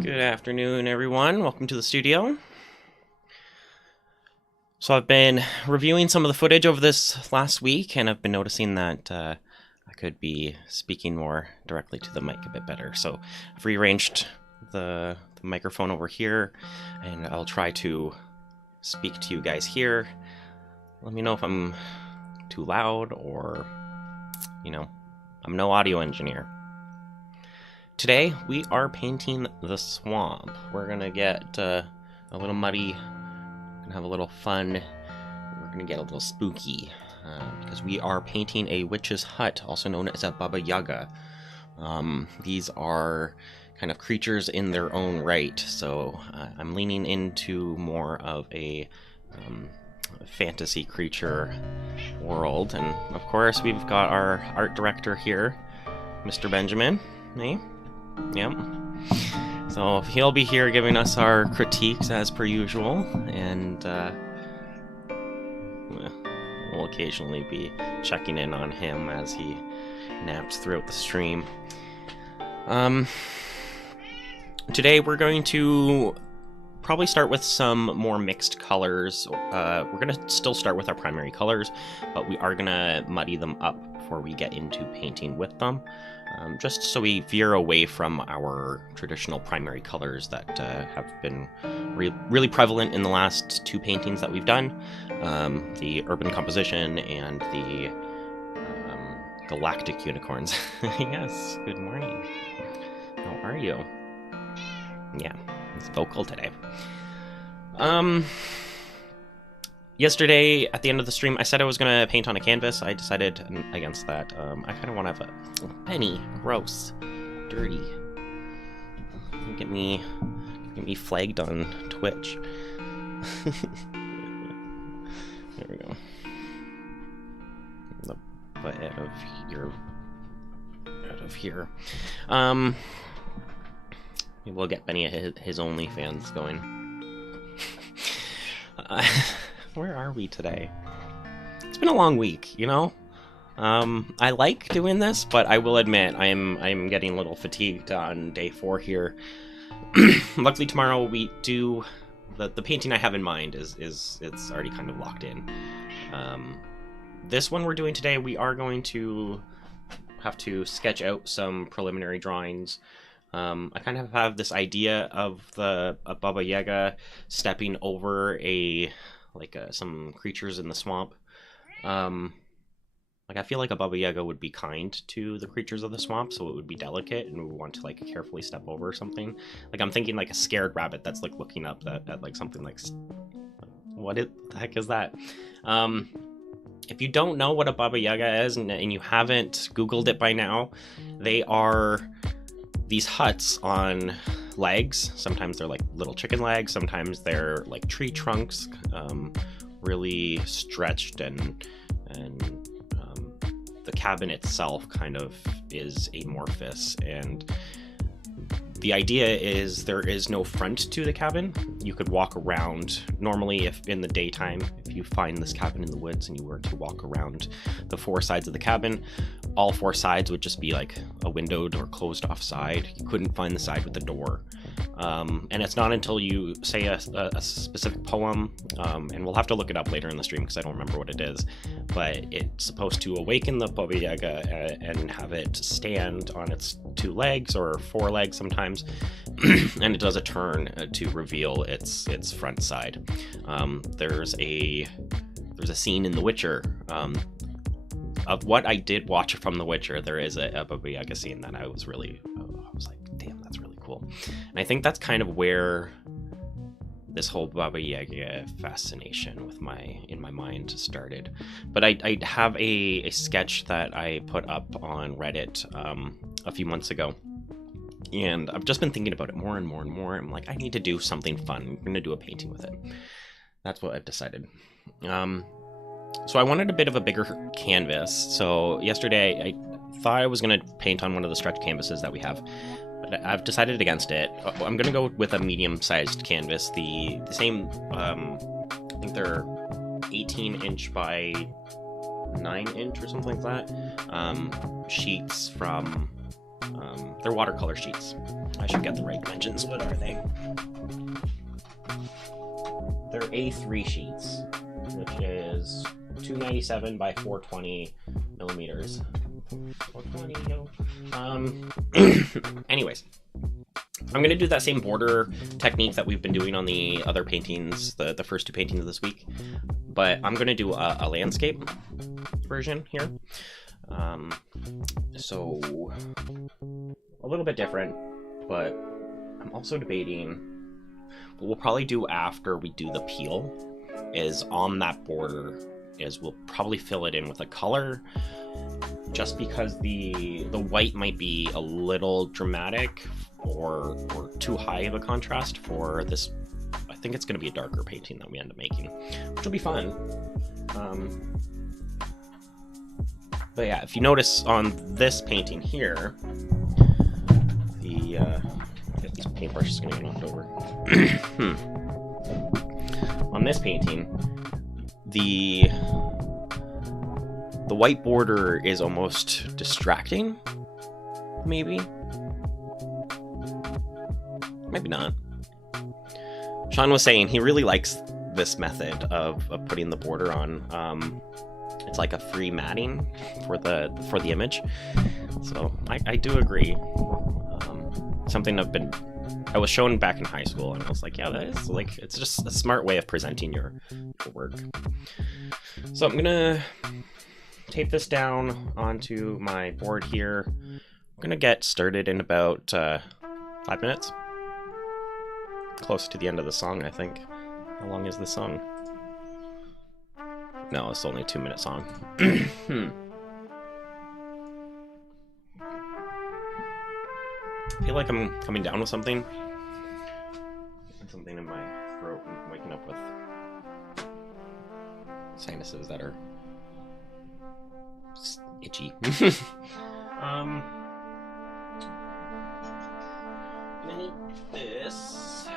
Good afternoon, everyone. Welcome to the studio. So I've been reviewing some of the footage over this last week, and I've been noticing that I could be speaking more directly to the mic a bit better. So I've rearranged the microphone over here, and I'll try to speak to you guys here. Let me know if I'm too loud or, I'm no audio engineer. Today, we are painting the swamp. We're gonna get a little muddy, gonna have a little fun, we're gonna get a little spooky, because we are painting a witch's hut, also known as a Baba Yaga. These are kind of creatures in their own right, so I'm leaning into more of a fantasy creature world, and of course we've got our art director here, Mr. Benjamin, me. Yep. So he'll be here giving us our critiques as per usual, and we'll occasionally be checking in on him as he naps throughout the stream. Today we're going to probably start with some more mixed colors. We're going to still start with our primary colors, but we are going to muddy them up before we get into painting with them. Just so we veer away from our traditional primary colors that have been really prevalent in the last two paintings that we've done, the urban composition and the galactic unicorns. Yes, good morning. How are you? Yeah, it's vocal today. Yesterday, at the end of the stream, I said I was going to paint on a canvas. I decided against that. I kind of want to have a... Penny, gross, dirty. Get me flagged on Twitch. There we go. The butt out of here. Maybe we'll get Benny his OnlyFans going. Where are we today? It's been a long week, you know? I like doing this, but I will admit I'm getting a little fatigued on day 4 here. Luckily tomorrow we do the painting I have in mind is it's already kind of locked in. This one we're doing today, we are going to have to sketch out some preliminary drawings. I kind of have this idea of a Baba Yaga stepping over some creatures in the swamp. Like, I feel like a Baba Yaga would be kind to the creatures of the swamp, so it would be delicate, and we would want to, like, carefully step over something. Like, I'm thinking, like, a scared rabbit that's, like, looking up at like, something like... What the heck is that? If you don't know what a Baba Yaga is, and you haven't Googled it by now, they are these huts on legs. Sometimes they're, like, little chicken legs. Sometimes they're, like, tree trunks, really stretched, and the cabin itself kind of is amorphous, and the idea is there is no front to the cabin. You could walk around normally if in the daytime, if you find this cabin in the woods and you were to walk around the 4 sides of the cabin, all 4 sides would just be like a windowed or closed off side. You couldn't find the side with the door. And it's not until you say a specific poem, and we'll have to look it up later in the stream because I don't remember what it is, but it's supposed to awaken the Baba Yaga and have it stand on its 2 legs or 4 legs sometimes, and it does a turn to reveal its front side. There's a scene in The Witcher, of what I did watch from The Witcher. There is a Baba Yaga scene that I was like, damn, that's really cool. And I think that's kind of where this whole Baba Yaga fascination in my mind started. But I have a sketch that I put up on Reddit a few months ago, and I've just been thinking about it more and more and more. I'm like, I need to do something fun. I'm gonna do a painting with it. That's what I've decided. So I wanted a bit of a bigger canvas. So yesterday I thought I was going to paint on one of the stretch canvases that we have, but I've decided against it. I'm going to go with a medium-sized canvas. The same, I think they're 18-inch by 9-inch or something like that. Sheets from, they're watercolor sheets. I should get the right dimensions. What are they? They're A3 sheets, which is 297 by 420 millimeters. 420, no. Anyways, I'm gonna do that same border technique that we've been doing on the other paintings, the first 2 paintings this week, but I'm gonna do a landscape version here. So a little bit different, but I'm also debating what we'll probably do after we do the peel is on that border is we'll probably fill it in with a color, just because the white might be a little dramatic or too high of a contrast for this. I think it's going to be a darker painting that we end up making, which will be fun. But yeah, if you notice on this painting here, get these paintbrushes going to get knocked over. On this painting, the white border is almost distracting, maybe not. Sean was saying he really likes this method of putting the border on. It's like a free matting for the image, so I do agree. Something I was shown back in high school, and I was like, yeah, that is like, it's just a smart way of presenting your work. So I'm gonna tape this down onto my board here. I'm gonna get started in about 5 minutes. Close to the end of the song, I think. How long is this song? No, it's only a 2-minute song. I feel like I'm coming down with something. Something in my throat I'm waking up with. sinuses that are itchy. I need this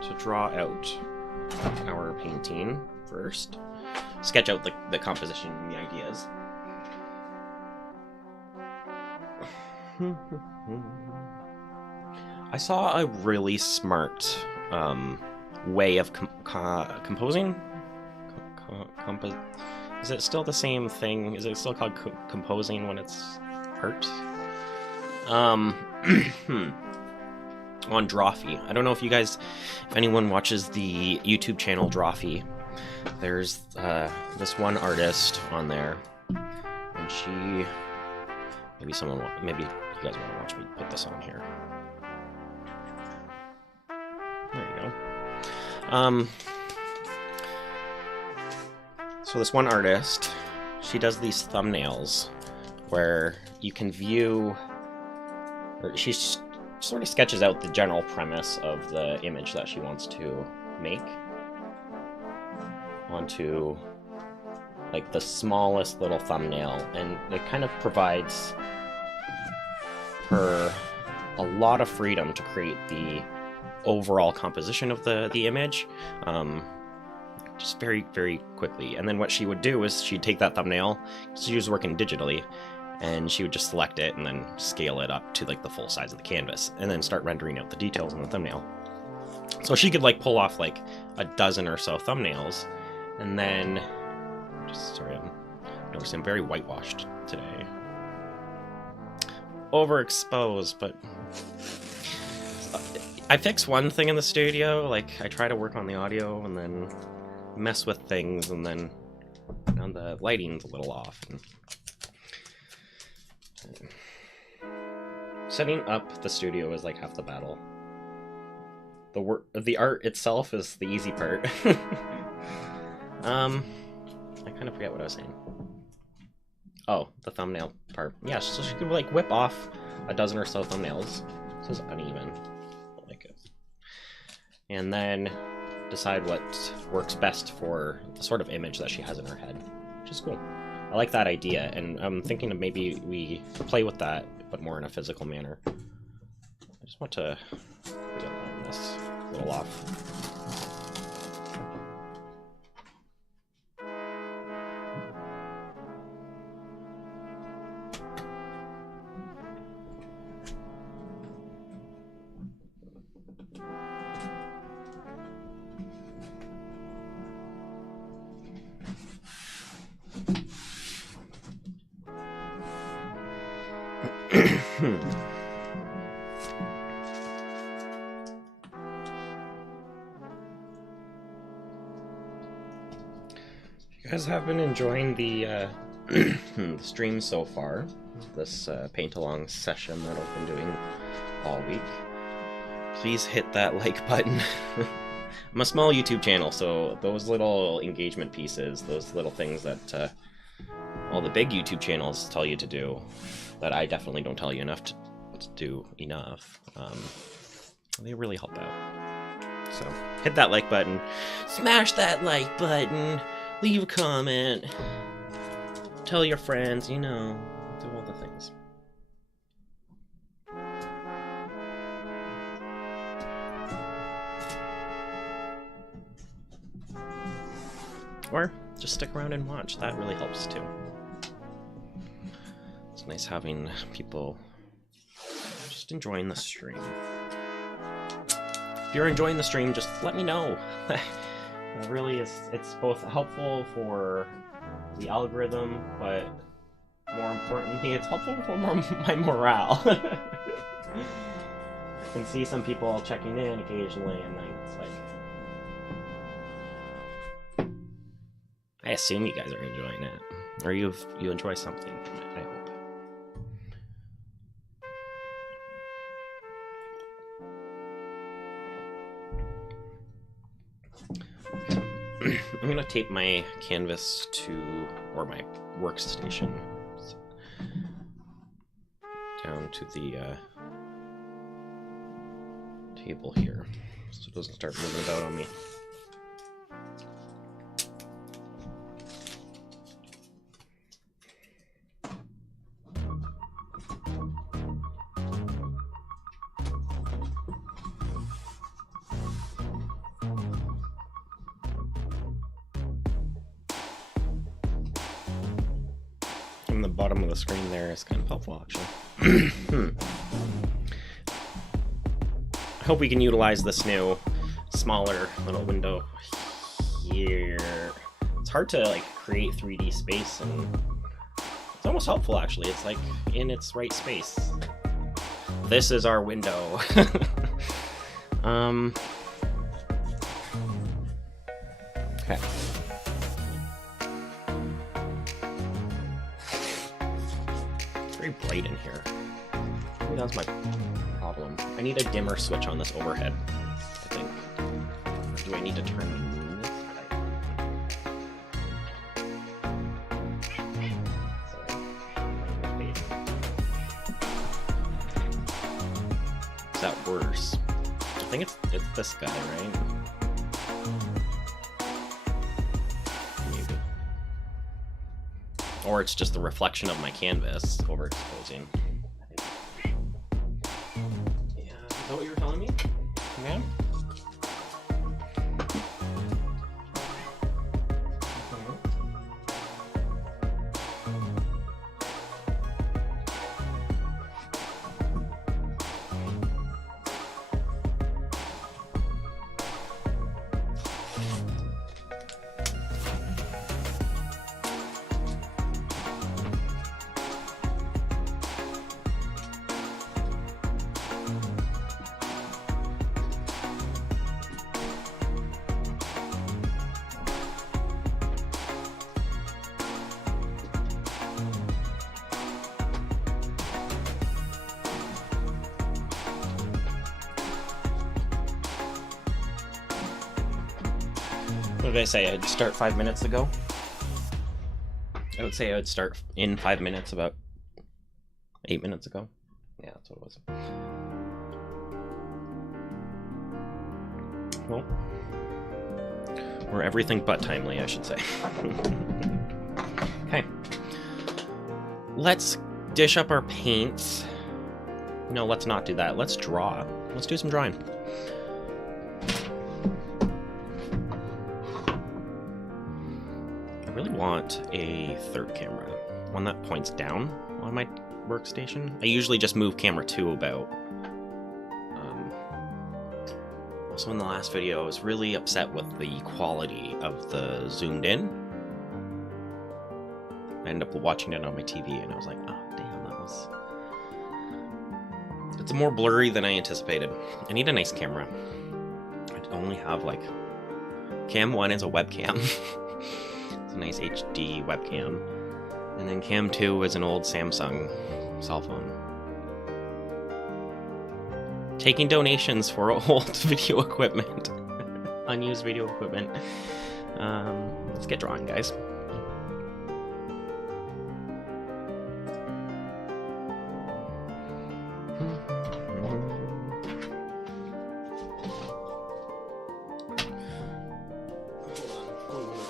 to draw out our painting first. Sketch out the composition and the ideas. I saw a really smart way of composing. Is it still the same thing? Is it still called composing when it's art? On Drawfee. I don't know if anyone watches the YouTube channel Drawfee. There's this one artist on there, and she. Maybe you guys want to watch me put this on here. There you go. So this one artist, she does these thumbnails where you can view, or she sort of sketches out the general premise of the image that she wants to make onto like the smallest little thumbnail, and it kind of provides her a lot of freedom to create the overall composition of the image, just very, very quickly. And then what she would do is she'd take that thumbnail, she was working digitally, and she would just select it and then scale it up to like the full size of the canvas, and then start rendering out the details in the thumbnail. So she could like pull off like a dozen or so thumbnails, and then sorry, I'm noticing I'm very whitewashed today. Overexposed, but I fix one thing in the studio, like I try to work on the audio and then mess with things, and then the lighting's a little off. And setting up the studio is like half the battle. The art itself is the easy part. I kind of forget what I was saying. Oh, the thumbnail part. Yeah, so she could like whip off a dozen or so thumbnails. This is uneven. I like it. And then decide what works best for the sort of image that she has in her head, which is cool. I like that idea, and I'm thinking of maybe we play with that, but more in a physical manner. I just want to realign this a little off. You guys have been enjoying the the stream so far, this paint-along session that I've been doing all week. Please hit that like button. I'm a small YouTube channel, so those little engagement pieces, those little things that all the big YouTube channels tell you to do, that I definitely don't tell you enough to do enough, they really help out. So hit that like button, smash that like button, leave a comment, tell your friends, do all the things. Or just stick around and watch, that really helps too. It's nice having people just enjoying the stream. If you're enjoying the stream, just let me know. It really is, it's both helpful for the algorithm, but more importantly, it's helpful for my morale. I can see some people checking in occasionally, and it's like, I assume you guys are enjoying it, or you enjoy something from it, I hope. I'm gonna tape my canvas or my workstation down to the table here, so it doesn't start moving about on me. on the bottom of the screen there is kind of helpful, actually. I hope we can utilize this new, smaller little window here. It's hard to like create 3D space, and it's almost helpful actually. It's like in its right space. This is our window. Okay. It's very bright in here. Maybe that's my problem. I need a dimmer switch on this overhead, I think. Or do I need to turn this? Is that worse? I think it's this guy, right? Maybe. Or it's just the reflection of my canvas overexposing. Yeah, is that what you were telling me? Yeah? What did I say? I'd start 5 minutes ago? I would say I would start in 5 minutes, about 8 minutes ago. Yeah, that's what it was. Well, we're everything but timely, I should say. Okay. Let's dish up our paints. No, let's not do that. Let's draw. Let's do some drawing. I really want a third camera, one that points down on my workstation. I usually just move camera 2 about. Also in the last video, I was really upset with the quality of the zoomed in. I ended up watching it on my TV and I was like, oh damn, that was... It's more blurry than I anticipated. I need a nice camera. I only have like... Cam 1 is a webcam. It's a nice HD webcam. And then Cam 2 is an old Samsung cell phone. Taking donations for old video equipment. Unused video equipment. Let's get drawing, guys.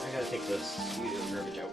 I gotta take this garbage out.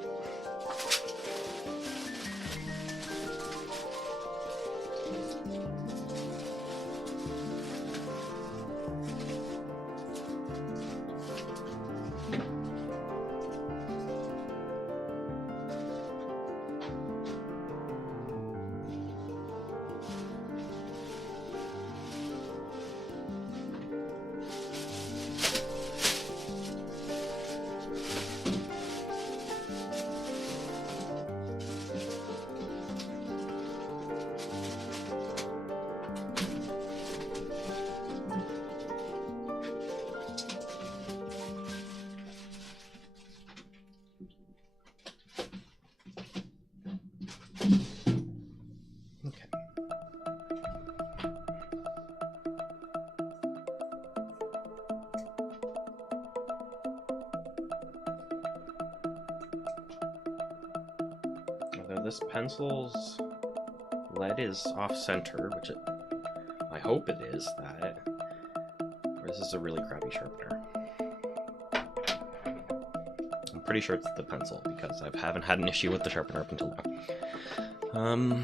This pencil's lead is off center, which I hope it is that, or this is a really crappy sharpener. I'm pretty sure it's the pencil because I haven't had an issue with the sharpener up until now.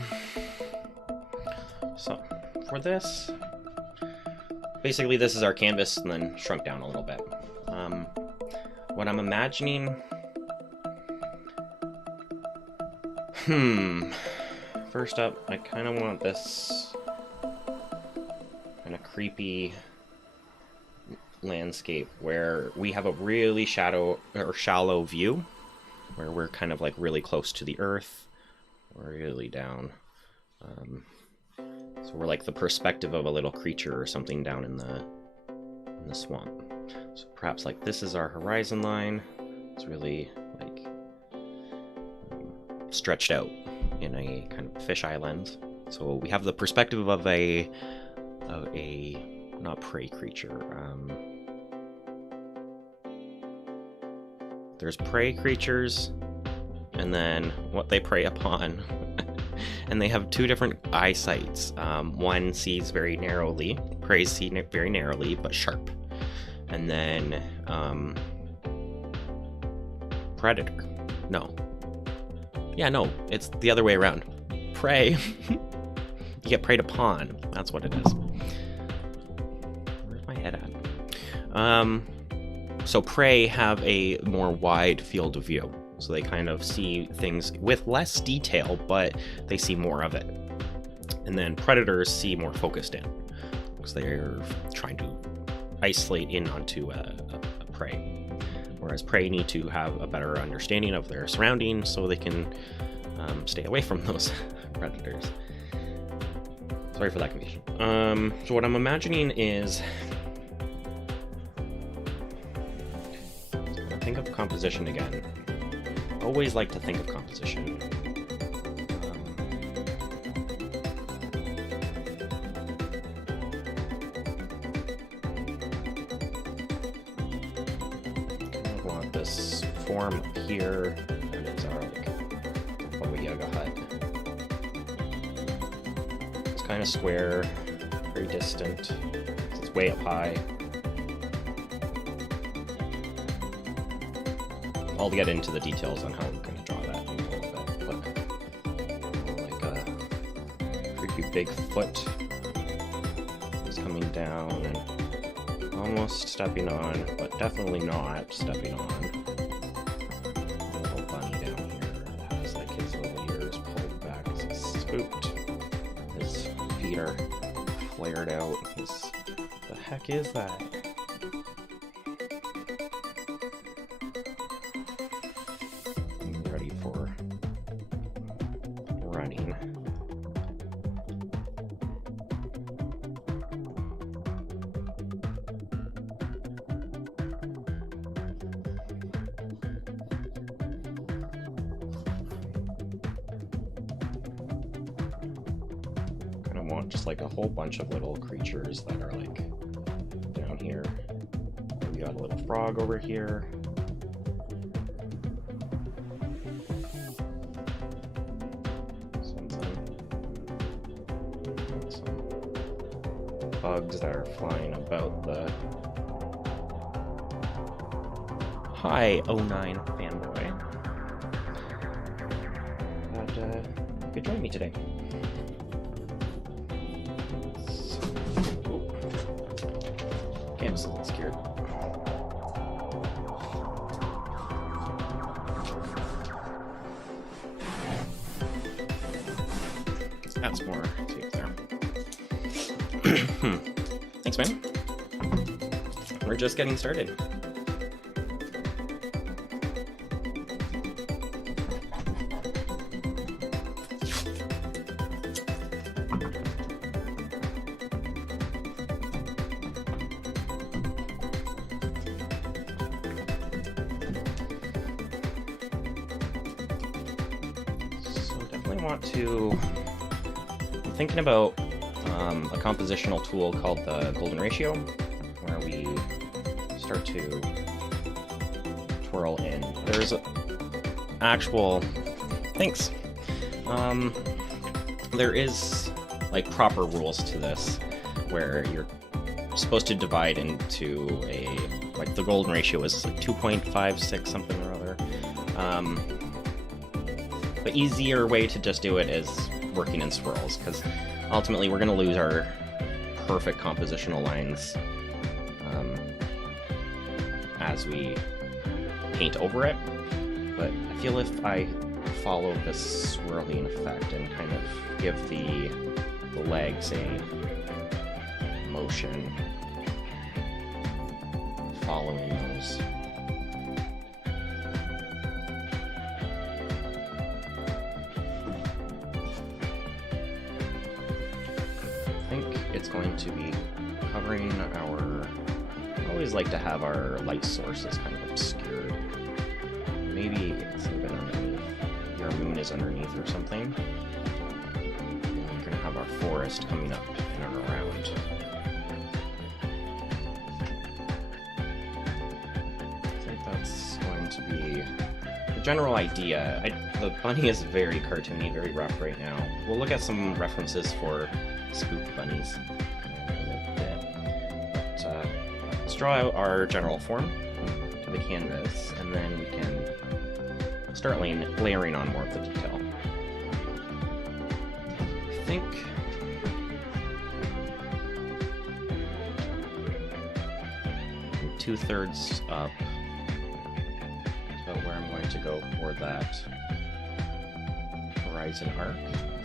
So for this, basically this is our canvas and then shrunk down a little bit. What I'm imagining First up, I kind of want this kind of creepy landscape where we have a really shallow view, where we're kind of like really close to the earth, really down. So we're like the perspective of a little creature or something down in the swamp. So perhaps like this is our horizon line. It's really like stretched out in a kind of fisheye lens. So we have the perspective of a not prey creature. There's prey creatures, and then what they prey upon. And they have two different eyesights. One sees very narrowly, preys see very narrowly, but sharp. And then predator. No. Yeah, no, it's the other way around. Prey. You get preyed upon. That's what it is. Where's my head at? So prey have a more wide field of view. So they kind of see things with less detail, but they see more of it. And then predators see more focused in, because they're trying to isolate in onto a prey. Whereas prey need to have a better understanding of their surroundings so they can stay away from those predators. Sorry for that confusion. So what I'm imagining is, think of composition again. Always like to think of composition. Kind of want this form up here, and it's our like Yaga hut. It's kind of square, very distant. It's way up high. I'll get into the details on how we're going to draw that in a little bit, but like a pretty big foot is coming down and almost stepping on, but definitely not stepping on. A little bunny down here that has like his little ears pulled back as he's spooked. His feet are flared out. What the heck is that? Want just like a whole bunch of little creatures that are like down here. We got a little frog over here. Some bugs that are flying about the... Hi, 09 fanboy. Glad you could join me today. I'm a little scared. That's more tape there. Thanks, man. We're just getting started. I'm thinking about a compositional tool called the golden ratio, where we start to twirl in. There's actual... Thanks. There is like proper rules to this, where you're supposed to divide into a... Like the golden ratio is like 2.56 something or other. The easier way to just do it is working in swirls, because ultimately we're going to lose our perfect compositional lines as we paint over it. But I feel if I follow this swirling effect and kind of give the legs a motion following those. I think it's going to be covering our... I always like to have our light sources kind of obscured. Maybe it's even underneath. Our moon is underneath or something. And we're going to have our forest coming up in and around. I think that's going to be the general idea. The bunny is very cartoony, very rough right now. We'll look at some references for spooked bunnies in a bit. But let's draw out our general form to the canvas, and then we can start layering on more of the detail. I think two-thirds up is about where I'm going to go for that horizon arc,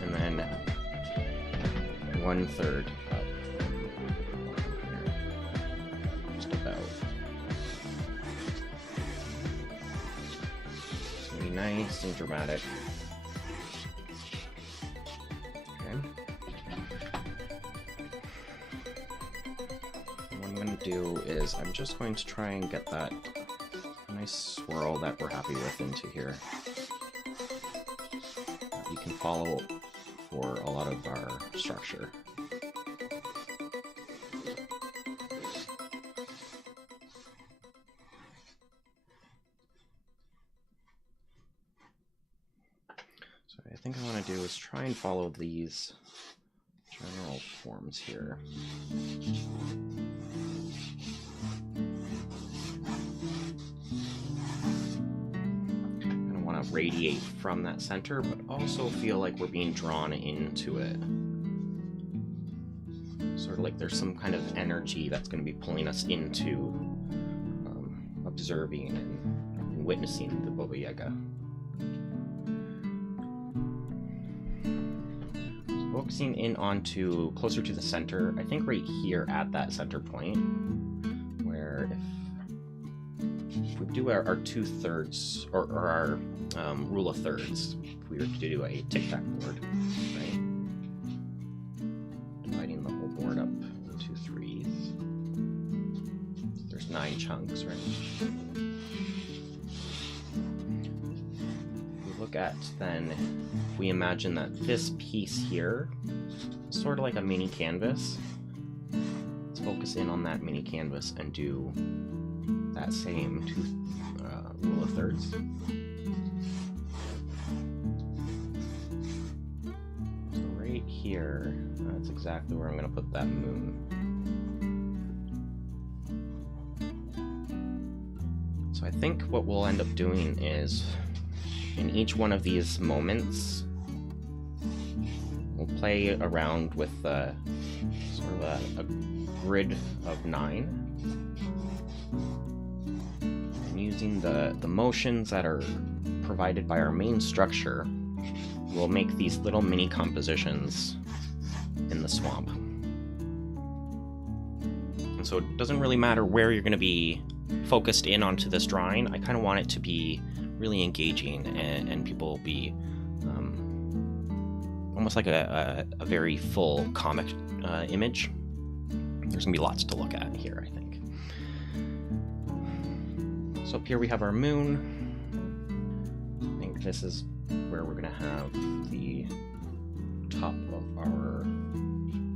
and then 1/3 up from here, just about. It's gonna be nice and dramatic. Okay. What I'm gonna do is I'm just going to try and get that nice swirl that we're happy with into here. You can follow for a lot of our structure. So what I think I want to do is try and follow these general forms here. Radiate from that center, but also feel like we're being drawn into it. Sort of like there's some kind of energy that's going to be pulling us into observing and witnessing the Baba Yaga. So focusing in onto closer to the center, I think right here at that center point, where if we do our 2/3 or our rule of thirds, if we were to do a tic-tac board, right? Dividing the whole board up into 3s. There's 9 chunks, right? If we look at then, we imagine that this piece here is sort of like a mini canvas. Let's focus in on that mini canvas and do that same rule of thirds. Here, that's exactly where I'm going to put that moon. So I think what we'll end up doing is, in each one of these moments, we'll play around with sort of a grid of 9, and using the motions that are provided by our main structure, we'll make these little mini compositions in the swamp. And so it doesn't really matter where you're going to be focused in onto this drawing. I kind of want it to be really engaging and people be almost like a very full comic image. There's going to be lots to look at here, I think. So up here we have our moon. I think this is where we're going to have the top of our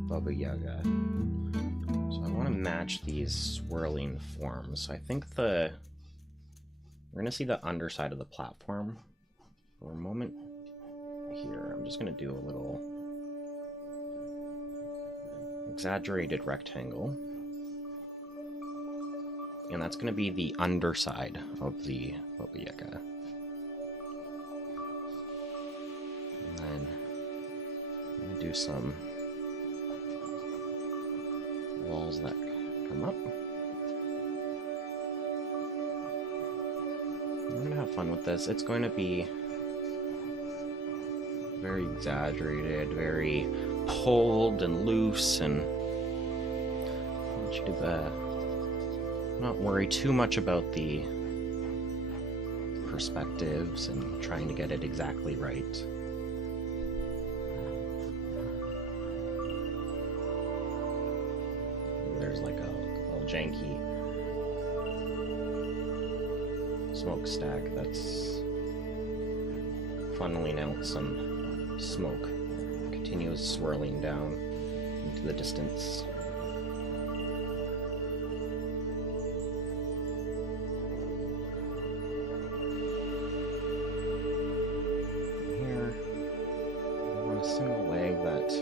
Baba Yaga. So I want to match these swirling forms. So I think we're going to see the underside of the platform for a moment here. I'm just going to do a little exaggerated rectangle. And that's going to be the underside of the Baba Yaga. And I'm going to do some walls that come up. I'm going to have fun with this. It's going to be very exaggerated, very pulled and loose, and I want you to not worry too much about the perspectives and trying to get it exactly right. There's like a little janky smokestack that's funneling out some smoke. Continues swirling down into the distance. Here, on a single leg that's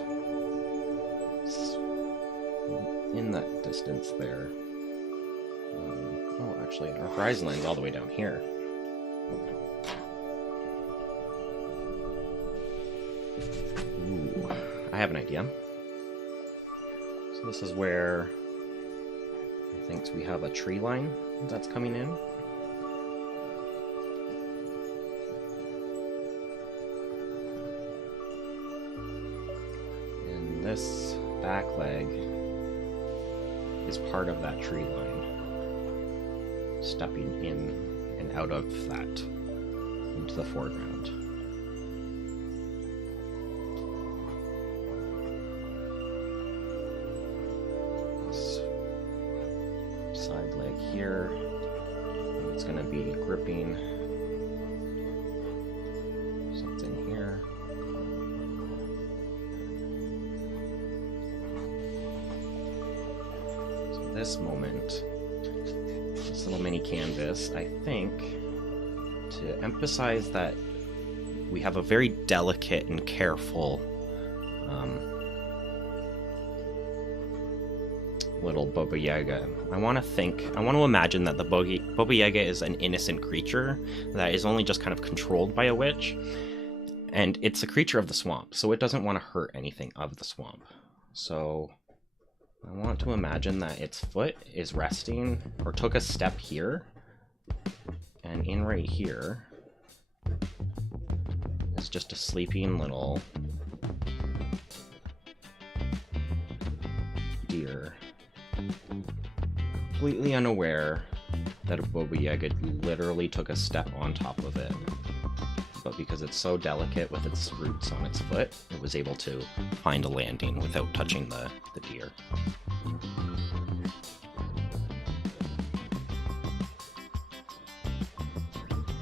in that distance there. Oh, actually, our horizon line's all the way down here. Ooh, I have an idea. So this is where I think we have a tree line that's coming in. And this back leg is part of that tree line, stepping in and out of that into the foreground. This side leg here, it's going to be gripping something here. This moment, this little mini canvas, I think, to emphasize that we have a very delicate and careful little Baba Yaga. I want to imagine that the Baba Yaga is an innocent creature that is only just kind of controlled by a witch, and it's a creature of the swamp, so it doesn't want to hurt anything of the swamp. So I want to imagine that its foot is resting, or took a step here, and in right here is just a sleeping little deer, completely unaware that a Baba Yaga literally took a step on top of it. But because it's so delicate with its roots on its foot, it was able to find a landing without touching the deer.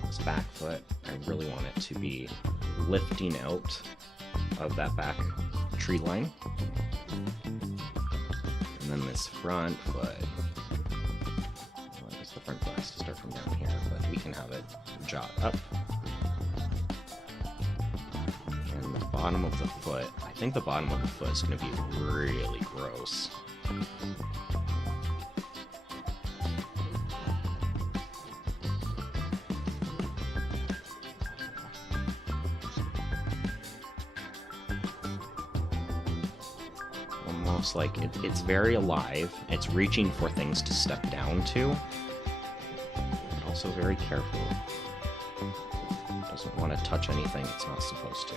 This back foot, I really want it to be lifting out of that back tree line. And then this front foot, well, I guess the front foot has to start from down here, but we can have it jot up. Bottom of the foot. I think the bottom of the foot is going to be really gross. Almost like it's very alive. It's reaching for things to step down to. Also very careful. Doesn't want to touch anything it's not supposed to.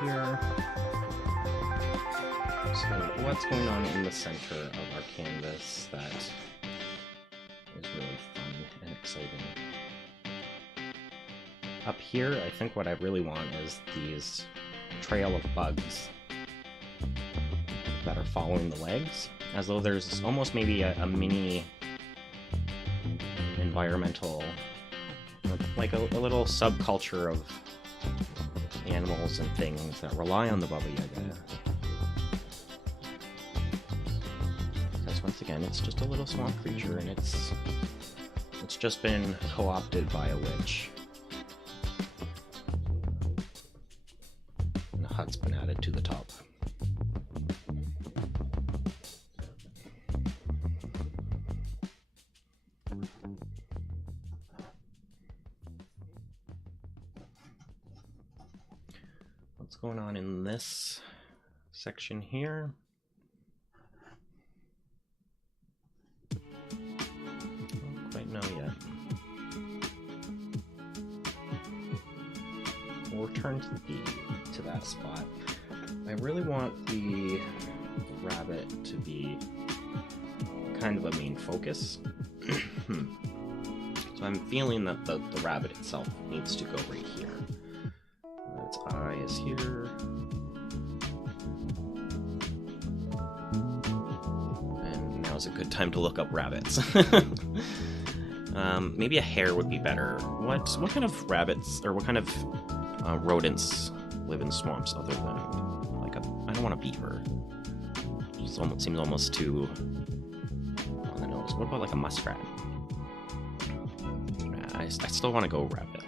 Here. So what's going on in the center of our canvas that is really fun and exciting? Up here, I think what I really want is these trail of bugs that are following the legs, as though there's almost maybe a mini environmental, like a little subculture of animals and things that rely on the Baba Yaga. Because once again, it's just a little swamp creature, and it's just been co-opted by a witch. And a hut's been added to the top. going on in this section here? Don't quite know yet. We'll return to that spot. I really want the rabbit to be kind of a main focus. So I'm feeling that the rabbit itself needs to go right here. Its eye is here. And now's a good time to look up rabbits. Maybe a hare would be better. What kind of rabbits, or what kind of rodents live in swamps other than, like, I don't want a beaver. It seems almost too on the nose. What about like a muskrat? I still want to go rabbit.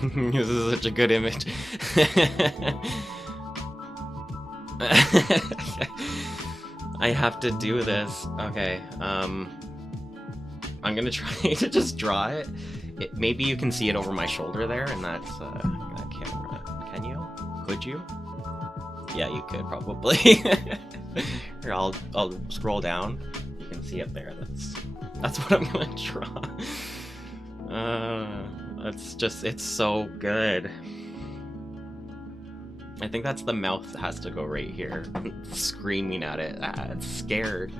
This is such a good image. I have to do this. Okay, I'm gonna try to just draw it. Maybe you can see it over my shoulder there, and that's that camera. Can you? Could you? Yeah, you could probably. Here, I'll scroll down. You can see it there. That's what I'm gonna draw. It's so good. I think that's the mouth that has to go right here. Screaming at it. It's scared.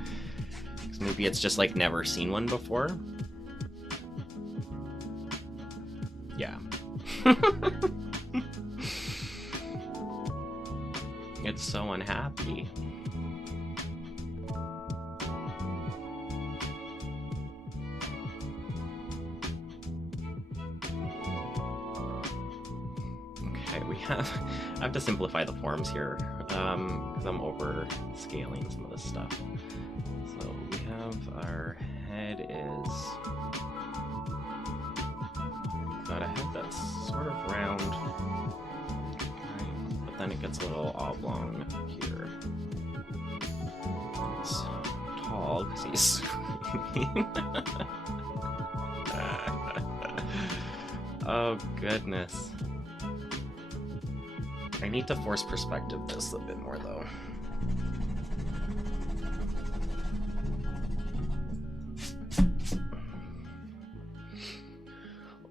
Maybe it's just like never seen one before. Yeah. It's so unhappy. Okay, I have to simplify the forms here, because I'm over scaling some of this stuff. So we have our head is, we've got a head that's sort of round, right, but then it gets a little oblong here. It's tall because he's screaming. Oh goodness. I need to force perspective this a bit more though.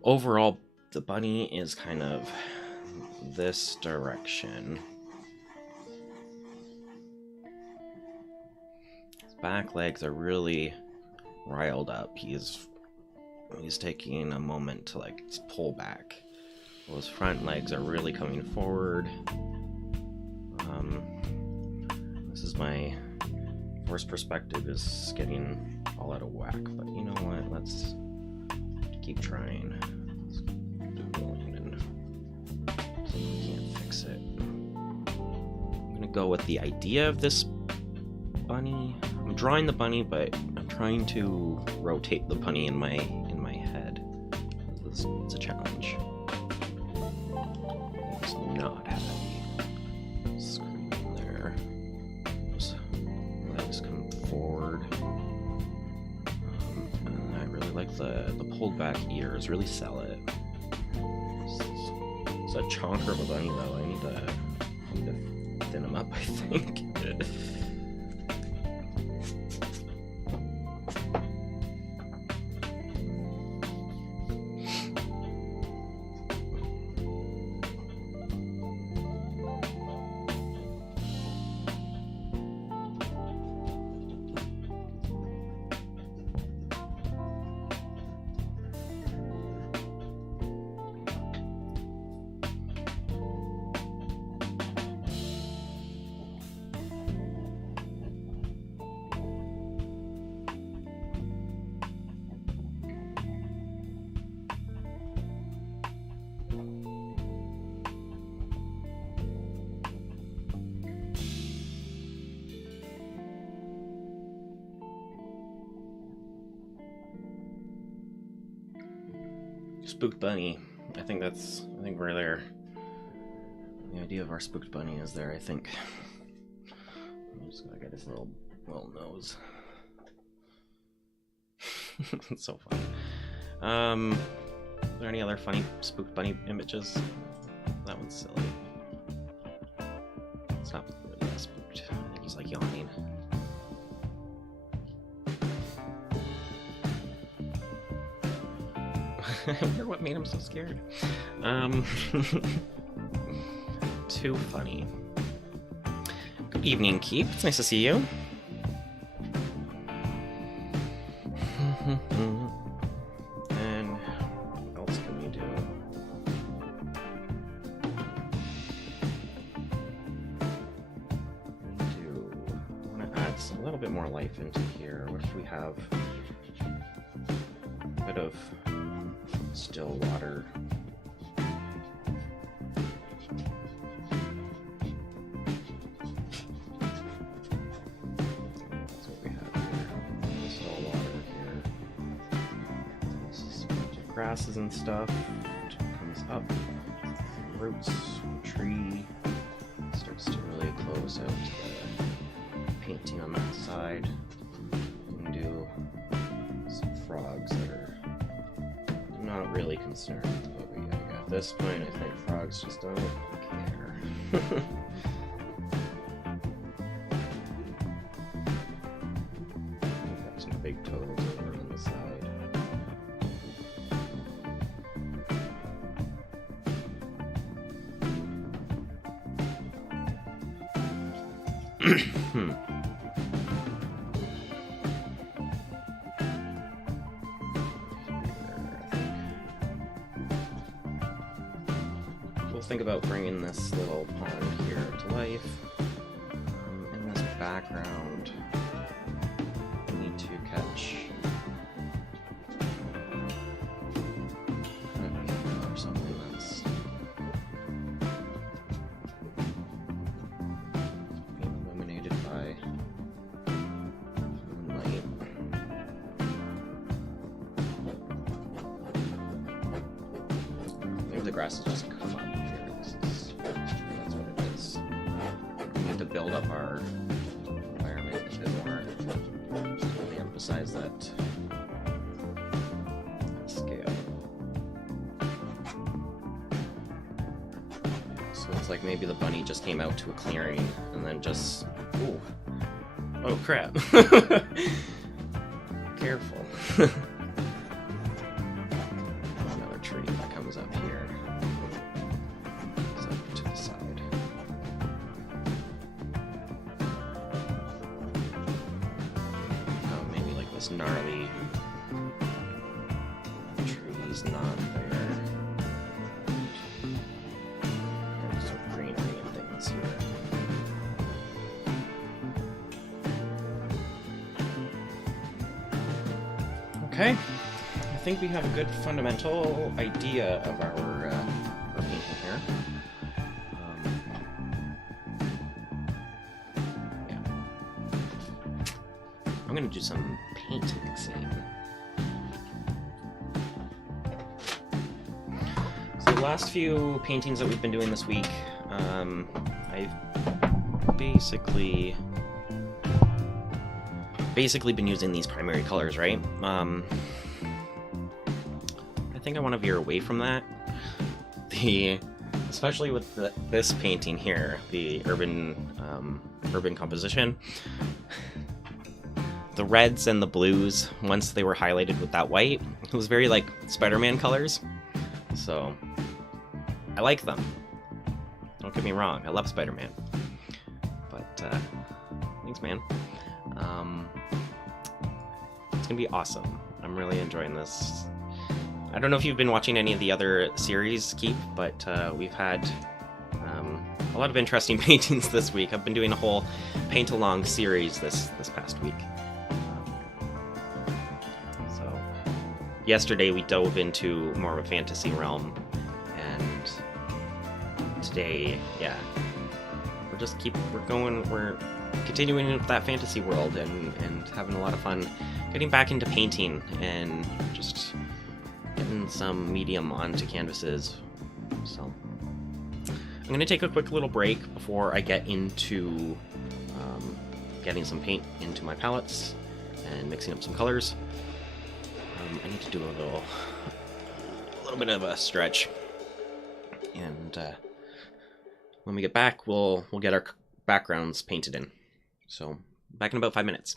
Overall, the bunny is kind of this direction. His back legs are really riled up. He's taking a moment to like pull back. His front legs are really coming forward. This is my force perspective is getting all out of whack, but you know what? Let's keep trying. Let's do rolling and see if we can't fix it. I'm gonna go with the idea of this bunny. I'm drawing the bunny, but I'm trying to rotate the bunny in my head. It's a challenge. It's not happy. Screaming there. His legs come forward. And I really like the pulled back ears. Really sell it. It's a chonker of a bunny though. I need to thin him up, I think. Spooked bunny. I think we're there. The idea of our spooked bunny is there, I think. I'm just gonna get his little nose. It's so funny. Are there any other funny spooked bunny images? That one's silly. It's not really that spooked. I think he's like yawning. I wonder what made him so scared. Too funny. Good evening, Keep. It's nice to see you. And what else can we do? I want to add a little bit more life into here. If we have a bit of still water. That's what we have here. Still water here. This is a bunch of grasses and stuff. It comes up, roots, tree, starts to really close out the painting on that side. We can do some frogs that are not really concerned about the Yaga. At this point, I think frogs just don't care. We've got some big toads over on the side. Think about bringing this little pond here to life. In this background, we need to catch or something that's being illuminated by moonlight. Maybe the grass has just come up. That's what it is. We need to build up our environment a bit more. Really emphasize that scale. So it's like maybe the bunny just came out to a clearing and then just... Ooh. Oh crap. Careful. Another tree that comes up here. To the side. Oh, maybe like this gnarly tree's not there. And some greenery and things here. Okay, I think we have a good fundamental idea of our painting here. I'm going to do some paint mixing. So the last few paintings that we've been doing this week, I've basically been using these primary colors, right? I think I want to veer away from that. Especially with this painting here, the urban composition. The reds and the blues, once they were highlighted with that white, it was very like Spider-Man colors. So I like them. Don't get me wrong, I love Spider-Man. But thanks, man. It's gonna be awesome. I'm really enjoying this. I don't know if you've been watching any of the other series, Keep, but we've had a lot of interesting paintings this week. I've been doing a whole paint-along series this past week. Yesterday we dove into more of a fantasy realm, and today, yeah, we're continuing with that fantasy world and having a lot of fun getting back into painting and just getting some medium onto canvases. So I'm going to take a quick little break before I get into getting some paint into my palettes and mixing up some colors. I need to do a little bit of a stretch, and when we get back, we'll get our backgrounds painted in. So back in about 5 minutes.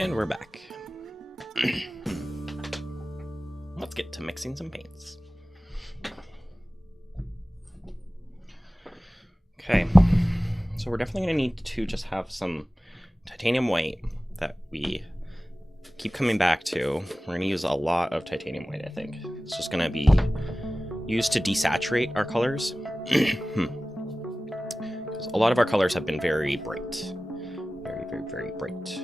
And we're back. Let's get to mixing some paints. Okay, so we're definitely going to need to just have some titanium white that we keep coming back to. We're going to use a lot of titanium white, I think. It's just going to be used to desaturate our colors. A lot of our colors have been very bright. Very, very, very bright.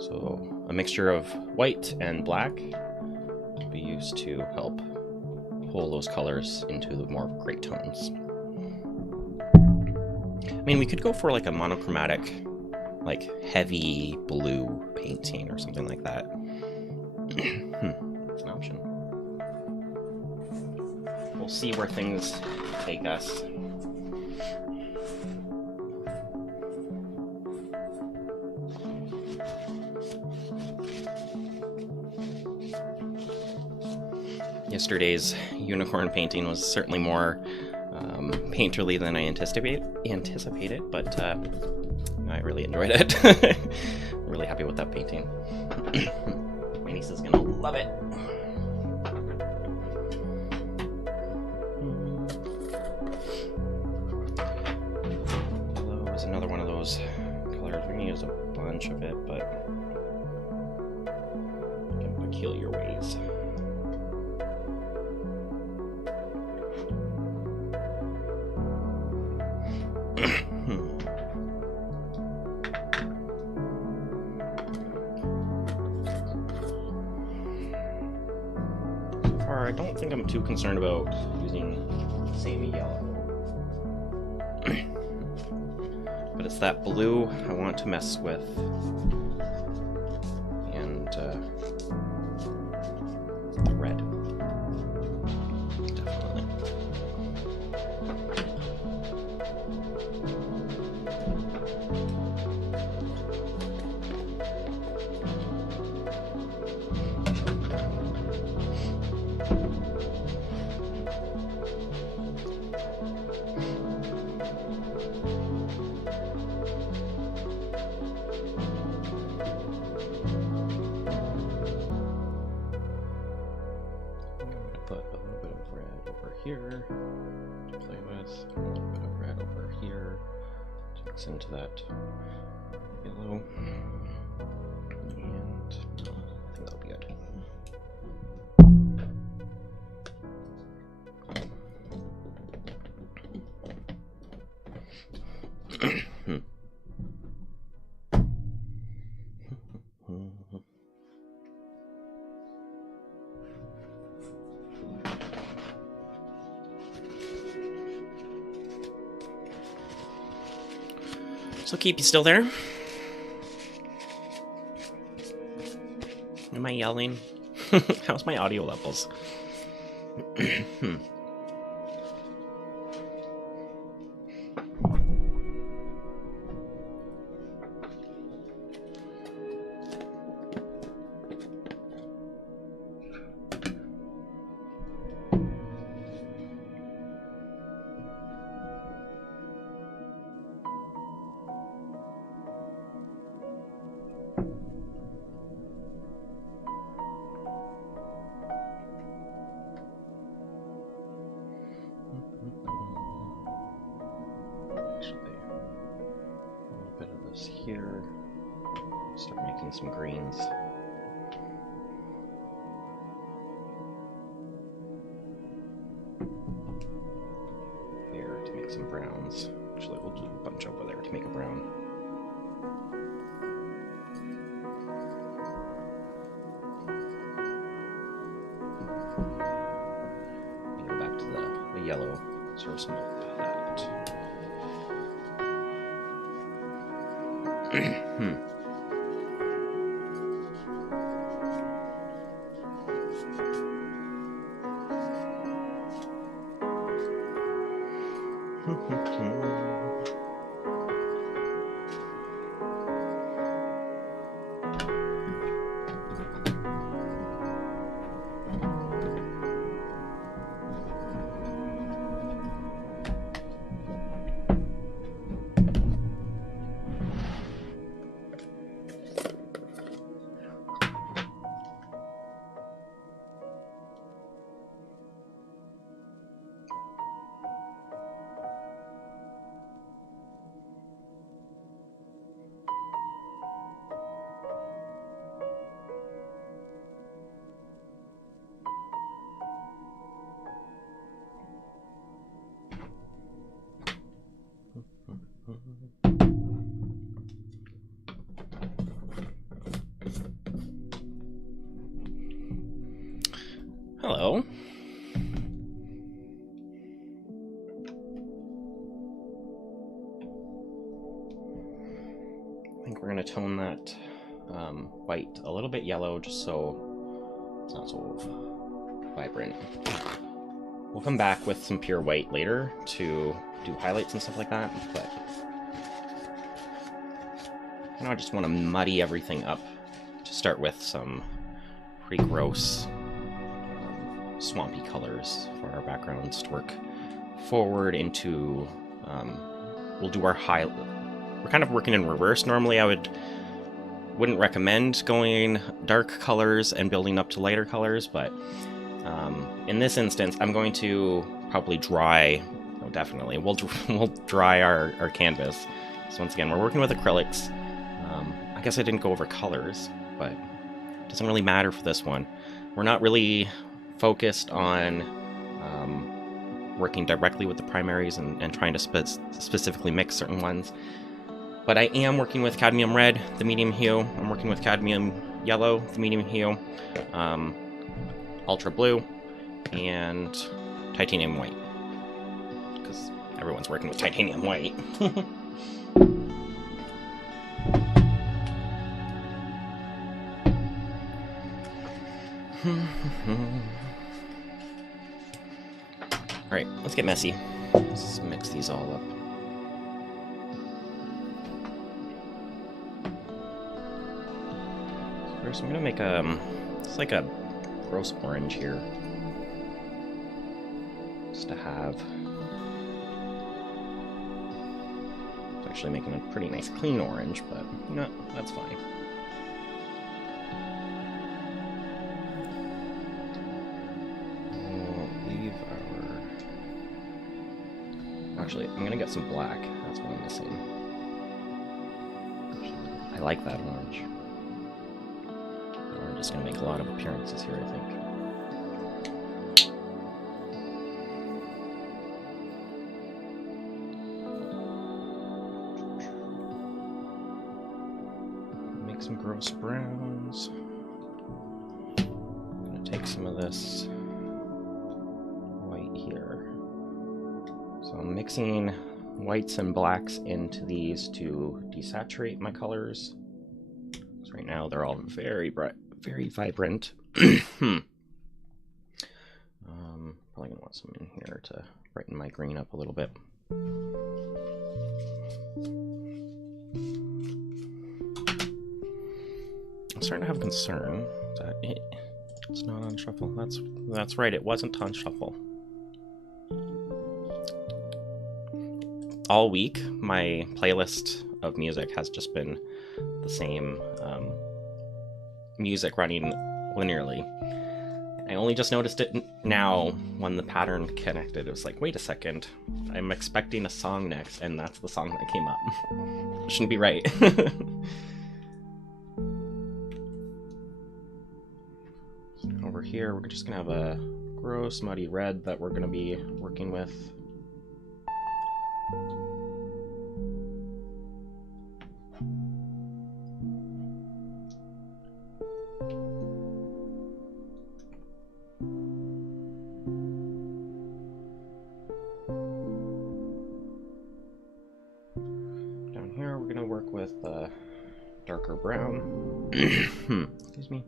So a mixture of white and black will be used to help pull those colors into the more gray tones. I mean, we could go for like a monochromatic, like heavy blue painting or something like that. It's an option. We'll see where things take us. Yesterday's unicorn painting was certainly more painterly than I anticipated, but I really enjoyed it. I'm really happy with that painting. My niece is gonna love it. Yellow is another one of those colors. We're gonna use a bunch of it, but in peculiar ways. I don't think I'm too concerned about using samey yellow. But it's that blue I want to mess with. And the red. Definitely. Put a little bit of red over here to play with, a little bit of red over here to mix into that yellow, and I think that'll be good. So keep you still there? Am I yelling? How's my audio levels? Here, start making some greens. Here to make some browns. Actually, we'll do a bunch over there to make a brown. And go back to the yellow, serve some of that. Hello. I think we're going to tone that white a little bit yellow just so it's not so vibrant. We'll come back with some pure white later to do highlights and stuff like that, but I just want to muddy everything up to start with some pretty gross swampy colors for our backgrounds to work forward into. We'll do our highlight. We're kind of working in reverse. Normally I wouldn't recommend going dark colors and building up to lighter colors, but in this instance I'm going to probably dry. Oh, definitely we'll dry our canvas. So once again, we're working with acrylics. I guess I didn't go over colors, but it doesn't really matter for this one. We're not really focused on working directly with the primaries and trying to specifically mix certain ones. But I am working with cadmium red, the medium hue. I'm working with cadmium yellow, the medium hue, ultra blue, and titanium white. Because everyone's working with titanium white. Alright, let's get messy. Let's mix these all up. First, I'm gonna make it's like a gross orange here. Just to have. It's actually making a pretty nice clean orange, but you know, that's fine. Actually, I'm gonna get some black. That's what I'm missing. I like that orange. We're just gonna make a lot of appearances here, I think. Make some gross browns. I'm gonna take some of this white here. So I'm mixing whites and blacks into these to desaturate my colors. So right now they're all very bright, very vibrant. Probably gonna want some in here to brighten my green up a little bit. I'm starting to have a concern that it's not on shuffle. That's right, it wasn't on shuffle. All week, my playlist of music has just been the same music running linearly. I only just noticed it now when the pattern connected. It was like, wait a second, I'm expecting a song next, and that's the song that came up. It shouldn't be right. Over here, we're just gonna have a gross muddy red that we're gonna be working with. Down here, we're gonna work with darker brown. Excuse me.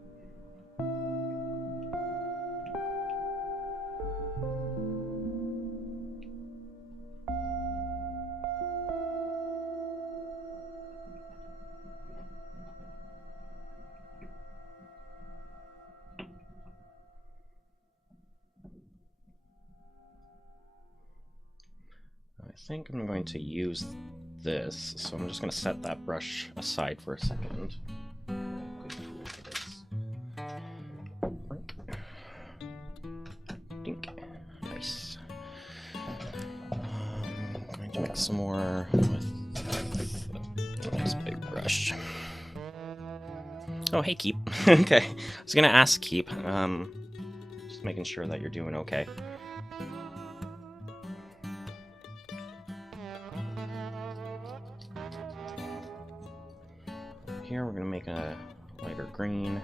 I think I'm going to use this, so I'm just going to set that brush aside for a second. Good tool for this. Dink. Nice. I'm going to mix some more with this big brush. Oh, hey, Keep. Okay, I was going to ask Keep. Just making sure that you're doing okay. Here we're going to make a lighter green.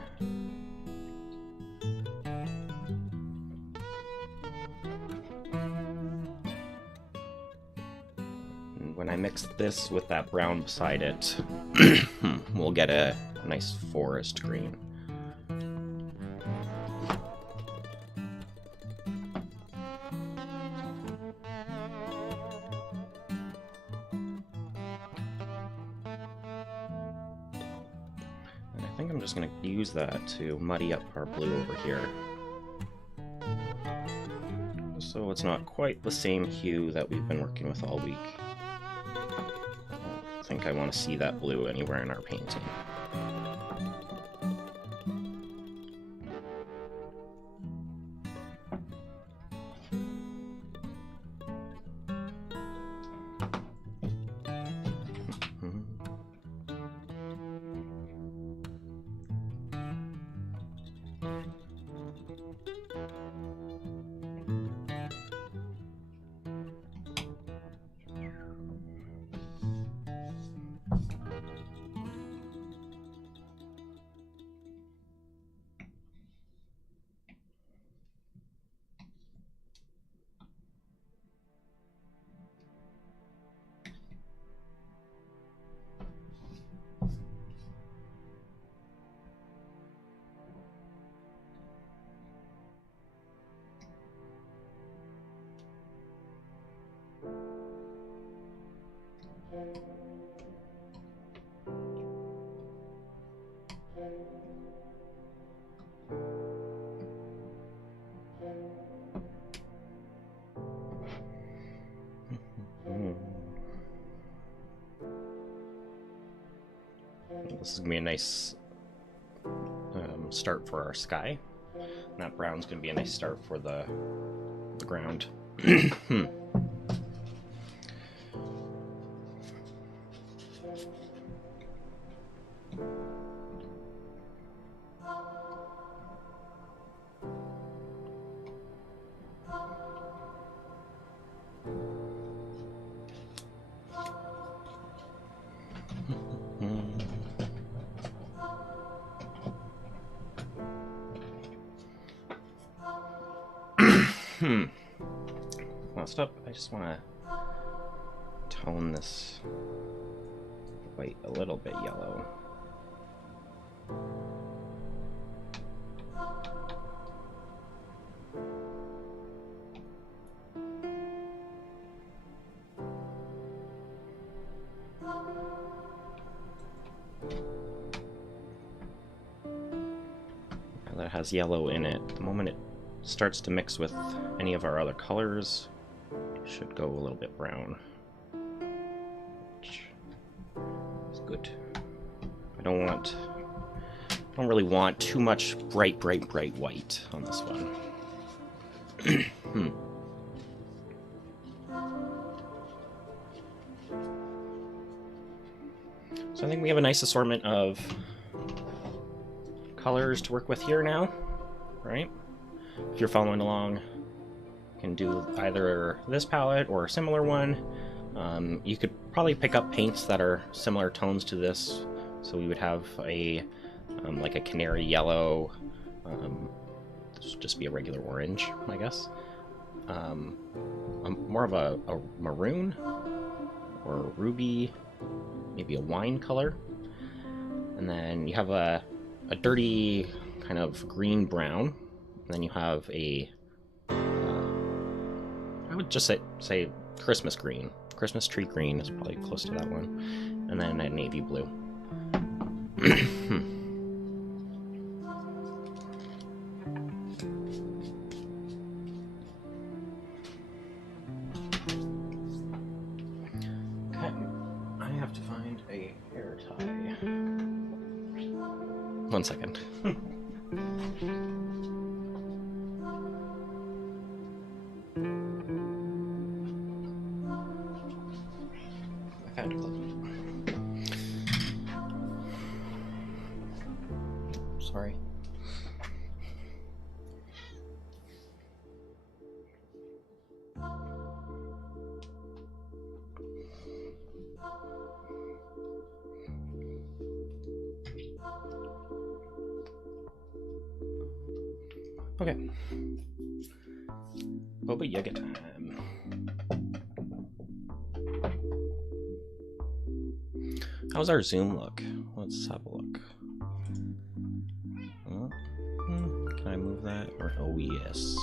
when I mix this with that brown beside it, we'll get a nice forest green. And I think I'm just going to use that to muddy up our blue over here. So it's not quite the same hue that we've been working with all week. I think I want to see that blue anywhere in our painting. This is going to be a nice start for our sky. And that brown's going to be a nice start for the ground. Last up, I just want to tone this white a little bit yellow. Now that has yellow in it, the moment it starts to mix with any of our other colors, it should go a little bit brown, which is good. I don't really want too much bright white on this one. So I think we have a nice assortment of colors to work with here now, right? If you're following along, you can do either this palette or a similar one. You could probably pick up paints that are similar tones to this. So we would have a like a canary yellow. This would just be a regular orange, I guess. More of a maroon or a ruby, maybe a wine color. And then you have a dirty kind of green brown. And then you have a, I would just say Christmas green. Christmas tree green is probably close to that one. And then a navy blue. Okay, I have to find a hair tie. 1 second. Sorry. Okay. Boba Yaga time. How's our zoom look? Let's have a look. Can I move that? Or, oh yes.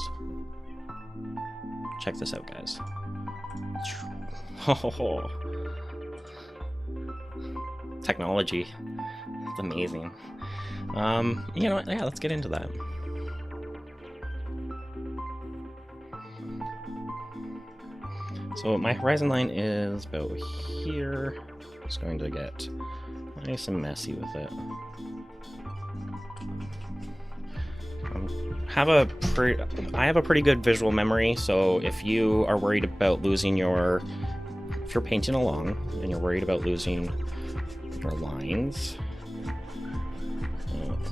Check this out, guys. Oh, technology. It's amazing. You know what? Yeah, let's get into that. So my horizon line is about here. Just going to get nice and messy with it. I have a pretty good visual memory, so if you are worried about losing if you're painting along and you're worried about losing your lines,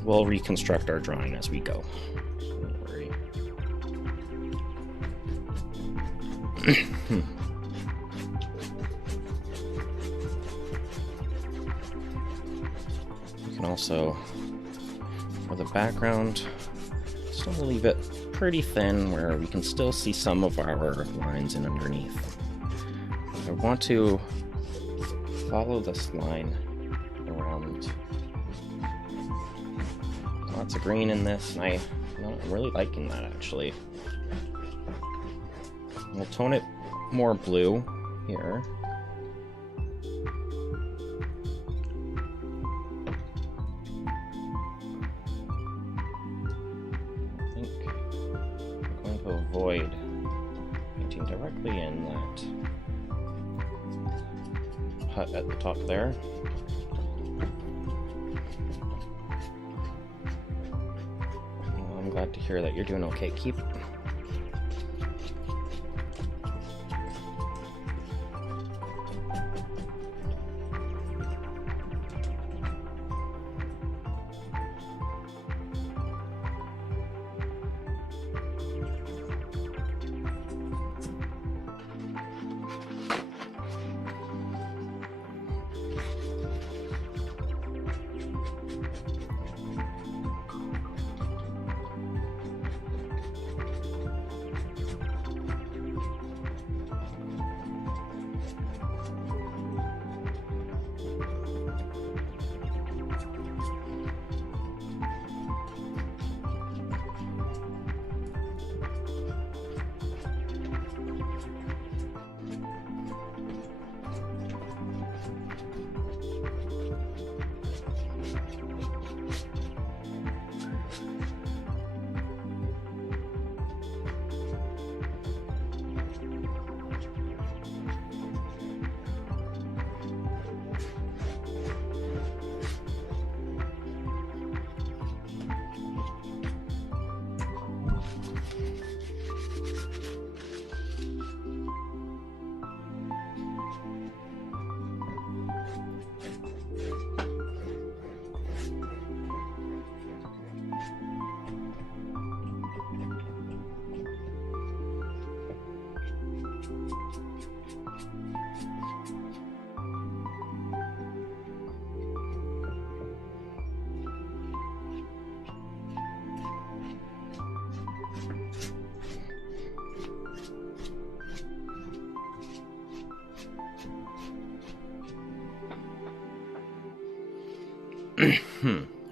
we'll reconstruct our drawing as we go. Don't worry. You can also, for the background, still leave it pretty thin where we can still see some of our lines in underneath. I want to follow this line around. Lots of green in this, and I'm really liking that actually. We'll tone it more blue here. I think I'm going to avoid painting directly in that hut at the top there. Well, I'm glad to hear that you're doing okay. Keep.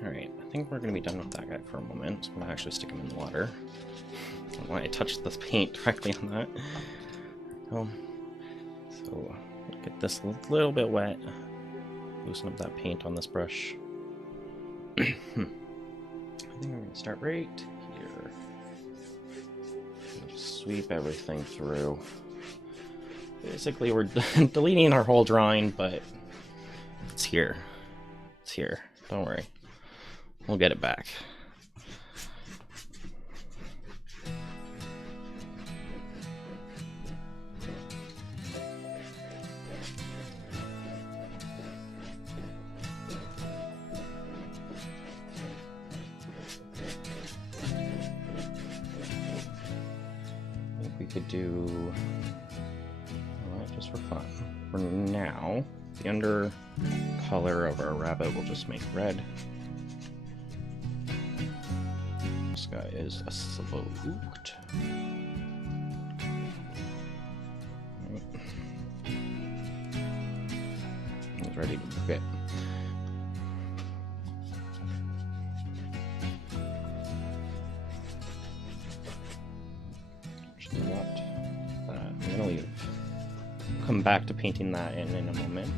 Alright, I think we're going to be done with that guy for a moment. I'm going to actually stick him in the water. I don't want to touch this paint directly on that. So, get this a little bit wet. Loosen up that paint on this brush. I think I'm going to start right here. Just sweep everything through. Basically, we're deleting our whole drawing, but it's here. It's here. Don't worry. We'll get it back. I think we could do, just for fun. For now, the under color of our rabbit will just make red. This guy is a sloped. He's ready to cook it. come back to painting that in a moment.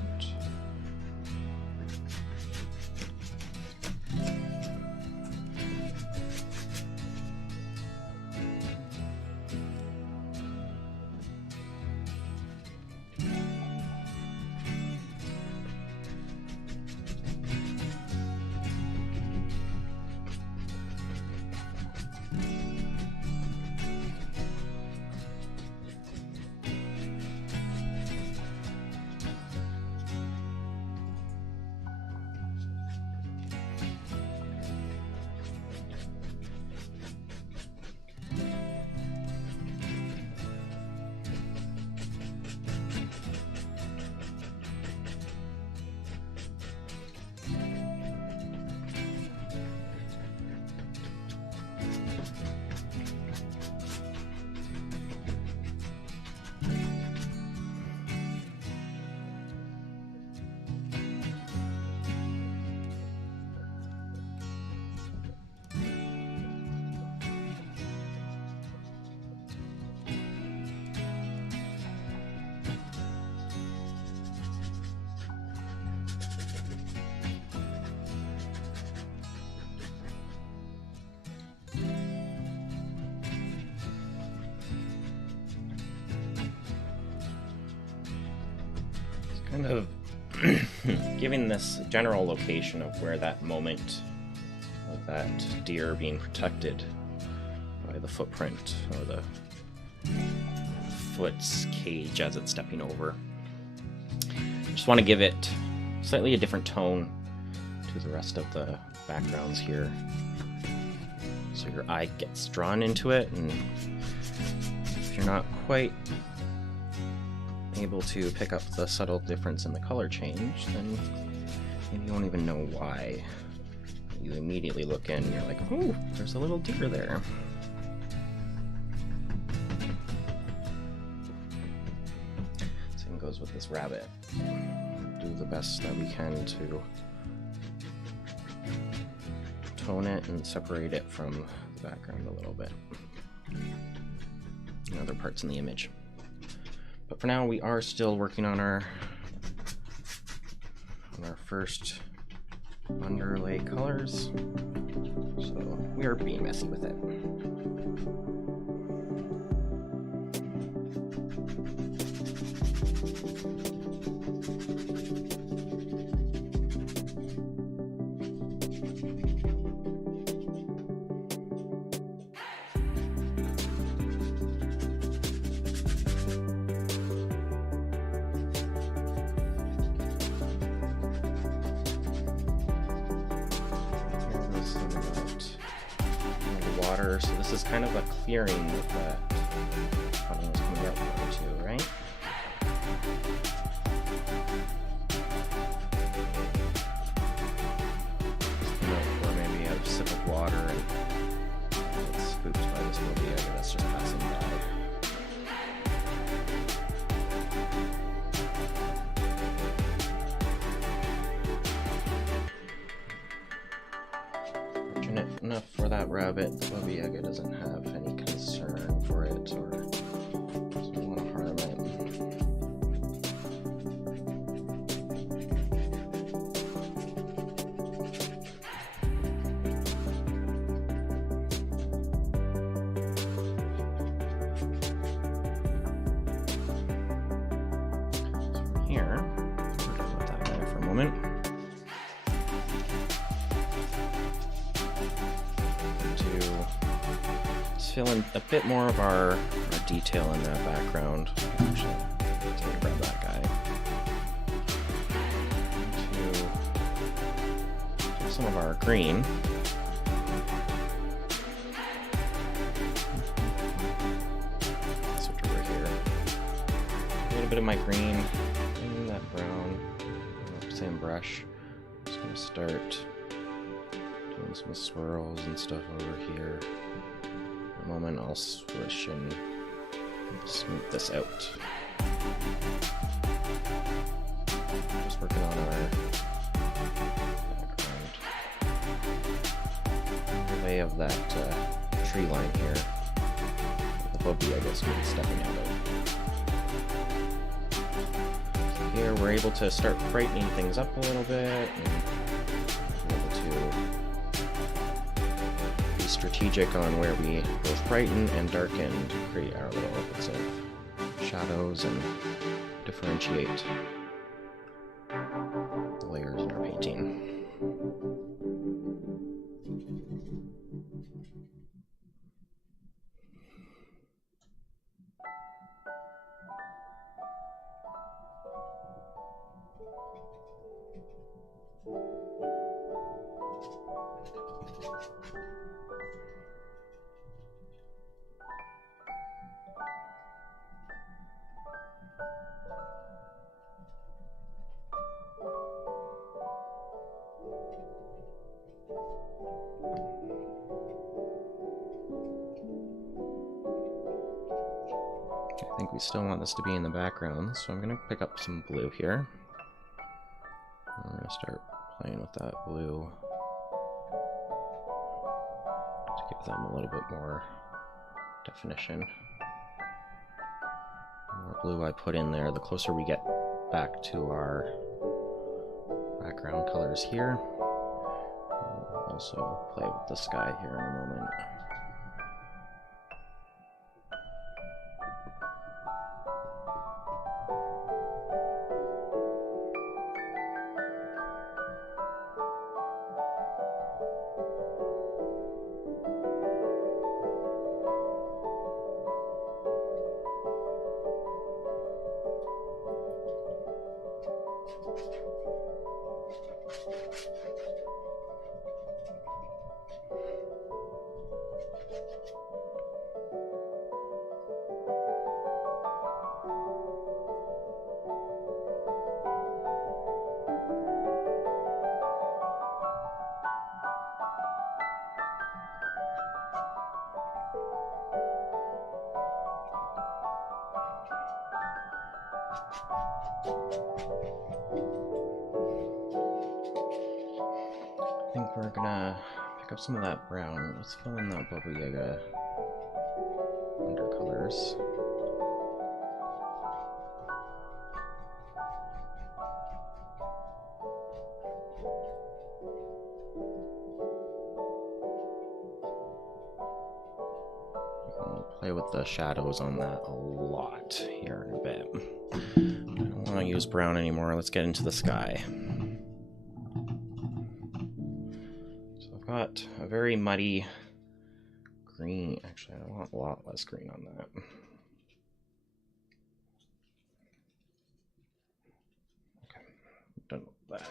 Kind of giving this general location of where that moment of that deer being protected by the footprint or the foot's cage as it's stepping over. Just want to give it slightly a different tone to the rest of the backgrounds here, so your eye gets drawn into it, and if you're not quite able to pick up the subtle difference in the color change, then maybe you won't even know why. You immediately look in and you're like, oh, there's a little deer there. Same goes with this rabbit. Do the best that we can to tone it and separate it from the background a little bit and other parts in the image. But for now, we are still working on our first underlay colors, so we are being messy with it. So this is kind of a clearing that funny was coming out from too, right? Or maybe a sip of water and it's spooked by this little Yaga that's just passing by. Fortunate enough for that rabbit, the Yaga doesn't have any concern for it or doesn't want to harm it. So here, we're going to let that go for a moment. Fill in a bit more of our detail in that background. Actually, take grab that guy. To take some of our green. Switch over here. A little bit of my green and that brown. Same brush. Just gonna start doing some swirls and stuff over here. A moment, I'll swish and smooth this out. Just working on our background. Overlay of that tree line here. The puppy, I guess, will be stepping out of. Here we're able to start brightening things up a little bit, and be able to be strategic on where we both brighten and darken to create our little bits of shadows and differentiate the layers in our painting. I think we still want this to be in the background, so I'm going to pick up some blue here. I'm going to start playing with that blue to give them a little bit more definition. The more blue I put in there, the closer we get back to our background colors here. We'll also play with the sky here in a moment. I think we're gonna pick up some of that brown. Let's fill in that Baba Yaga undercolors. I'll play with the shadows on that a lot here in a bit. I don't want to use brown anymore. Let's get into the sky. Got a very muddy green. Actually, I want a lot less green on that. Okay, done with that.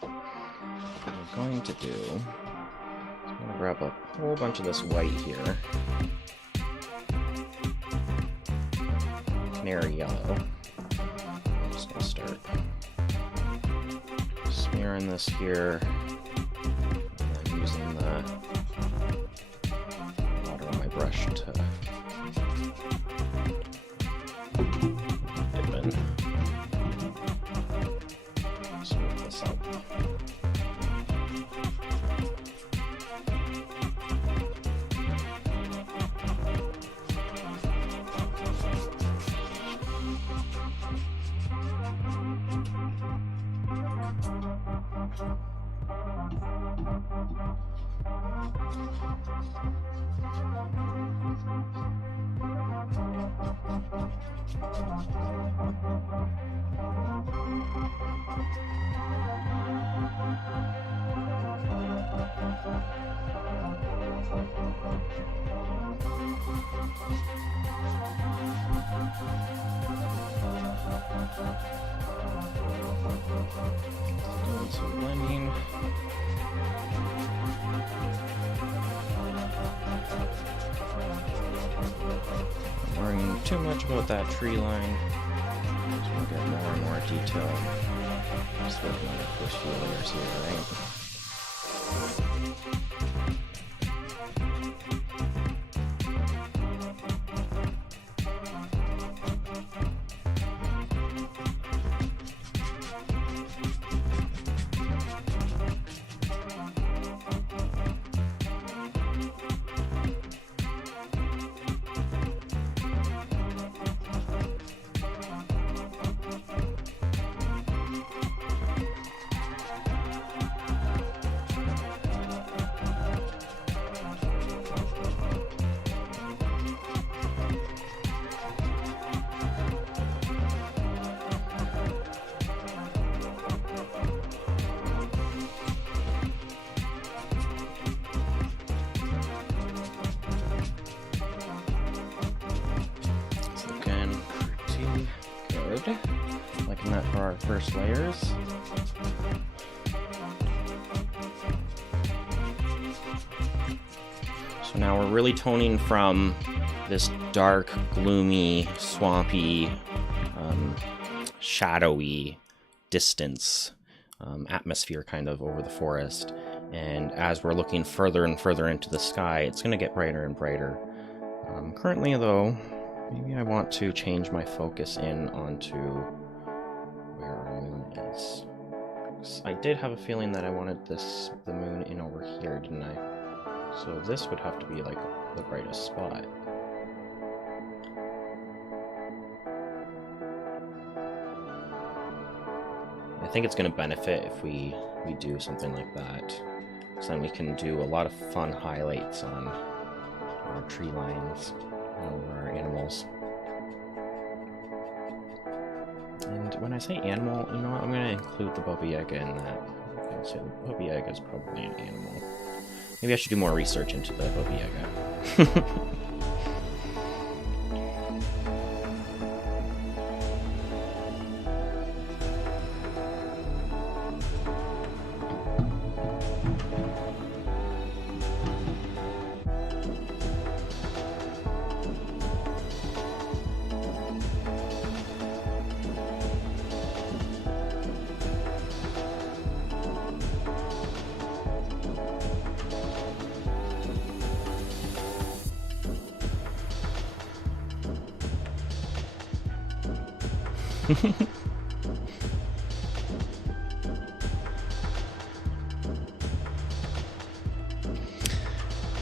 What I'm going to do is I'm going to grab a whole bunch of this white here. Canary yellow. I'm just going to start smearing this here, and I'm using the water on my brush to dip in, smooth this out. Doing some blending. Not worrying too much about that tree line. Just want to get more and more detail. Just working on the first few layers here, right? Liking that for our first layers. So now we're really toning from this dark, gloomy, swampy, shadowy distance atmosphere kind of over the forest. And as we're looking further and further into the sky, it's going to get brighter and brighter. Currently, though, maybe I want to change my focus in onto where our moon is. I did have a feeling that I wanted the moon in over here, didn't I? So this would have to be like the brightest spot. I think it's going to benefit if we do something like that. So then we can do a lot of fun highlights on our tree lines over our animals. And when I say animal, you know what? I'm going to include the Baba Yaga in that. Okay, so the Baba Yaga is probably an animal. Maybe I should do more research into the Baba Yaga.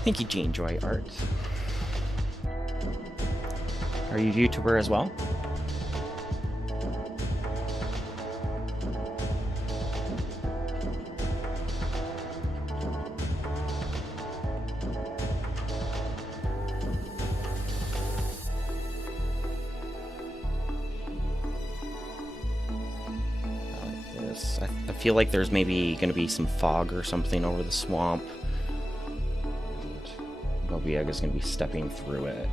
Thank you, Gene Joy Art. Are you a YouTuber as well? I feel like there's maybe going to be some fog or something over the swamp. Baba Yaga's going to be stepping through it.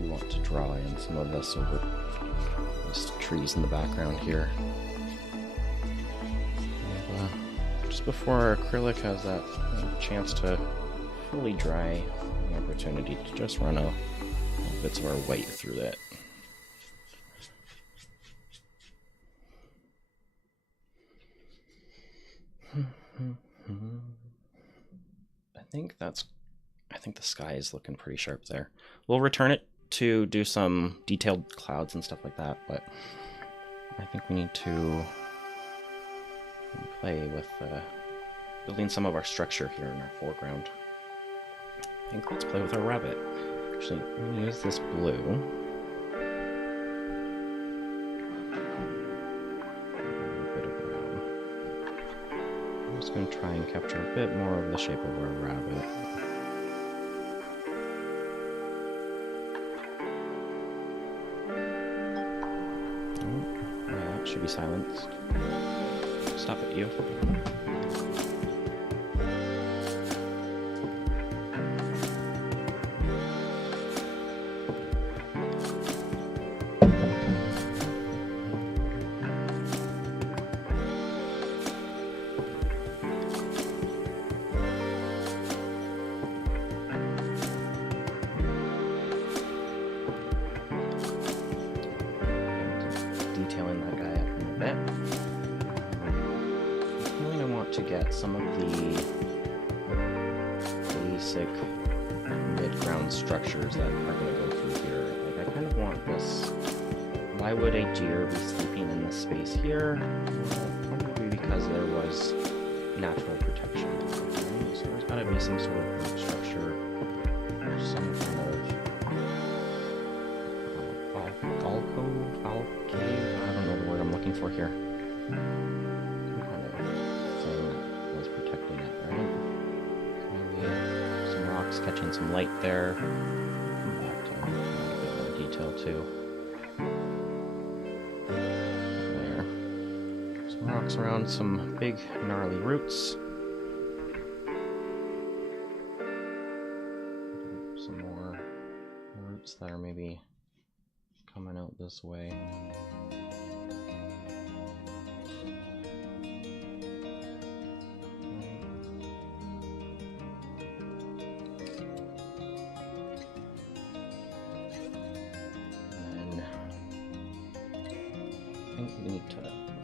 We want to draw in some of this over these trees in the background here. And, just before our acrylic has that chance to fully dry, an opportunity to just run a bits of our white through it. I think the sky is looking pretty sharp there. We'll return it to do some detailed clouds and stuff like that, but I think we need to play with building some of our structure here in our foreground. I think let's play with our rabbit. Actually, I'm going to use this blue. I'm just going to try and capture a bit more of the shape of our rabbit. Oh, yeah, it should be silenced. Stop it, you. Detailing that guy up in a bit. I really want to get some of the basic mid-ground structures that are going to go through here. Like, I kind of want this. Why would a deer be sleeping in this space here? Well, probably because there was natural protection. So there's got to be some sort of roof structure, or some kind of alcove, I don't know the word I'm looking for here. Some kind of thing that was protecting it, right? Maybe some rocks catching some light there. Come back to a bit more detail too. There. Some rocks around some big gnarly roots. Some more roots that are maybe coming out this way. And then I think we need to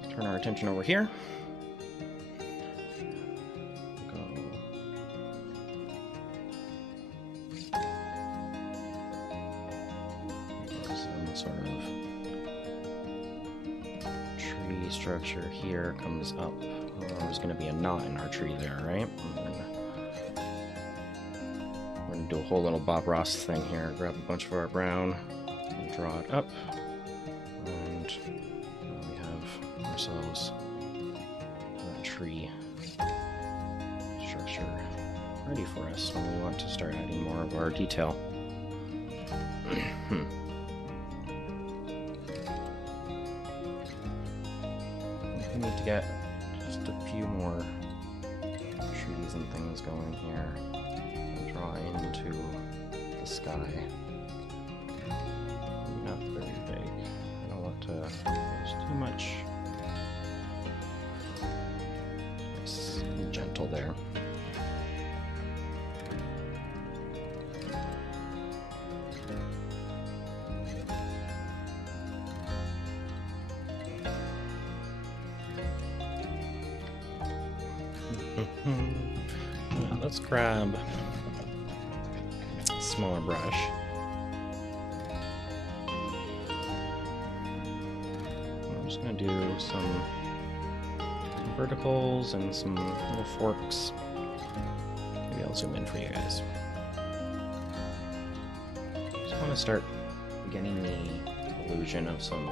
turn our attention over here. Sort of tree structure here comes up. There's going to be a knot in our tree there, right? We're going to do a whole little Bob Ross thing here. Grab a bunch of our brown and draw it up. And we have ourselves that tree structure ready for us when we want to start adding more of our detail. We need to get just a few more trees and things going here and draw into the sky. Not very big. I don't want to use too much. Nice and gentle there. Let's grab a smaller brush. I'm just going to do some verticals and some little forks. Maybe I'll zoom in for you guys. Just want to start getting the illusion of some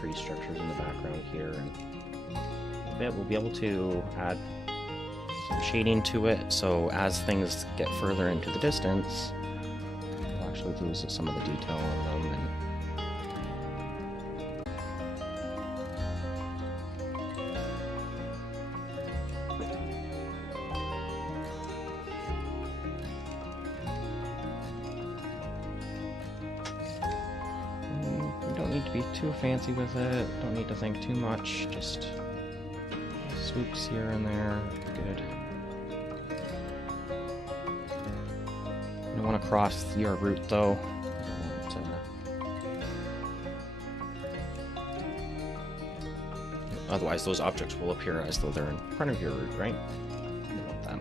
tree structures in the background here, and we'll be able to add some shading to it, so as things get further into the distance, we'll actually lose some of the detail on them. You don't need to be too fancy with it, don't need to think too much, just swoops here and there. Good. You don't want to cross your route though. Otherwise those objects will appear as though they're in front of your route, right? You don't want that.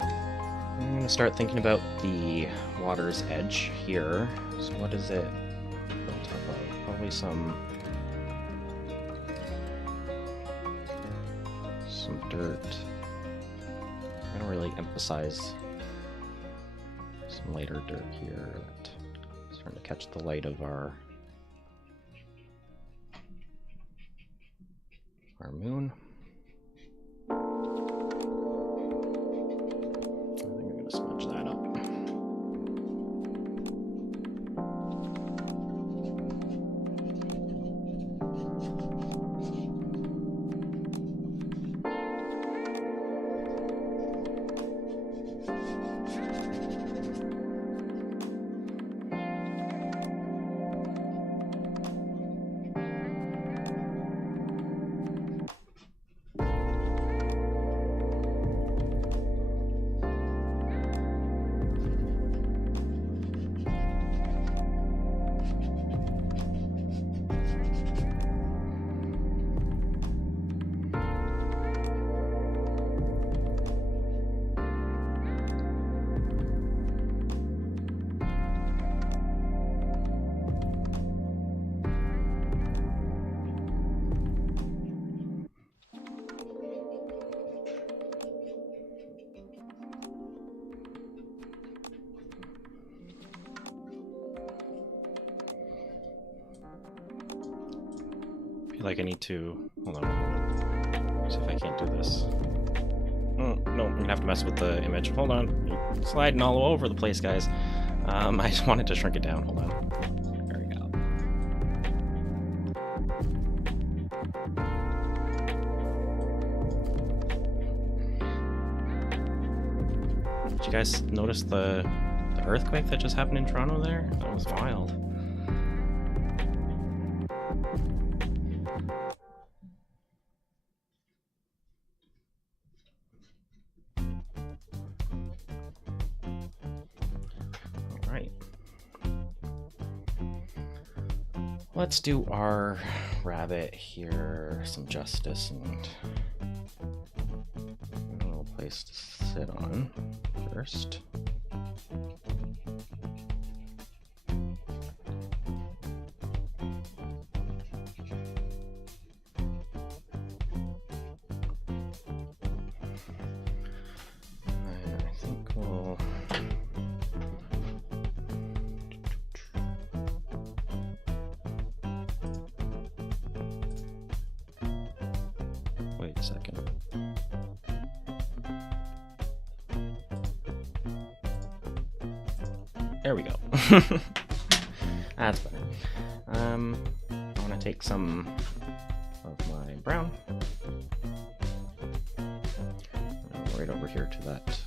I'm going to start thinking about the water's edge here. So what is it built up of? Probably some dirt. I'm going to really emphasize some lighter dirt here that's starting to catch the light of our moon. I think I'm going to smudge that up. I feel like I need to... Hold on. See if I can't do this. Oh, no, I'm gonna have to mess with the image. Hold on. You're sliding all over the place, guys. I just wanted to shrink it down. Hold on. There we go. Did you guys notice the earthquake that just happened in Toronto there? That was wild. Alright. Let's do our rabbit here, some justice, and a little place to sit on first. And I think we'll wait a second. There we go. That's better. I want to take some of my brown right over here to that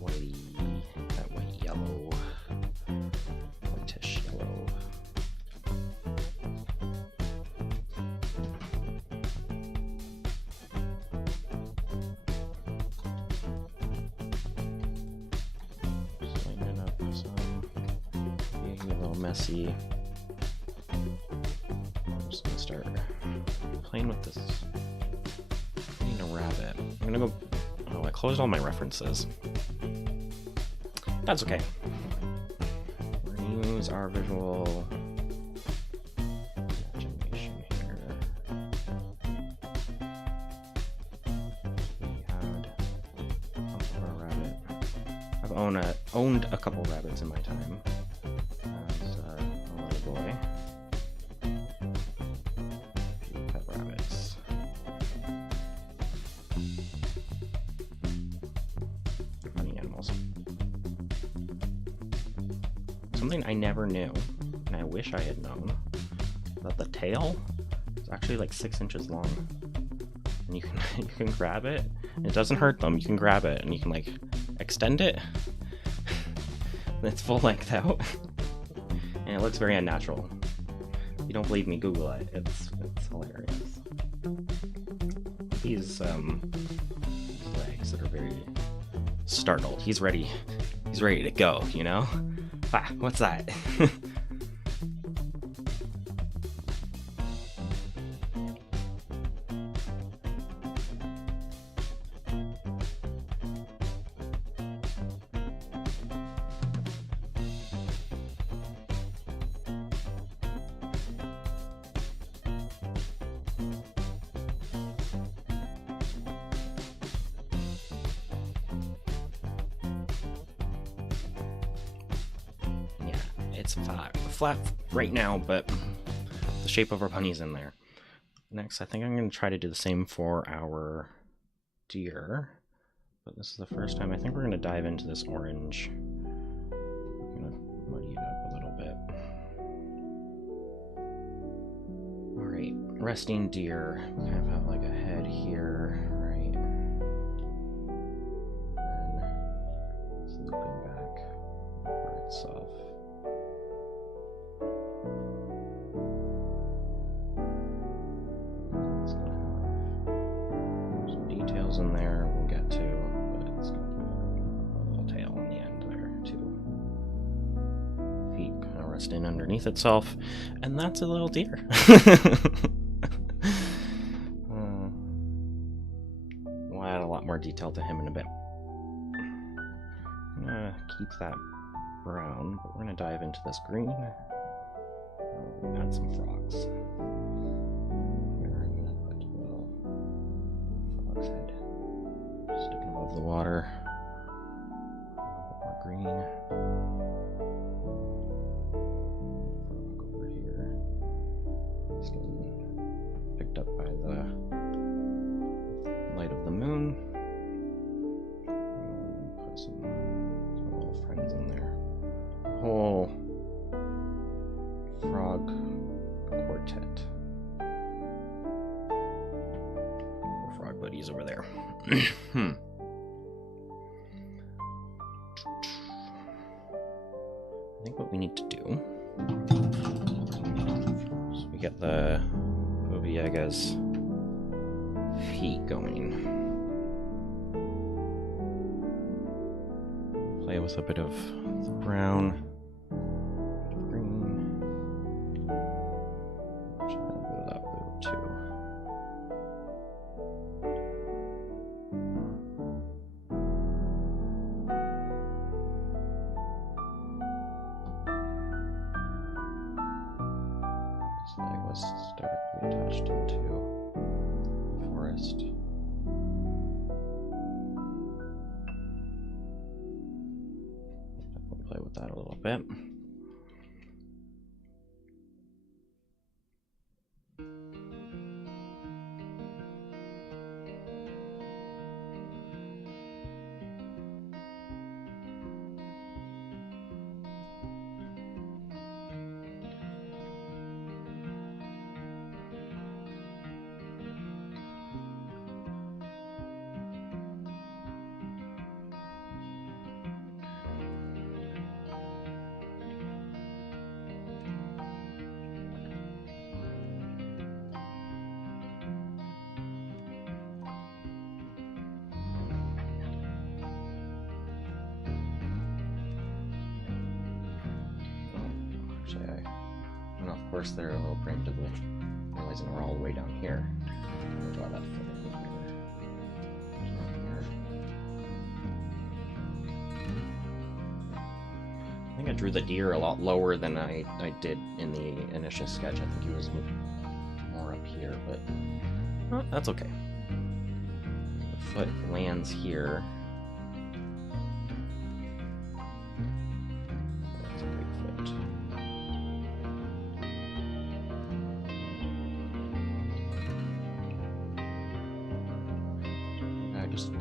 white yellow, whitish yellow. Messy. I'm just gonna start playing with this. Being a rabbit. I'm gonna go. Oh, I closed all my references. That's okay. We're gonna use our visual imagination here. We had a rabbit. I've owned a couple rabbits in my time. Something I never knew, and I wish I had known, that the tail is actually like 6 inches long. And you can grab it, and it doesn't hurt them. You can grab it, and you can like extend it. And it's full length out, and it looks very unnatural. If you don't believe me, Google it. It's hilarious. These legs that are very startled. He's ready. He's ready to go. You know. Ah, what's that? It's flat right now, but the shape of our bunny's in there. Next, I think I'm going to try to do the same for our deer, but this is the first time. I think we're going to dive into this orange. I'm going to muddy it up a little bit. Alright, resting deer. We kind of have like a head here, right? And then it's looping back over itself. In there we'll get to, but it's got a little tail on the end there too. Feet kind of resting underneath itself, and that's a little deer. We'll add a lot more detail to him in a bit. I'm gonna keep that brown, but we're gonna dive into this green. Add some frogs. Here I'm gonna put a little frog's head sticking above the water. A bit more green. Frog over here. It's getting picked up by the light of the moon. Put some little friends in there. A whole frog quartet. Frog buddies over there. I think what we need to do is we get the Yaga's feet going. play with a bit of brown, green. Should I do that blue too? This leg was directly attached into the forest. Play with that a little bit. And of course they're a little preemptively realizing we're all the way down here. I'll draw that footing here. I think I drew the deer a lot lower than I did in the initial sketch. I think he was more up here, but oh, that's okay. The foot lands here.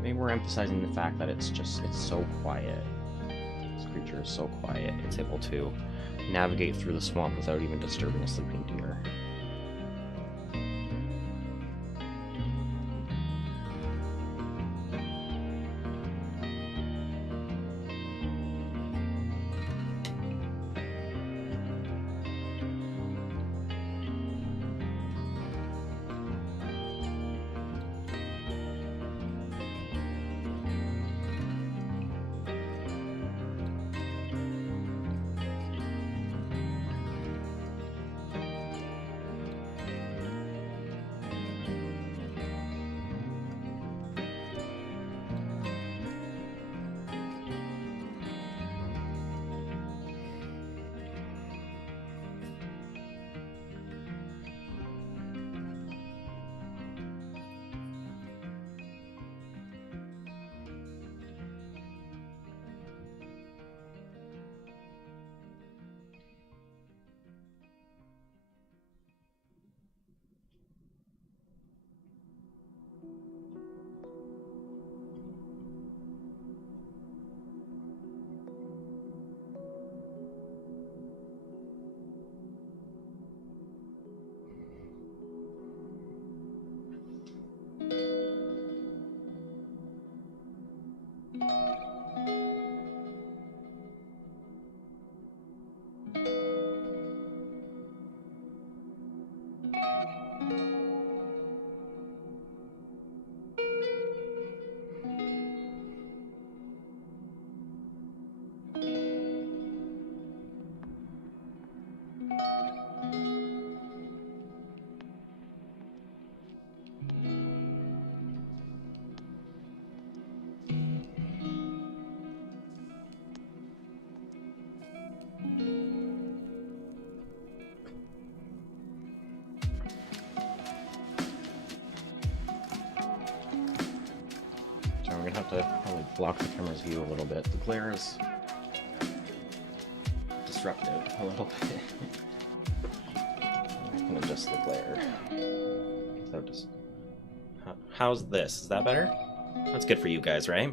Maybe we're emphasizing the fact that it's so quiet. This creature is so quiet, it's able to navigate through the swamp without even disturbing a sleeping deer. We're gonna have to probably block the camera's view a little bit. The glare is disruptive a little bit. I can adjust the glare. So just, how's this? Is that better? That's good for you guys, right?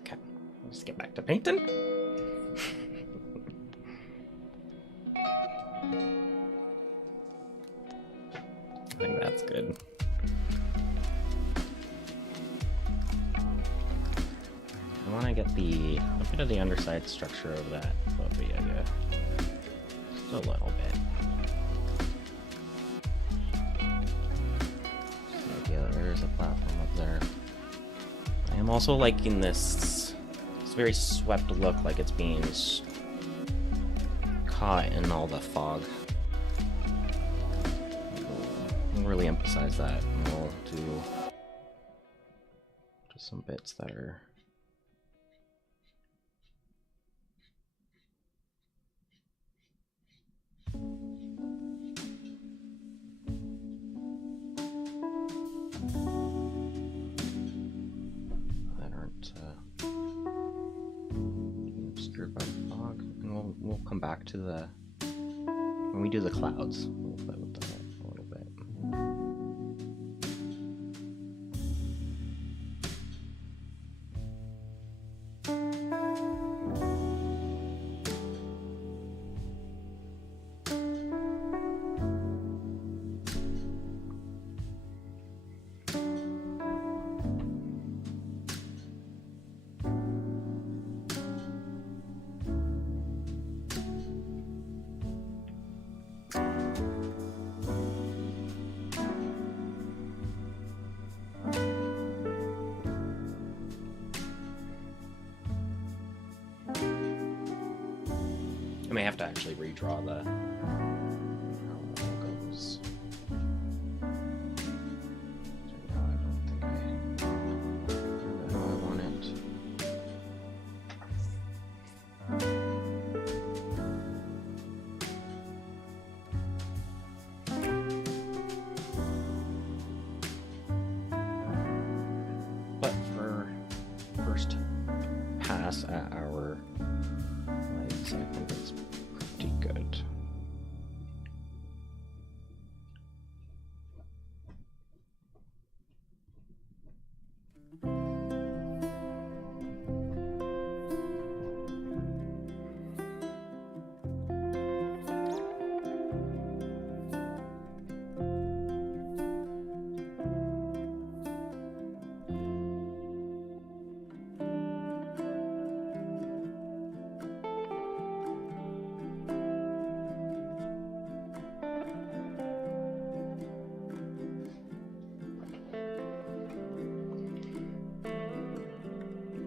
Okay, let's get back to painting. I think that's good. I want to get a bit of the underside structure of that of the Yaga. Just a little bit. Just the idea that there's a platform up there. I am also liking this very swept look, like it's being caught in all the fog. We'll really emphasize that, and we'll do just some bits that are obscured by the fog, and we'll come back to the when we do the clouds. We'll play with that a little bit. I may have to actually redraw how it all goes. So now I don't think I how I want it. But for first pass at our lights, I think it's pretty good.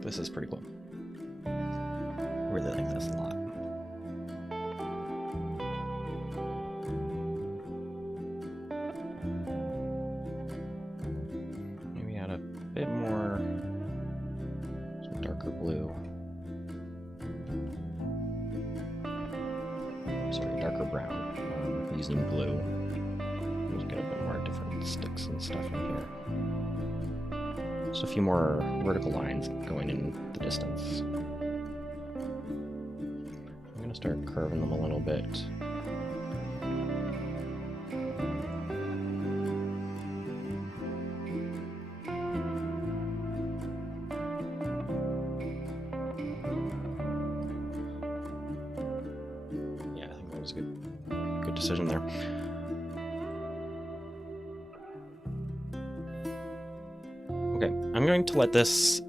This is pretty cool. I really like this a lot. Maybe add a bit more, some darker blue. Sorry, darker brown. Using blue. Just get a bit more different sticks and stuff in here. Just a few more vertical lines going in the distance. I'm going to start curving them a little bit. Yeah, I think that was a good decision there. Okay, I'm going to let this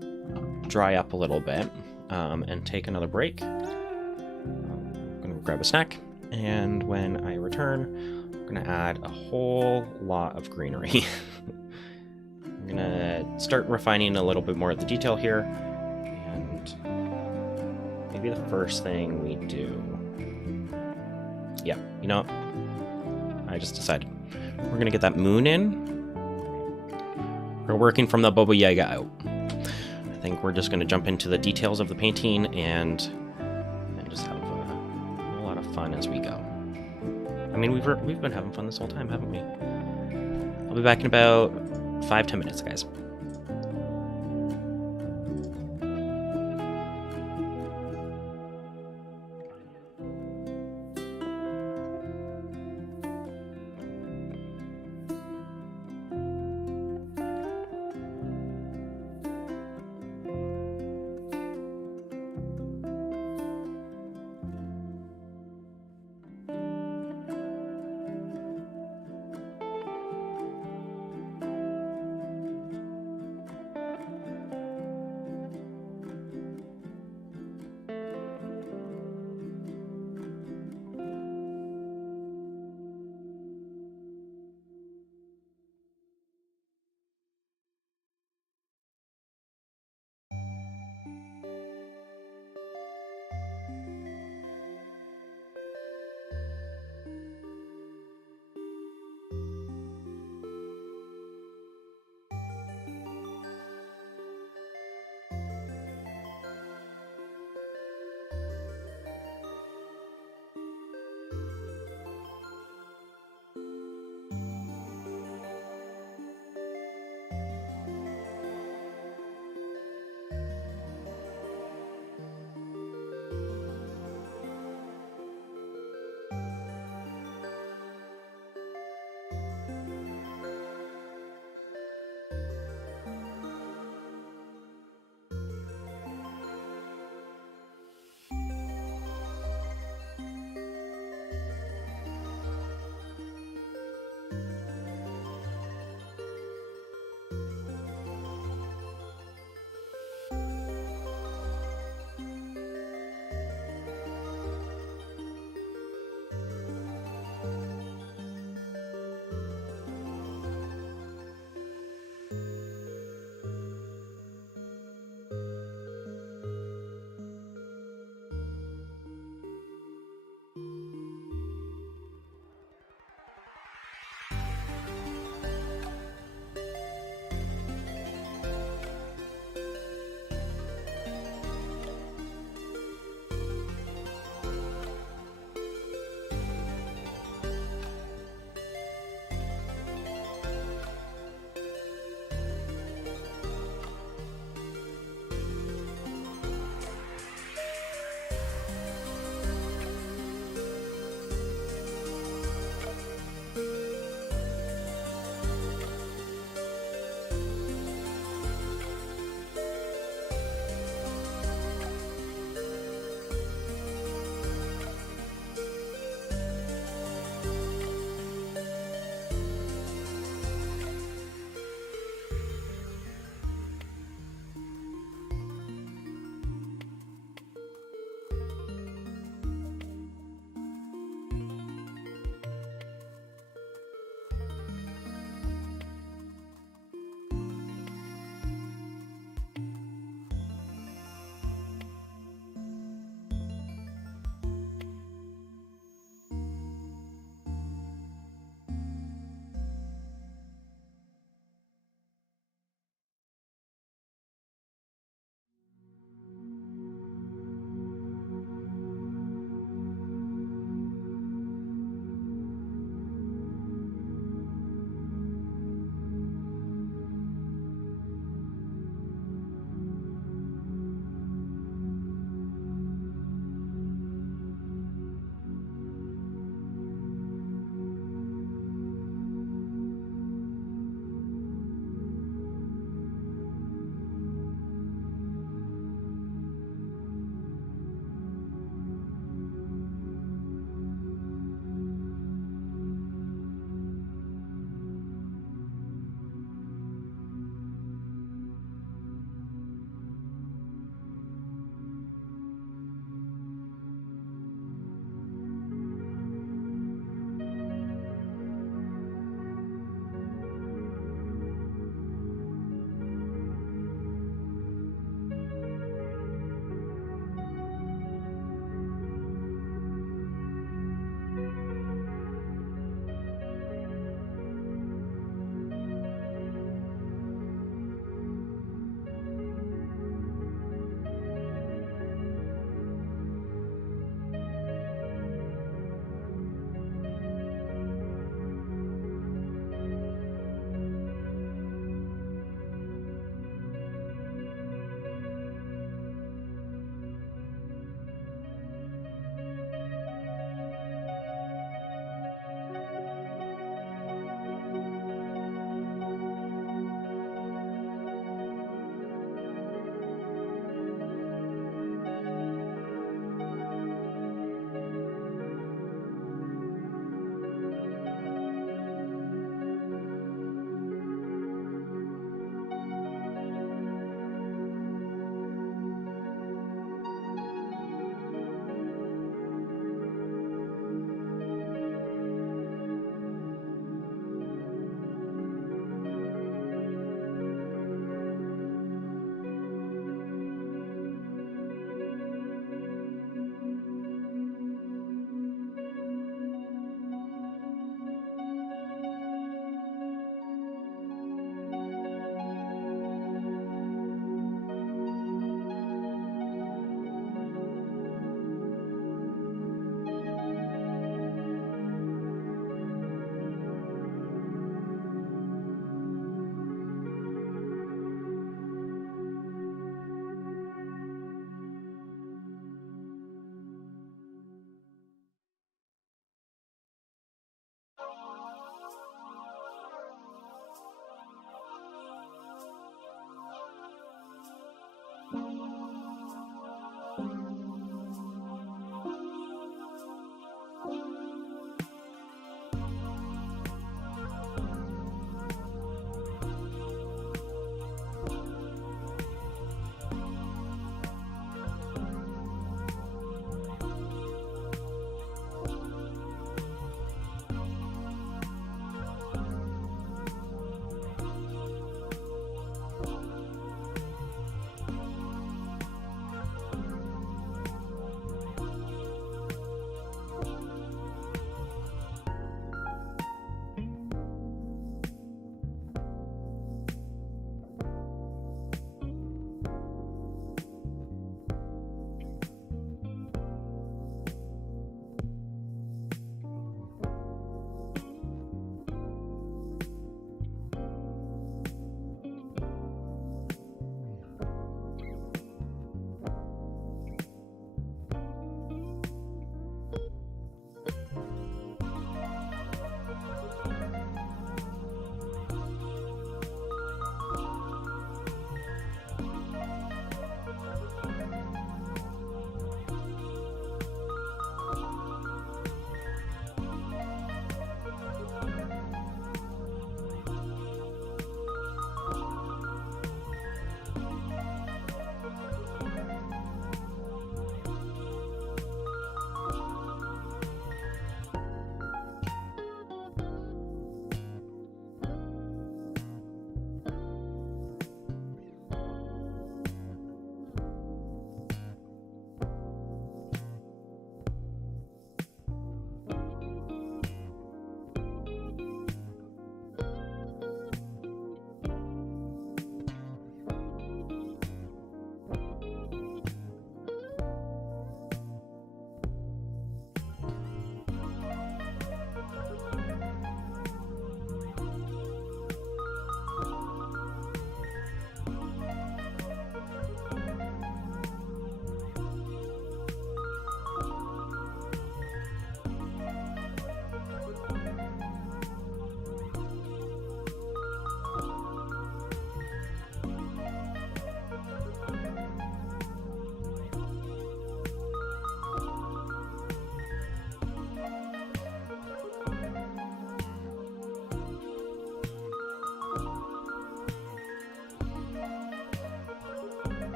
dry up a little bit and take another break. I'm going to grab a snack, and when I return, I'm going to add a whole lot of greenery. I'm going to start refining a little bit more of the detail here, and maybe the first thing we do... Yeah, you know what? I just decided. We're going to get that moon in. We're working from the Yaga out. I think we're just going to jump into the details of the painting and just have a lot of fun as we go. I mean, we've been having fun this whole time, haven't we? I'll be back in about 5-10 minutes, guys.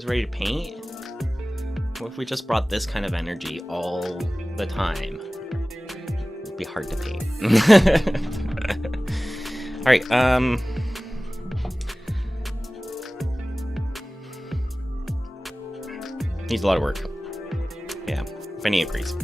guys ready to paint? What if we just brought this kind of energy all the time? It'd be hard to paint. Alright, needs a lot of work. Yeah, Finny agrees.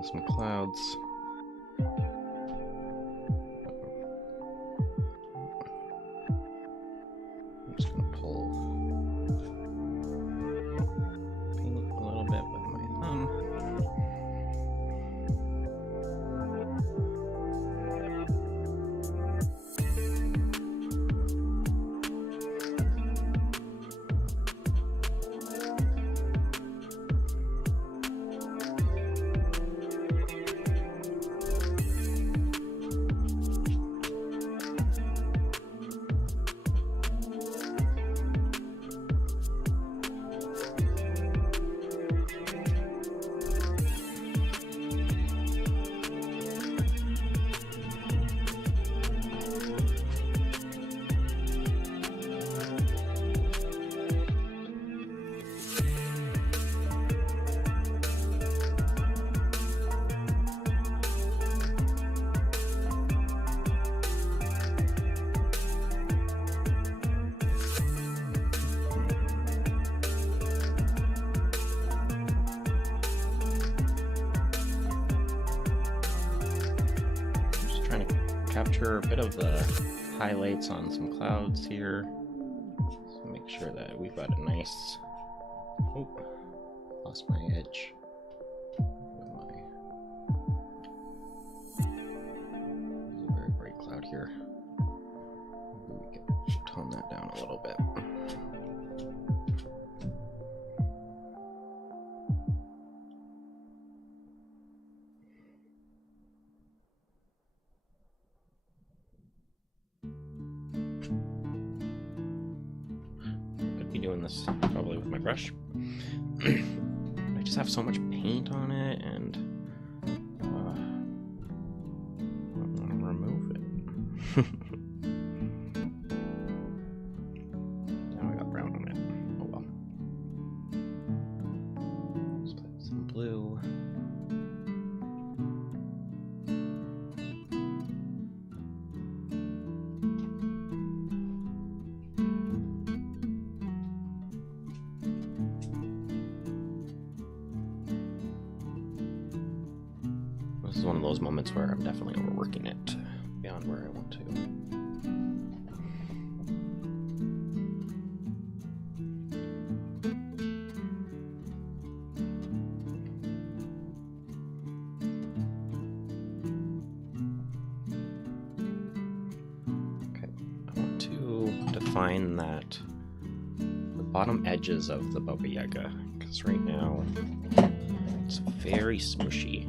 Some clouds. I'm just gonna pull paint a little bit with my thumb. Capture a bit of the highlights on some clouds here. So make sure that we've got a nice. Oh, lost my edge. There's a very bright cloud here. Maybe we can tone that down a little bit. Doing this probably with my brush. I just have so much paint on it, and I don't want to remove it. Now I got brown on it. Oh well. Let's put some blue. This is one of those moments where I'm definitely overworking it beyond where I want to. Okay, I want to define the bottom edges of the Baba Yaga, because right now it's very smooshy.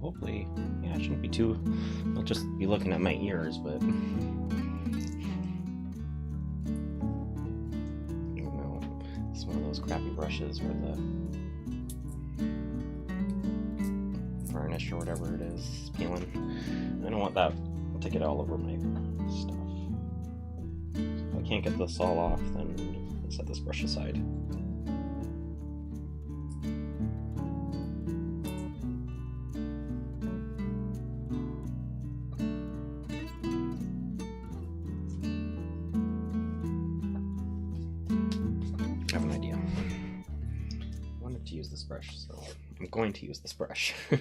Hopefully, yeah, it shouldn't be too. I'll just be looking at my ears, but I don't know. It's one of those crappy brushes where the varnish or whatever it is peeling. I don't want that to get all over my stuff. So if I can't get this all off, then I'll set this brush aside. brush, so I'm going to use this brush. I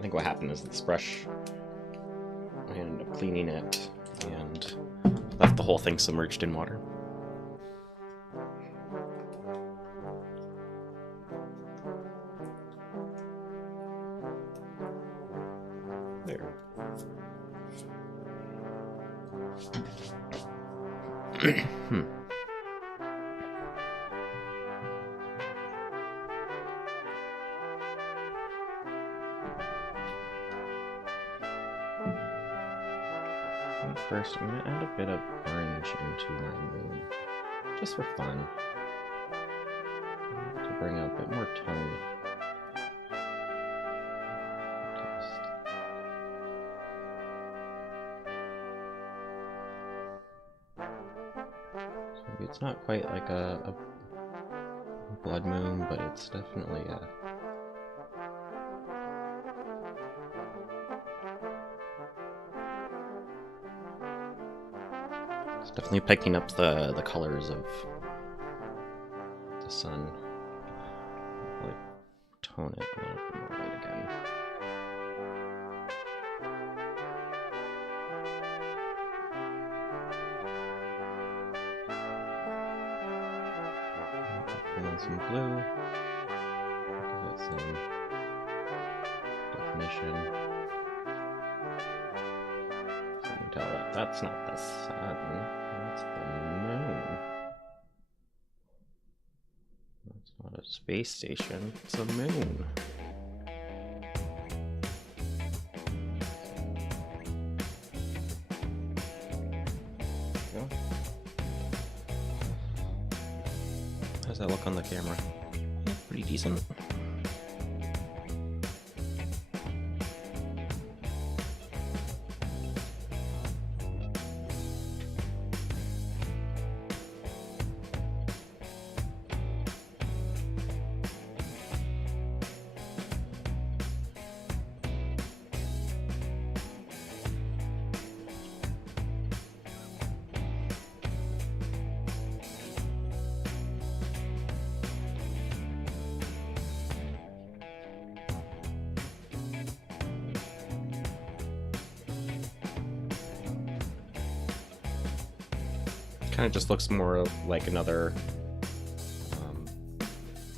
think what happened is this brush, I ended up cleaning it and left the whole thing submerged in water. There. First, I'm going to add a bit of orange into my moon, just for fun, to bring out a bit more tone. So maybe it's not quite like a blood moon, but it's definitely a... It's definitely picking up the colors of the sun. I'll like tone it a little bit more light again. And then some blue. Give it some definition. Tell that that's not the sun, that's the moon. That's not a space station, it's a moon. How does that look on the camera? Yeah, pretty decent. Kind of just looks more like another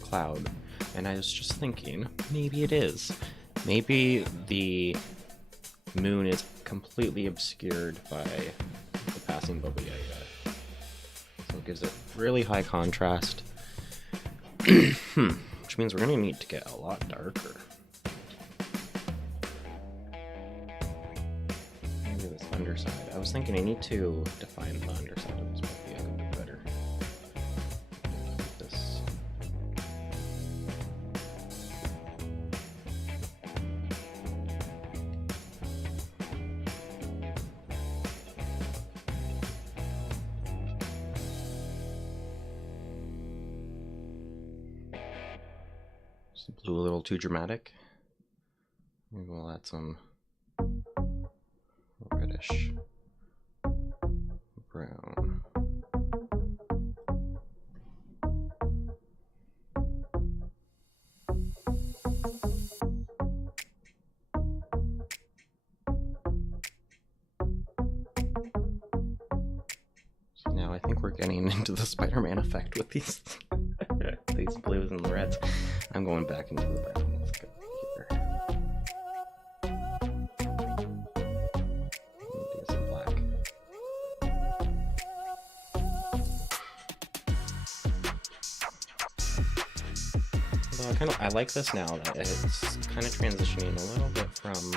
cloud, and I was just thinking, maybe it is. Maybe the moon is completely obscured by the passing Baba Yaga, so it gives it really high contrast, which means we're going to need to get a lot darker. Maybe this underside. I was thinking I need to define the underside of this Baba Yaga a bit better. This. Just blue a little too dramatic. Maybe we'll add some reddish brown. So now I think we're getting into the Spider-Man effect with these these blues and reds. I'm going back into the brown. Let's go here. Do some black. Although I like this now that it's kind of transitioning a little bit from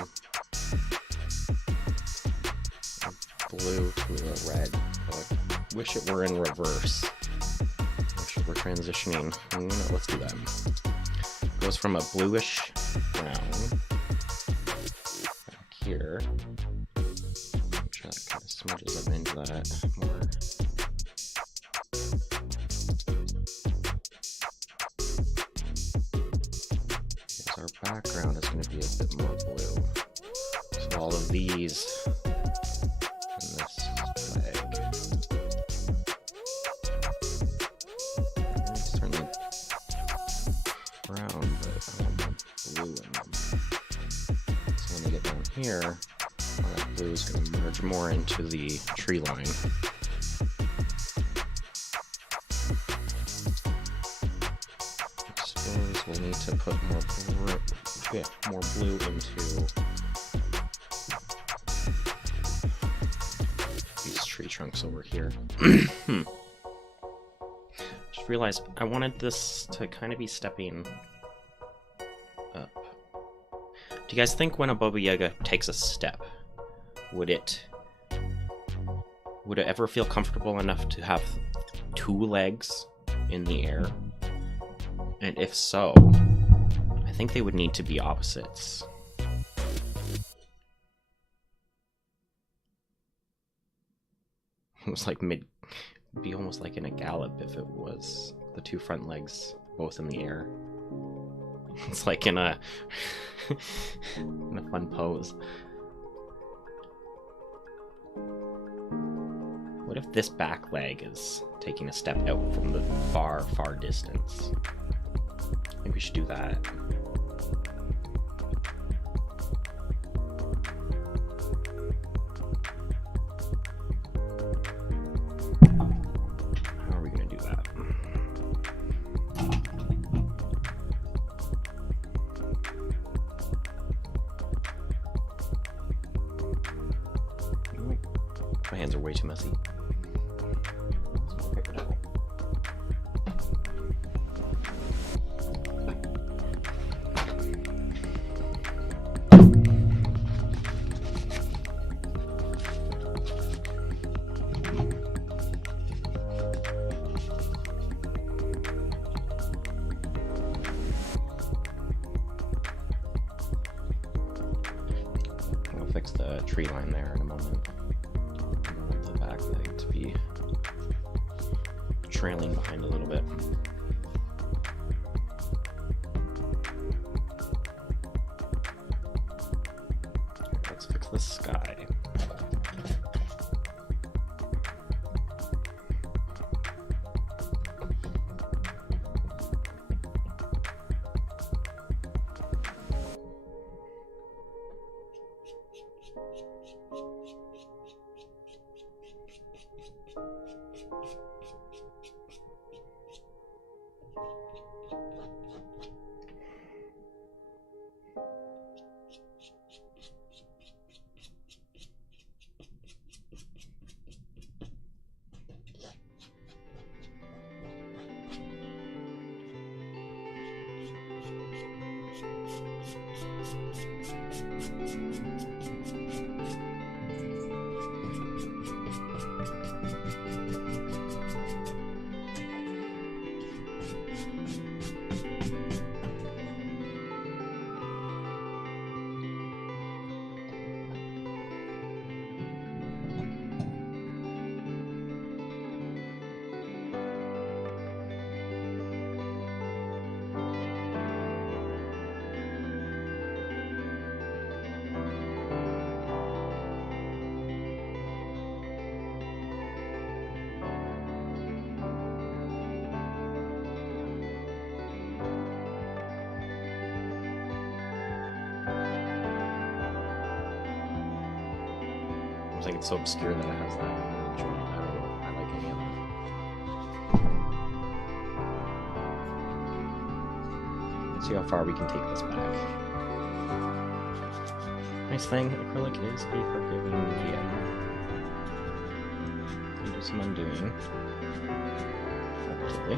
a blue to a red. I wish it were in reverse. Wish it were transitioning. And, you know, let's do that. It goes from a bluish brown back here. Make sure that kind of smudges up into that more. Our background is going to be a bit more blue. all of these in this leg. Certainly brown, but I want more blue in them. So when they get down here, all that blue is going to merge more into the tree line. I suppose we'll need to put more blue into these tree trunks over here. Just realized I wanted this to kind of be stepping up. Do you guys think when a Baba Yaga takes a step, would it ever feel comfortable enough to have 2 legs in the air? And if so, I think they would need to be opposites. It was like be almost like in a gallop if it was the 2 front legs both in the air. It's like in a in a fun pose. What if this back leg is taking a step out from the far, far distance? I think we should do that. How are we going to do that? My hands are way too messy. I'll fix the tree line there in a moment. I want the back leg to be trailing behind a little bit. Let's fix the sky. I think it's so obscure that it has that joint. I don't know if I like any of that. Let's see how far we can take this back. Nice thing, acrylic is a forgiving medium. You do some undoing. Hopefully.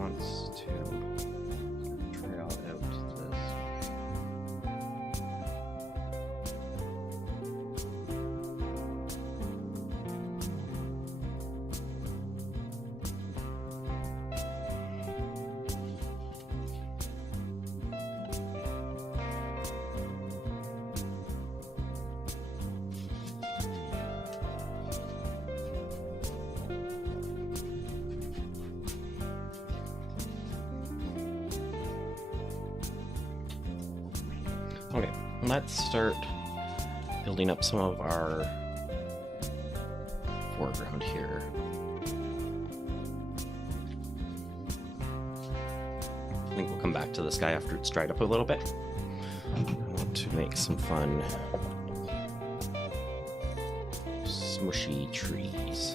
wants to trail out this. Okay, let's start building up some of our foreground here. I think we'll come back to this guy after it's dried up a little bit. I want to make some fun smushy trees.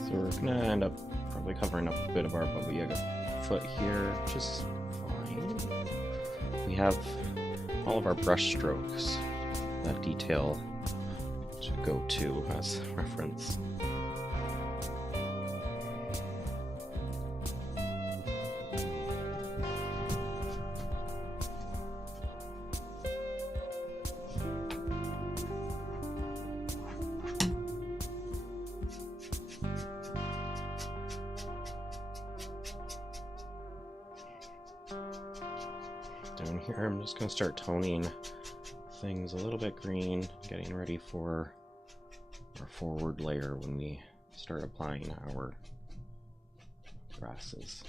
So we're gonna end up probably covering up a bit of our Baba Yaga foot here, which is fine. We have all of our brush strokes, that detail to go to as reference. Down here, I'm just going to start toning things a little bit green, getting ready for our forward layer when we start applying our grasses.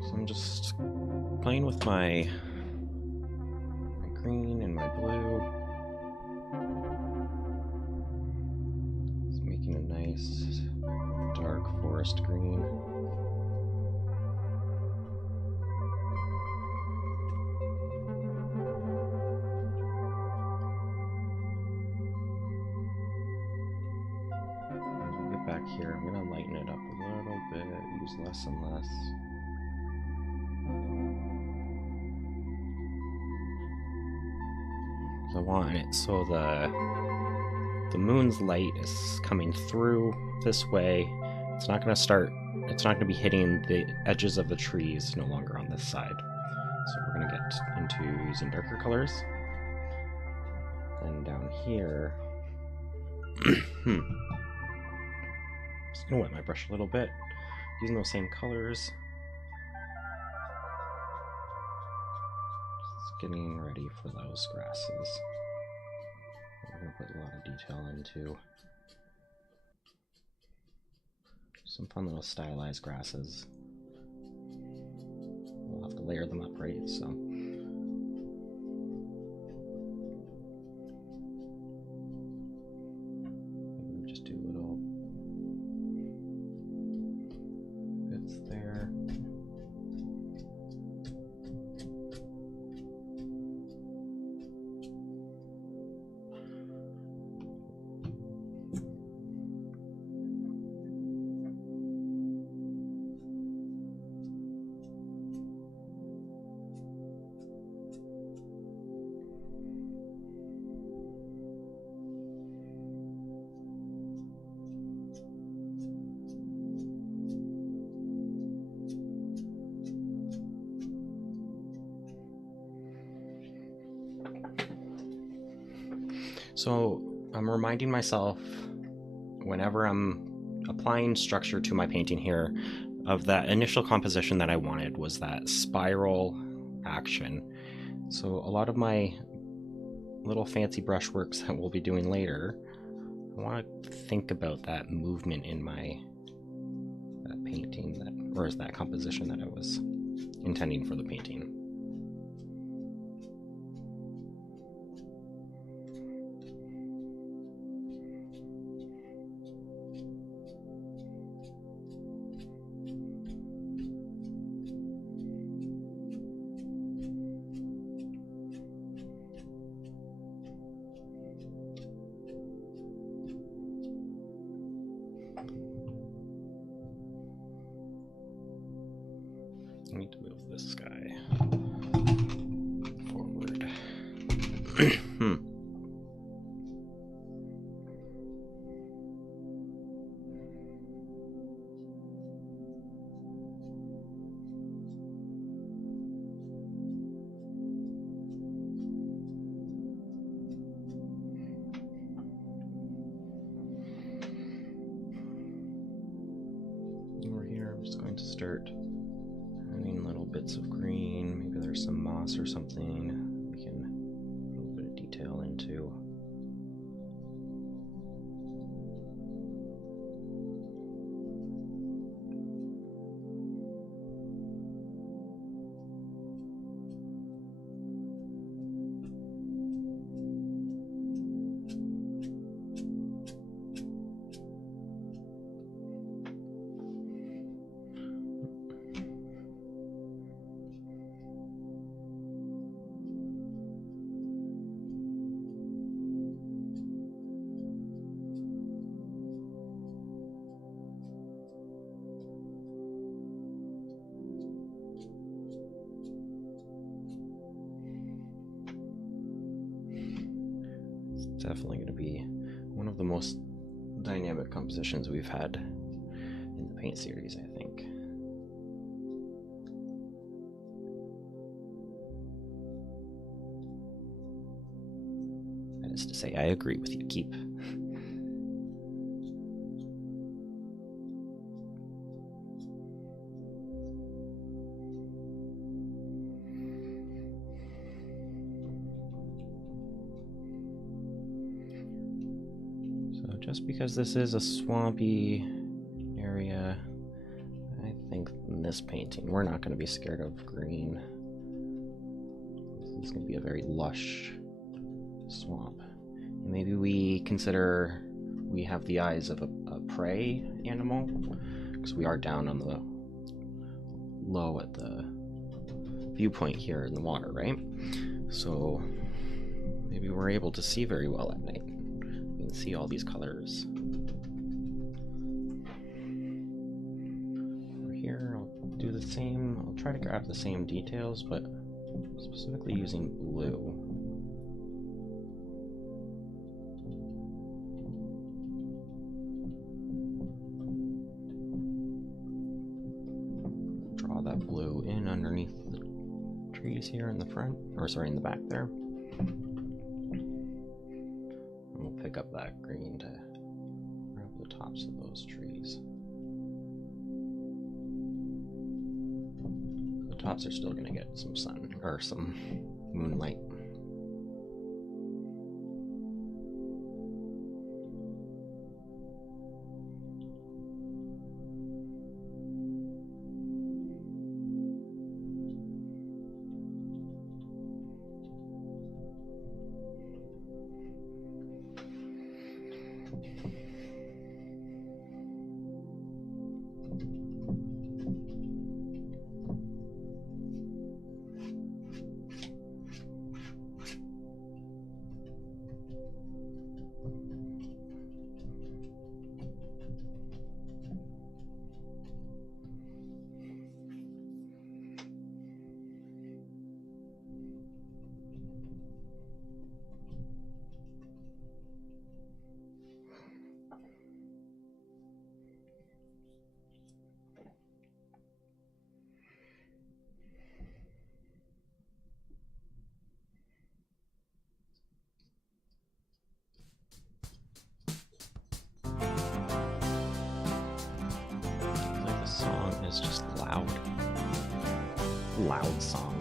So I'm just playing with my green and my blue. Just making a nice dark forest green. Get back here, I'm going to lighten it up a little bit, use less and less. I want it so the moon's light is coming through this way. It's not going to be hitting the edges of the trees no longer on this side. So we're going to get into using darker colors. Then down here, just going to wet my brush a little bit, using those same colors. Getting ready for those grasses. We're going to put a lot of detail into some fun little stylized grasses. We'll have to layer them up, right? So maybe we just do little bits there. So I'm reminding myself whenever I'm applying structure to my painting here of that initial composition that I wanted was that spiral action. So a lot of my little fancy brushworks that we'll be doing later, I want to think about that movement in that painting, or is that composition that I was intending for the painting. I need to move this guy forward. Over here, I'm just going to start adding little bits of green. Maybe there's some moss or something we can put a little bit of detail into. Definitely going to be one of the most dynamic compositions we've had in the paint series, I think. That is to say, I agree with you, Keep. Just because this is a swampy area, I think in this painting we're not going to be scared of green. This is going to be a very lush swamp. And maybe we consider we have the eyes of a prey animal, because we are down on the low at the viewpoint here in the water, right? So maybe we're able to see very well at night. See all these colors. Over here, I'll do the same. I'll try to grab the same details, but specifically using blue. Draw that blue in underneath the trees here in the front, or sorry, in the back there. Pick up that green to grab the tops of those trees. The tops are still going to get some sun or some moonlight. loud song.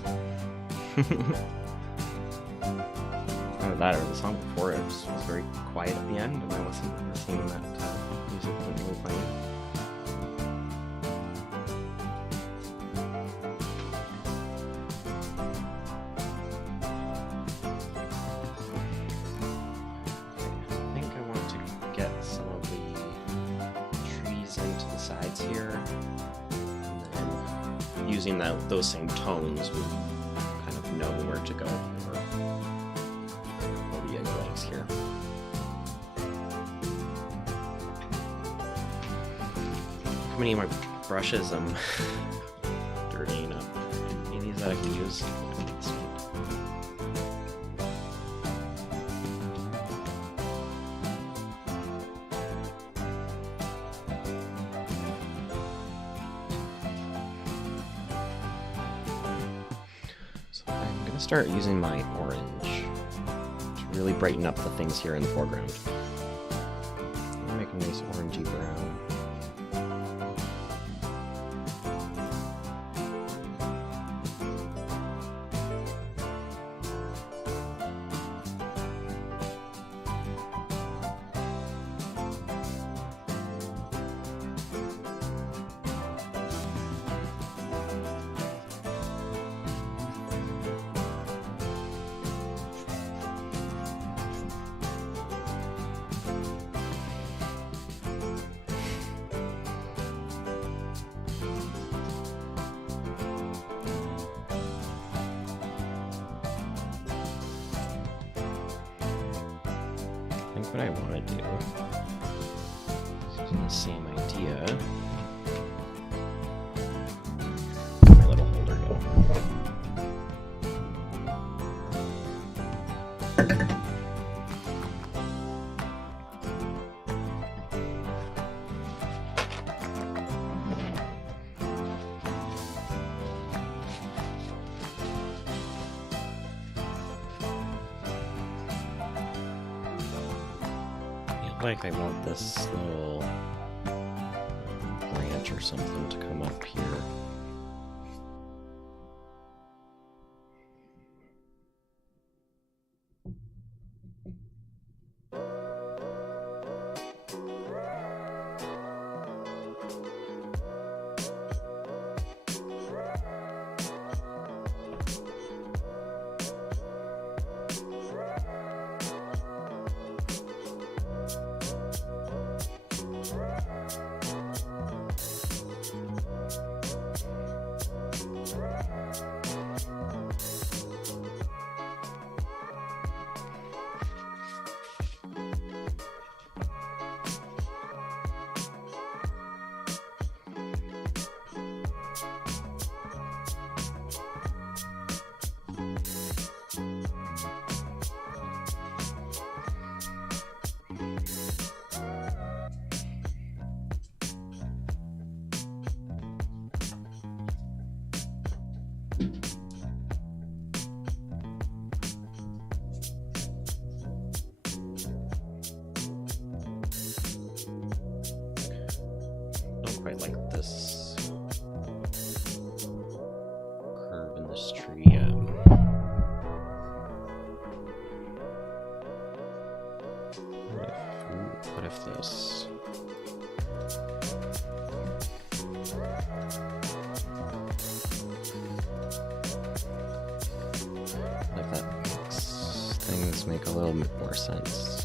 Either that or the song before it was very quiet at the end, and I wasn't seeing that music wasn't really playing. I think I want to get some of the trees into the sides here, and then using those same tones, we kind of know where to go for the Yaga legs here. How many of my brushes I'm dirtying up? Any of these that I can use? I'm going to start using my orange to really brighten up the things here in the foreground. Make a nice orangey brown. I think what I want to do is using the same idea. Where'd my little holder go? Like I want this little branch or something to come up here. Don't quite like this curve in this tree yet. What if this? Like that makes things make a little bit more sense.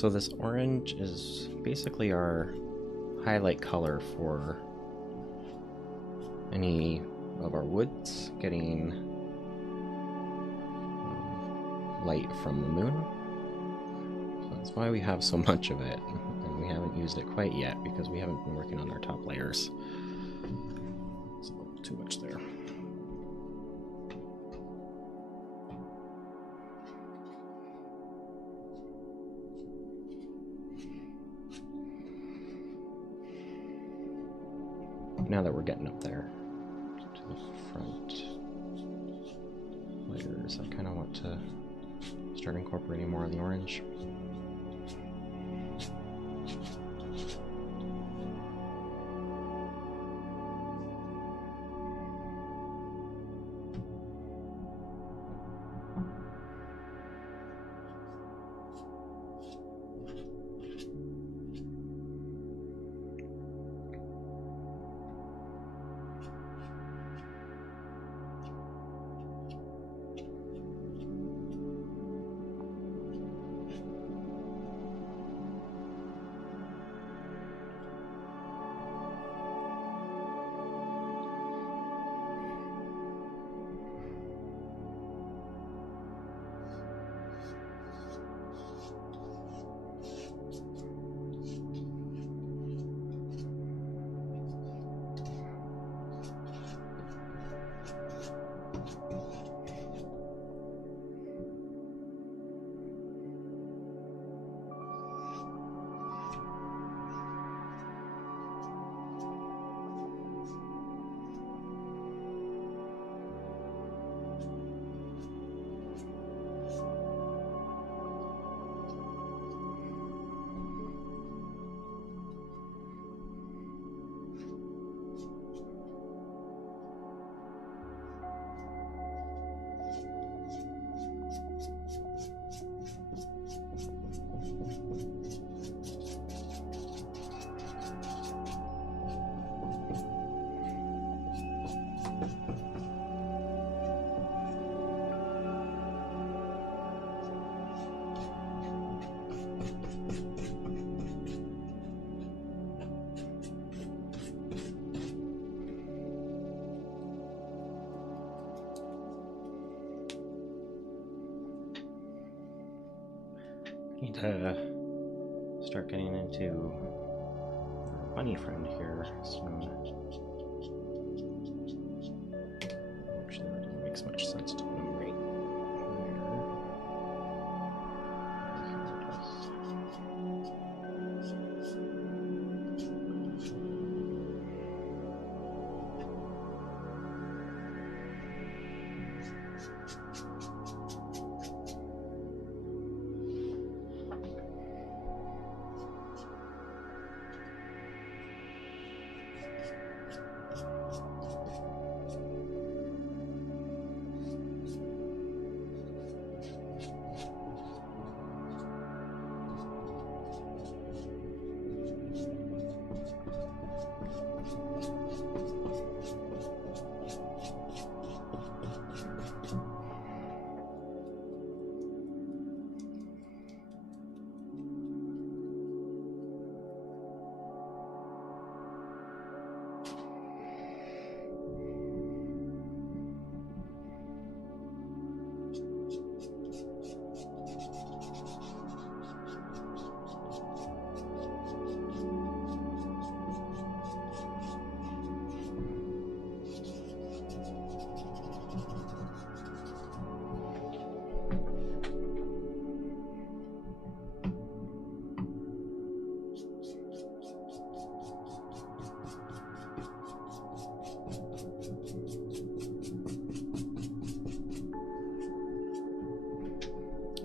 So this orange is basically our highlight color for any of our woods getting light from the moon. So that's why we have so much of it, and we haven't used it quite yet because we haven't been working on our top layers. It's a little too much there. Now that we're getting up there to the front layers, I kind of want to start incorporating more of the orange. Need to start getting into our bunny friend here soon. Actually, that doesn't make so much sense to put him right there. Here it is.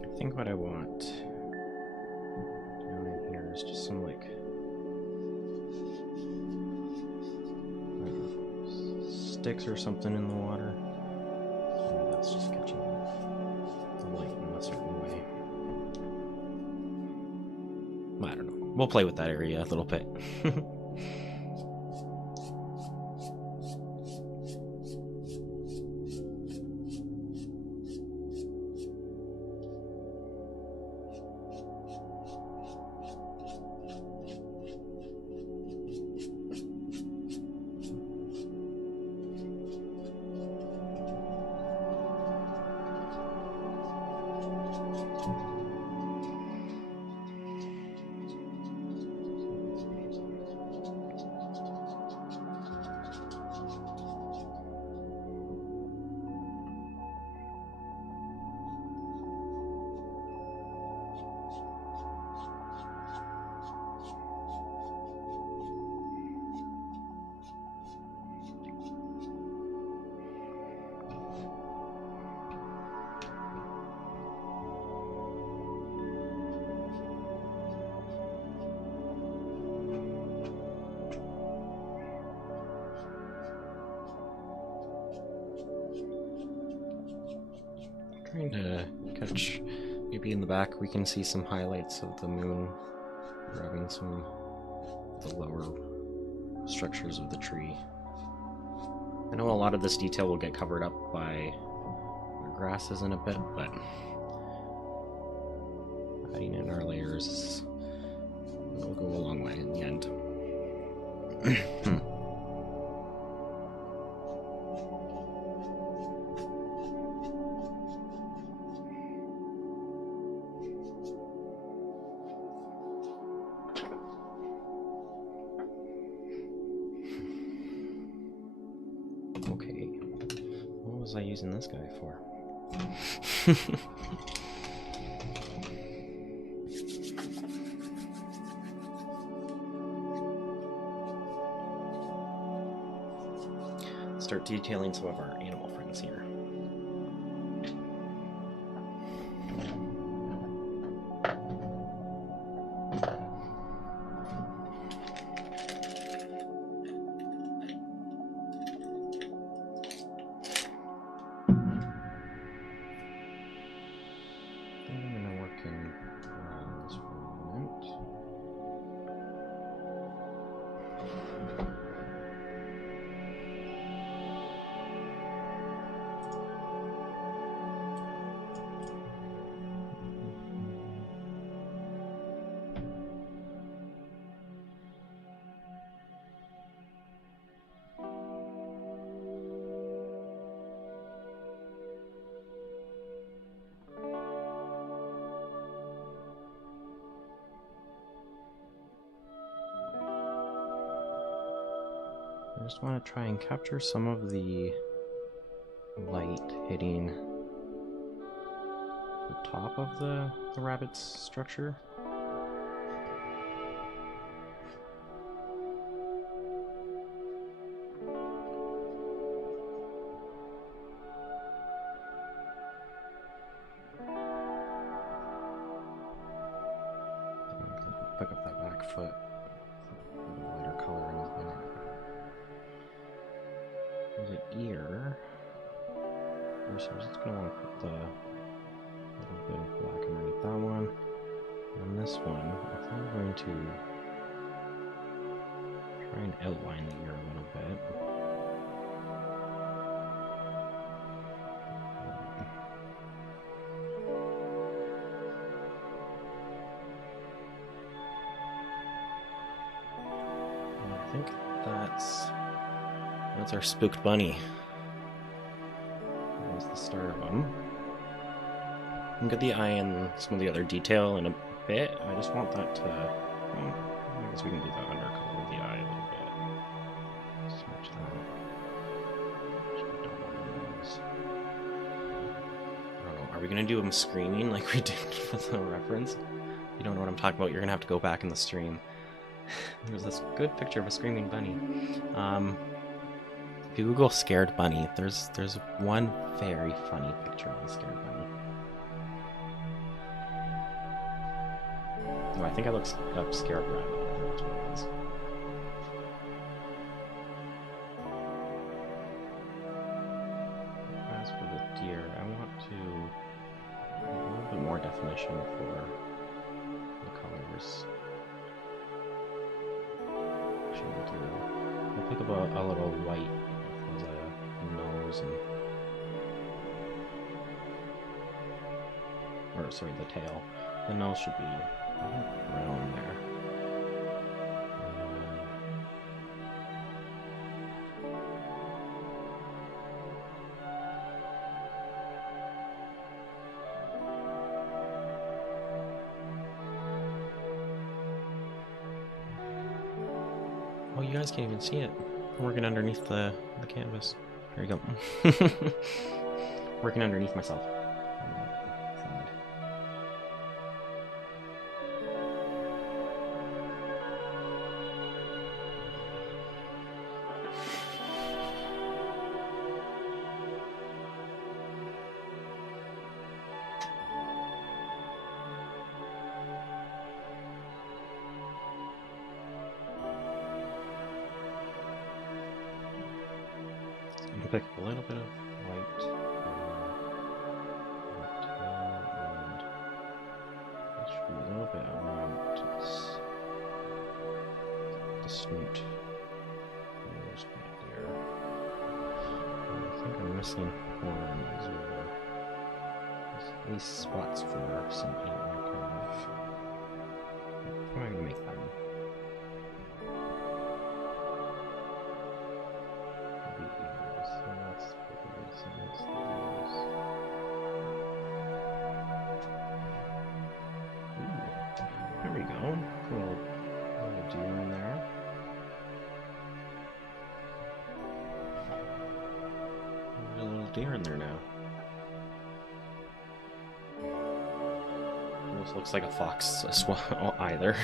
I think what I want down in here is just some like sticks or something in the water. Maybe that's just catching the light in a certain way. I don't know. We'll play with that area a little bit. Trying to catch, maybe in the back we can see some highlights of the moon grabbing some of the lower structures of the tree. I know a lot of this detail will get covered up by the grasses in a bit, but adding in our layers will go a long way in the end. Okay, what was I using this guy for? Start detailing some of our animal friends here. I just want to try and capture some of the light hitting the top of the rabbit's structure. Pick up that back foot, a lighter color in it. There's an ear. First, I'm just going to want to put the little bit of black underneath that one. And this one, I think I'm going to try and outline the ear a little bit. And I think that's our spooked bunny. That was the start of him. I'll get the eye and some of the other detail in a bit. I just want that to... Well, I guess we can do that undercolor of the eye a little bit. Switch that. Should be done on the nose. I don't know. Are we going to do him screaming like we did for the reference? If you don't know what I'm talking about, you're going to have to go back in the stream. There's this good picture of a screaming bunny. If you Google scared bunny, there's one very funny picture of a scared bunny. No, I think I looked up scared rabbit. I think that's what it was. As for the deer, I want to have a little bit more definition for the colors. I'll pick up a little white for the nose and, or sorry, the tail. The nose should be brown there. Oh, you guys can't even see it. I'm working underneath the canvas. There you go. Working underneath myself. Pick a little bit of white snoot. There's there. I think I'm missing horns or at least spots for some antler kind of. I'm trying to make them. There we go. Little deer in there. There's a little deer in there now. Almost looks like a fox as well, either.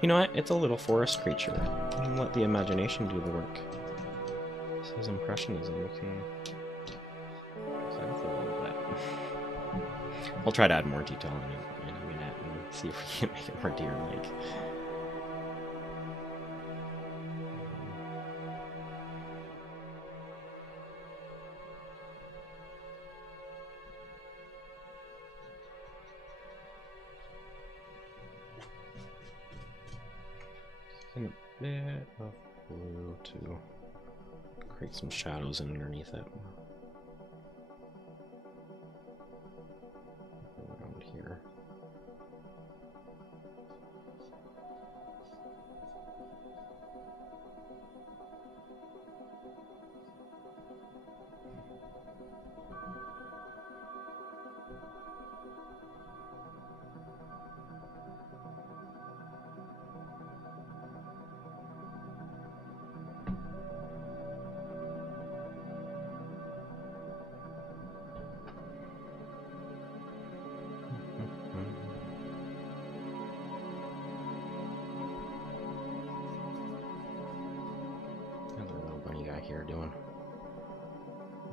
You know what? It's a little forest creature. Let the imagination do the work. This is impressionism. We can. I'll try to add more detail in a minute and see if we can make it more deer-like. And a bit of blue to create some shadows underneath it. Around here. Here doing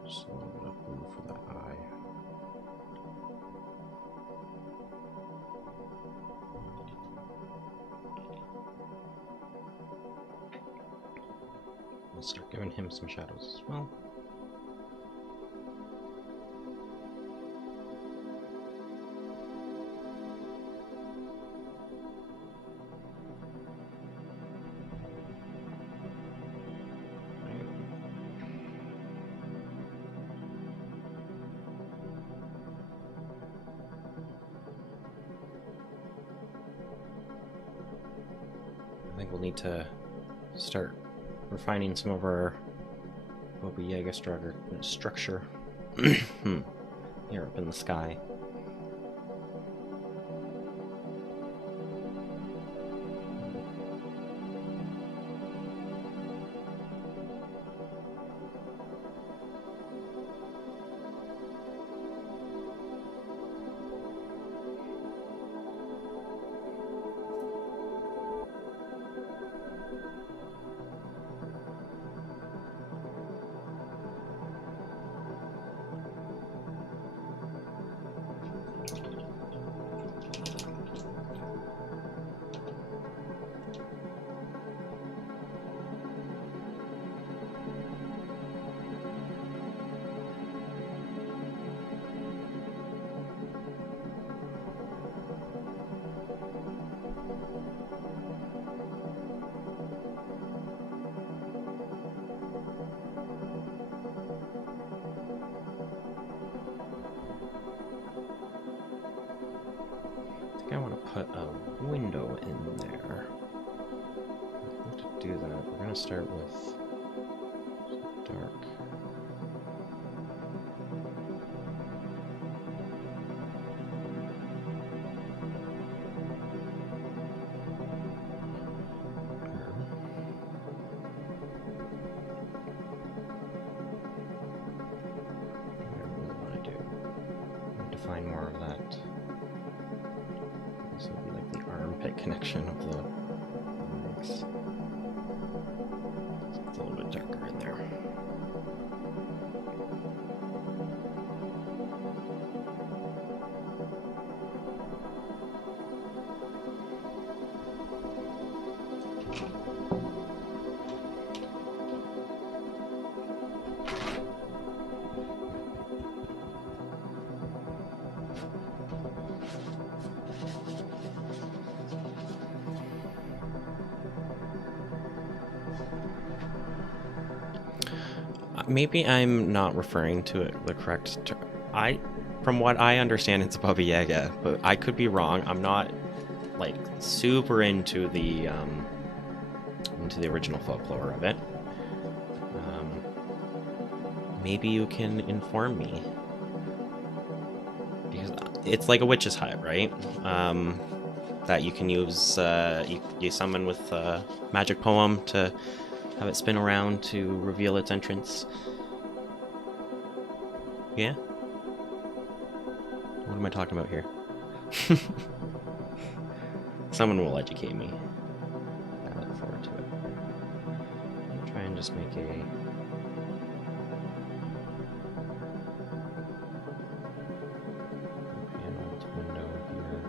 just a little bit of blue for the eye. We'll start giving him some shadows as well. I think we'll need to start refining some of our Yaga structure here up in the sky. I want to put a window in there. To do that, we're going to start with dark. Define more of that. This would be like the armpit connection of the legs. It's a little bit darker in there. Maybe I'm not referring to it the correct term. From what I understand, it's Baba Yaga, but I could be wrong. I'm not like super into the original folklore of it. Maybe you can inform me, because it's like a witch's hut, right? That you can use. You summon with a magic poem to have it spin around to reveal its entrance. Yeah? What am I talking about here? Someone will educate me. I look forward to it. I'll try and just make a... paneled window here.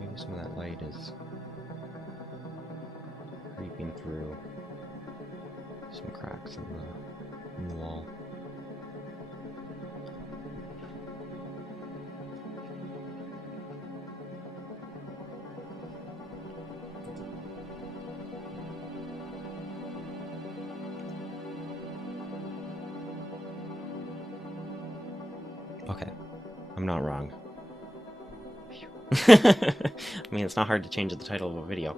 Maybe some of that light is creeping through some cracks in the wall. Okay, I'm not wrong. I mean, it's not hard to change the title of a video.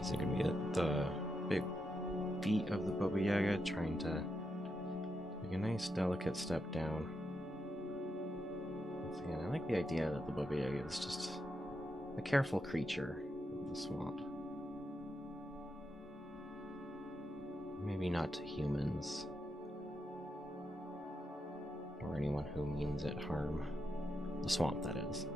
Is it gonna be at the big feet of the Baba Yaga, trying to make a nice delicate step down. Once again, I like the idea that the Baba Yaga is just a careful creature of the swamp. Maybe not to humans, or anyone who means it harm. The swamp, that is.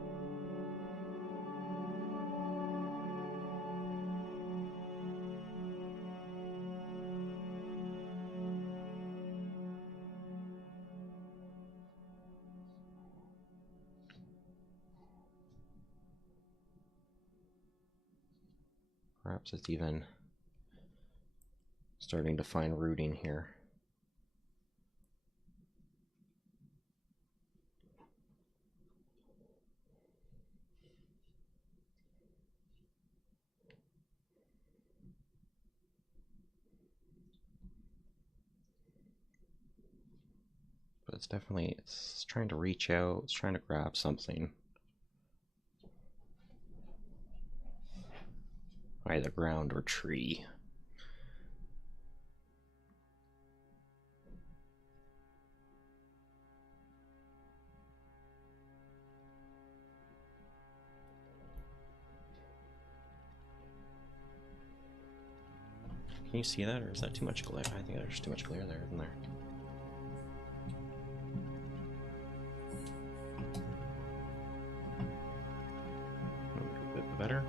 Perhaps it's even starting to find rooting here. But it's trying to reach out, it's trying to grab something. Either ground or tree. Can you see that, or is that too much glare? I think there's too much glare there, isn't there? A bit better.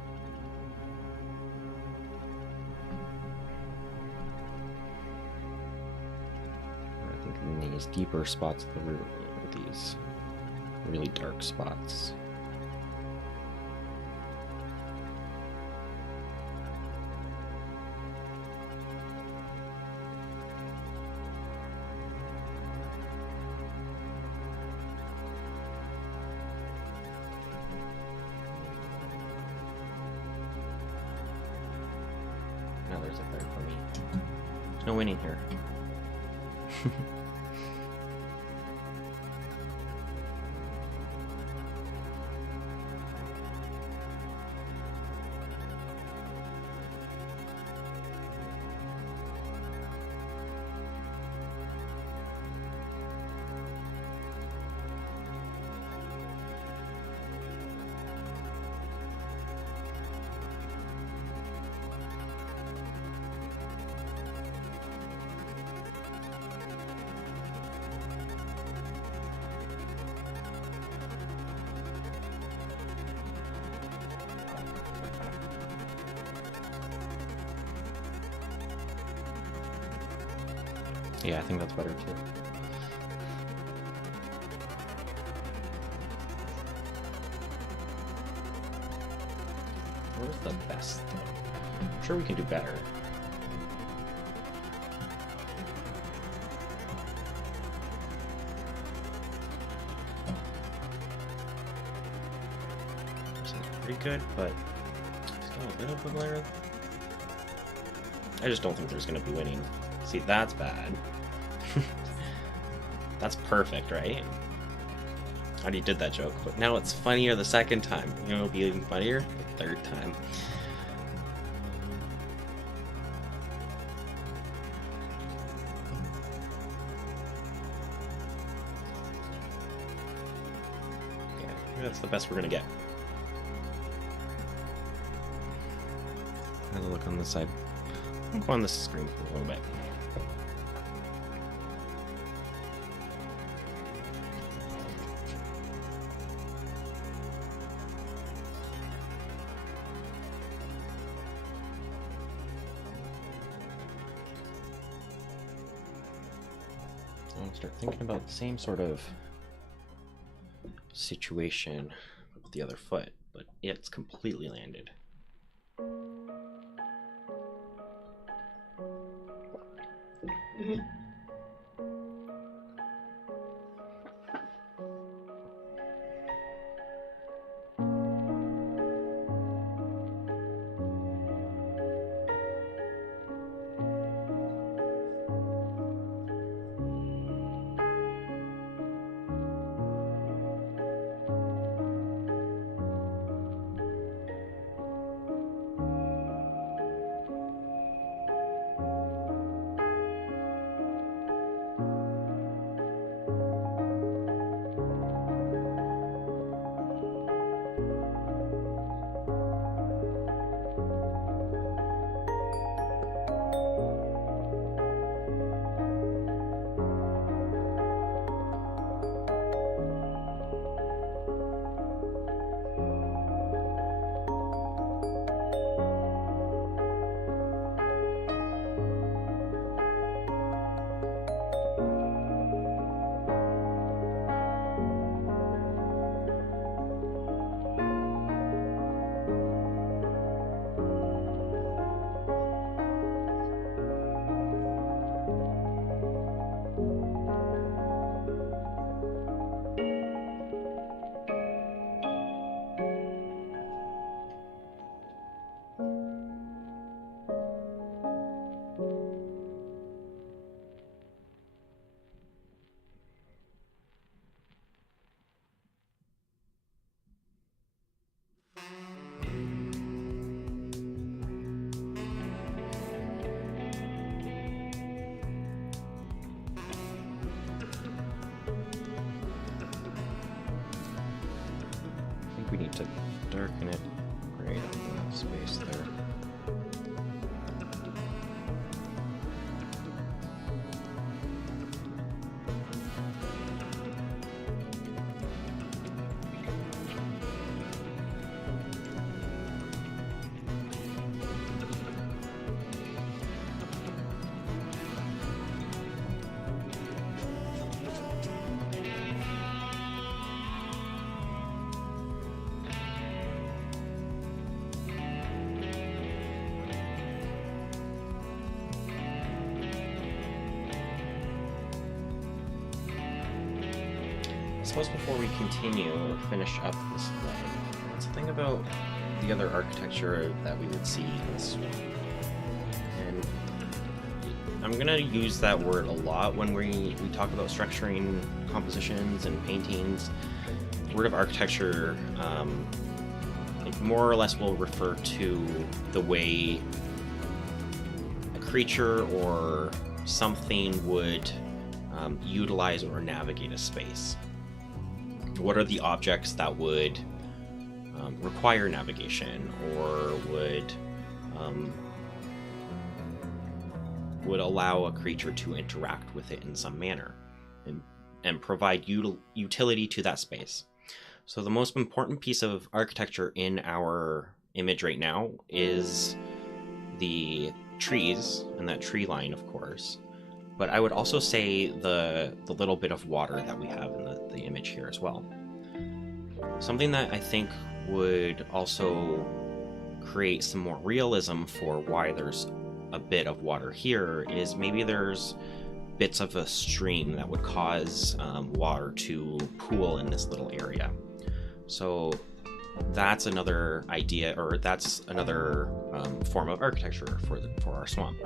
I think in these deeper spots of the root are these really dark spots. Now there's a third for me. There's no winning here. Yeah, I think that's better too. Where's the best thing? I'm sure we can do better. Sounds pretty good, but still a bit of a glare. I just don't think there's going to be winning. See, that's bad. That's perfect, right? I already did that joke, but now it's funnier the second time. You know, it'll be even funnier the third time. Yeah, that's the best we're gonna get. Have a look on this side. I'll go on this screen for a little bit. Start thinking about the same sort of situation with the other foot, but it's completely landed. darken it right up in that space there. I suppose before we continue or finish up this leg, let's think about the other architecture that we would see in this swamp. And I'm going to use that word a lot when we talk about structuring compositions and paintings. The word of architecture it more or less will refer to the way a creature or something would utilize or navigate a space. What are the objects that would require navigation or would allow a creature to interact with it in some manner and provide utility to that space? So the most important piece of architecture in our image right now is the trees and that tree line, of course. But I would also say the little bit of water that we have in the image here as well. Something that I think would also create some more realism for why there's a bit of water here is maybe there's bits of a stream that would cause water to pool in this little area. So that's another idea, or that's another form of architecture for our swamp.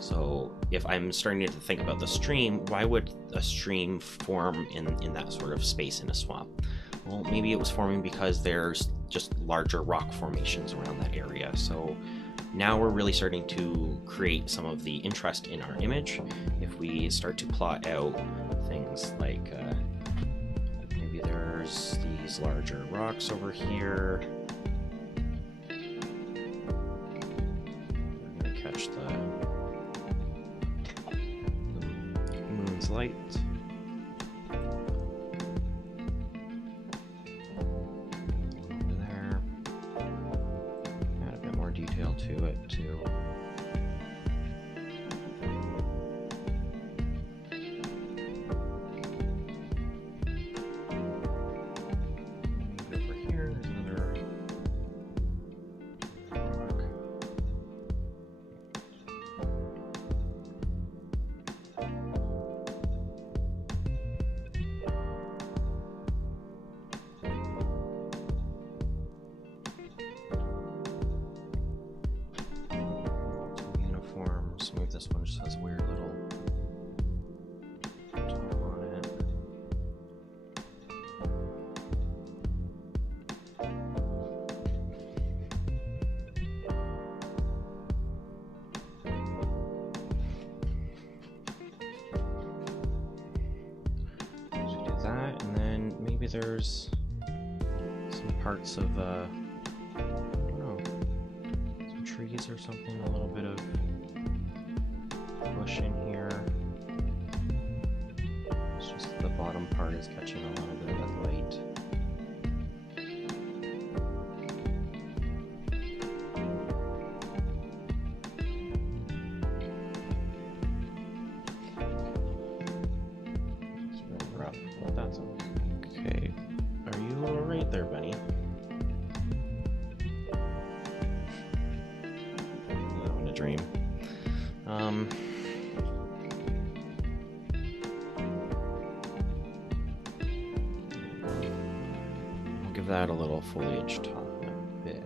So if I'm starting to think about the stream, why would a stream form in that sort of space in a swamp? Well, maybe it was forming because there's just larger rock formations around that area. So now we're really starting to create some of the interest in our image. If we start to plot out things like maybe there's these larger rocks over here. We're going to catch the moon's light. Over there. Add a bit more detail to it too. Over here, there's another rock. Uniform. Maybe this one just has a weird little top on it. So do that, and then maybe there's some parts of I don't know, some trees or something, a little bit of bush in here. It's just the bottom part is catching a little bit of that light. It's really rough, but that's okay. Are you alright there, Benny? Living a dream. We'll give that a little foliage top in a bit.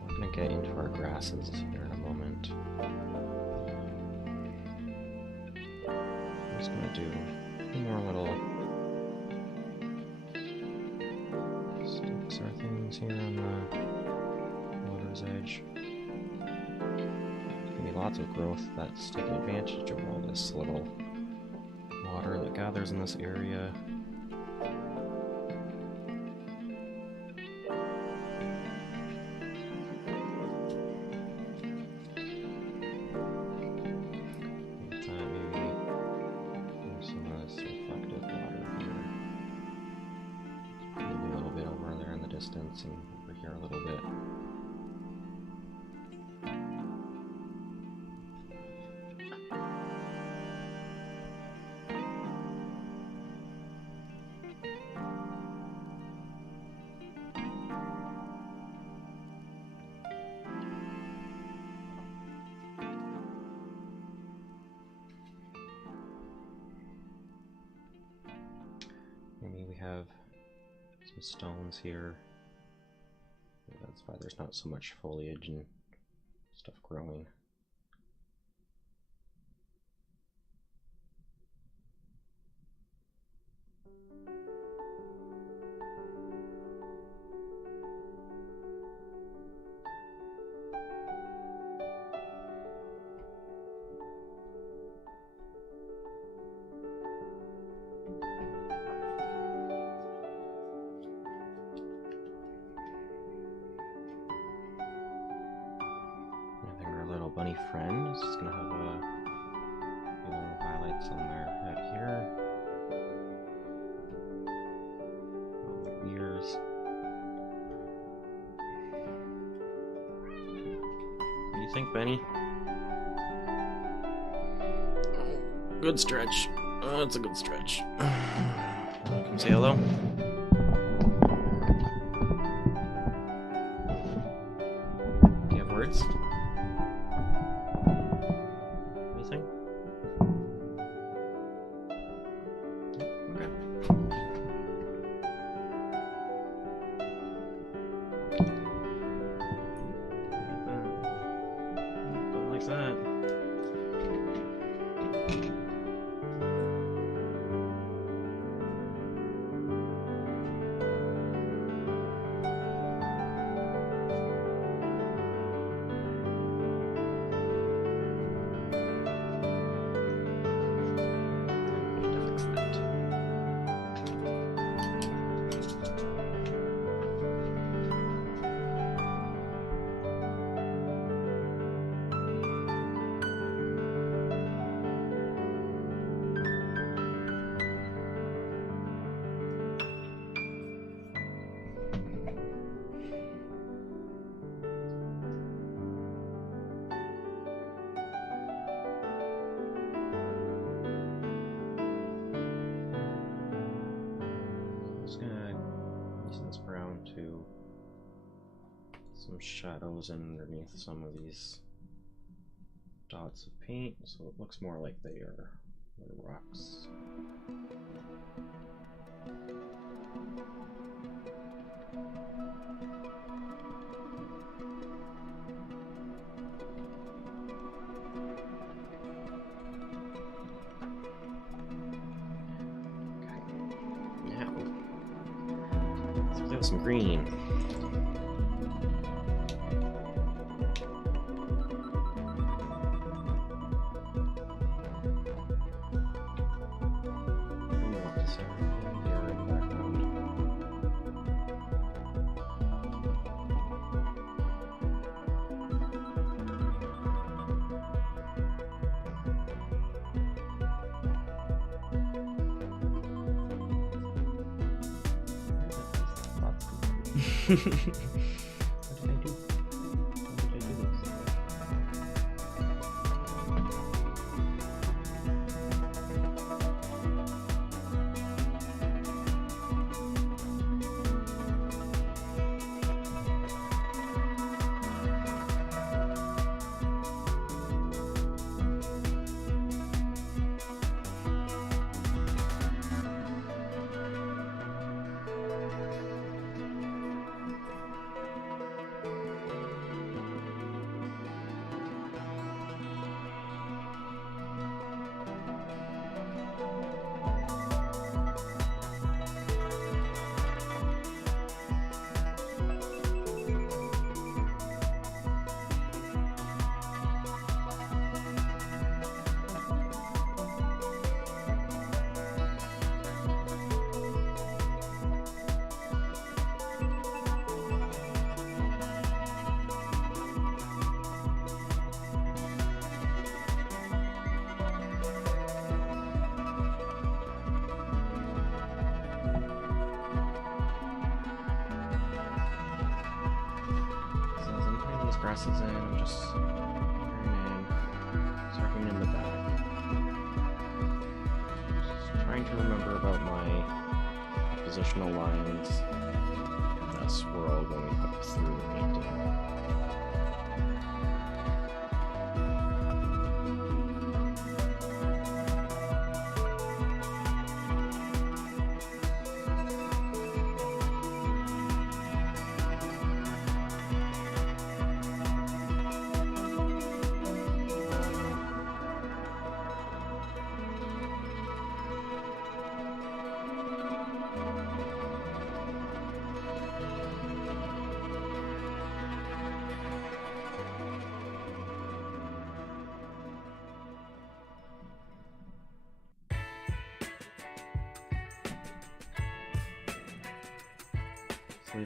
We're going to get into our grasses here in a moment. I'm just going to do a few more little sticks or things here on the water's edge. There's going to be lots of growth that's taking advantage of all this little water that gathers in this area. advancing over here a little bit. Maybe we have some stones here. That's why there's not so much foliage and stuff growing. Bunny friend is just gonna have a few little highlights on their head here. Little ears. What do you think, Benny? Good stretch. Oh, that's a good stretch. Come say hello. Do you have words? To some shadows underneath some of these dots of paint, so it looks more like they are rocks. Some green. What did I do? How did I do this? grasses in. I'm just starting in the back. Just trying to remember about my positional lines that swirl when we put through the painting.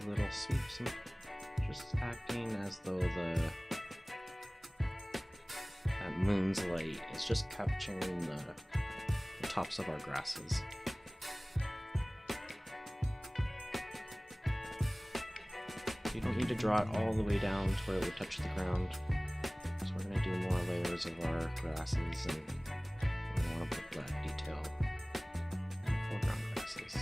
Little sweeps and just acting as though that moon's light is just capturing the tops of our grasses. You don't need to draw it all the way down to where it would touch the ground. So we're going to do more layers of our grasses, and we want to put that detail in the foreground grasses.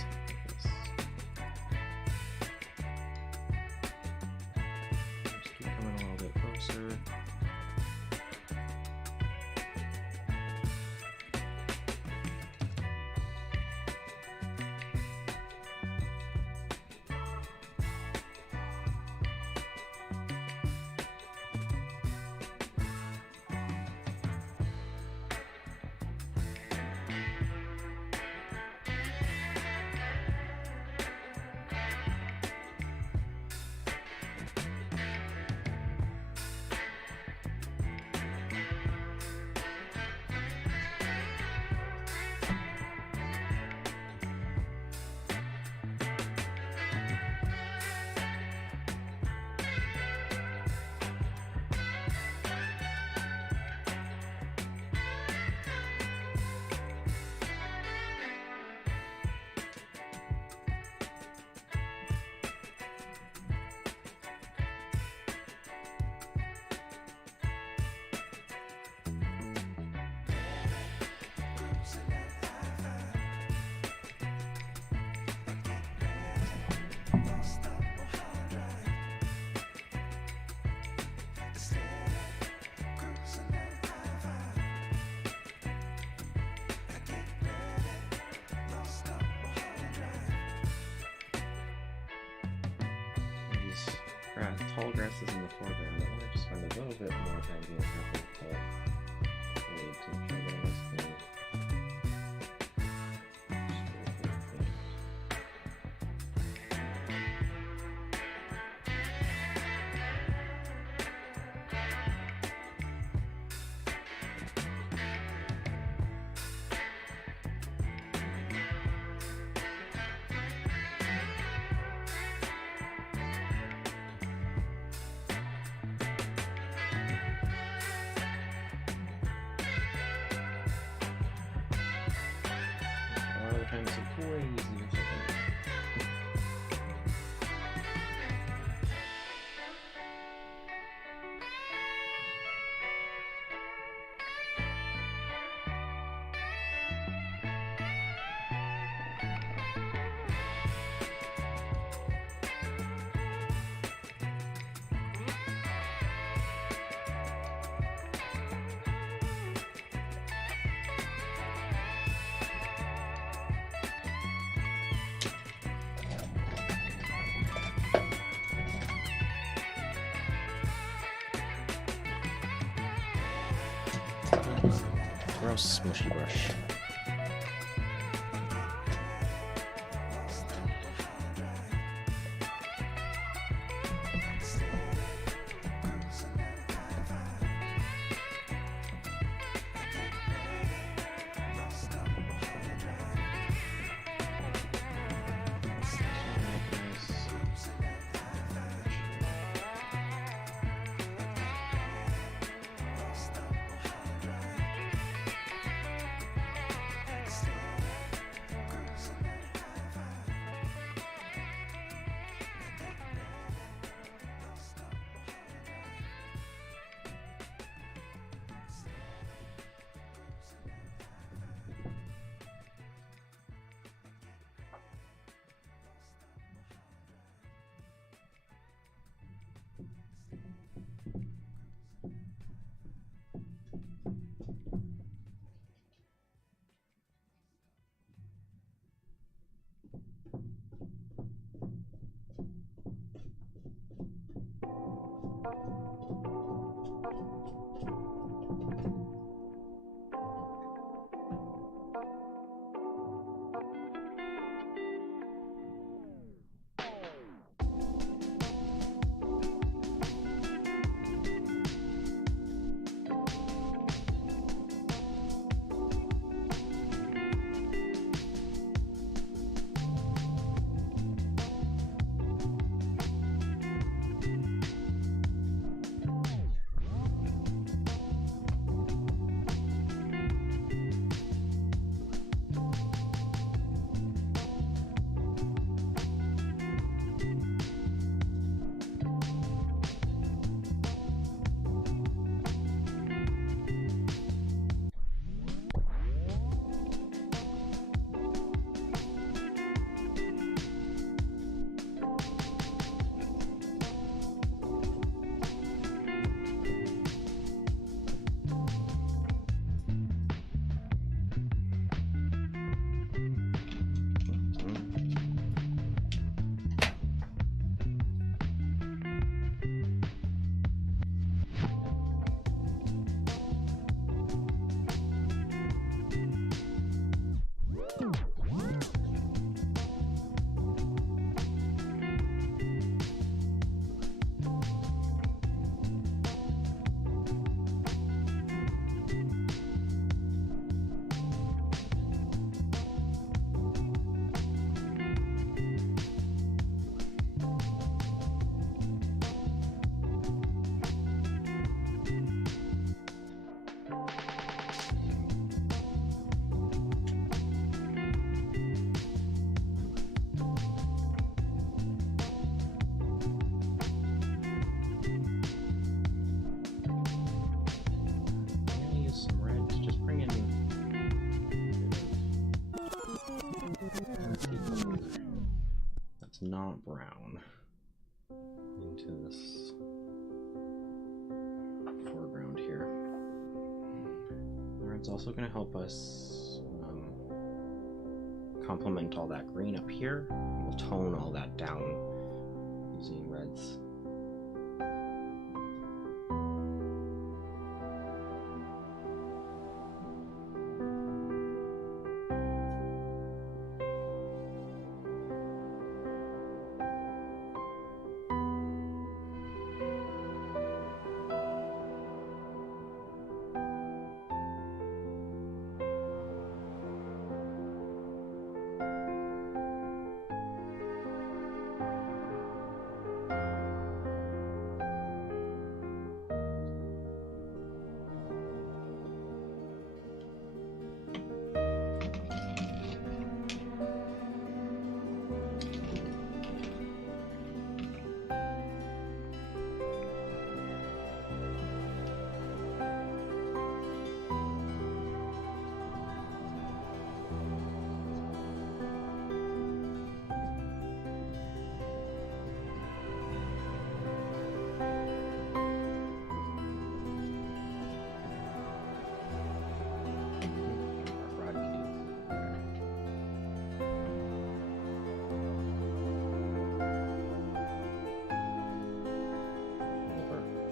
Tall grasses in the foreground. I want to just spend a little bit more time being careful to really to try to get this thing. Kind of crazy or something. Gross smushy brush. that's not brown into this foreground here. The red's also going to help us complement all that green up here. We'll tone all that down using reds.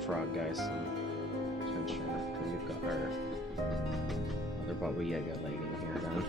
Frog guys, we've got our other Baba Yaga leg in here done.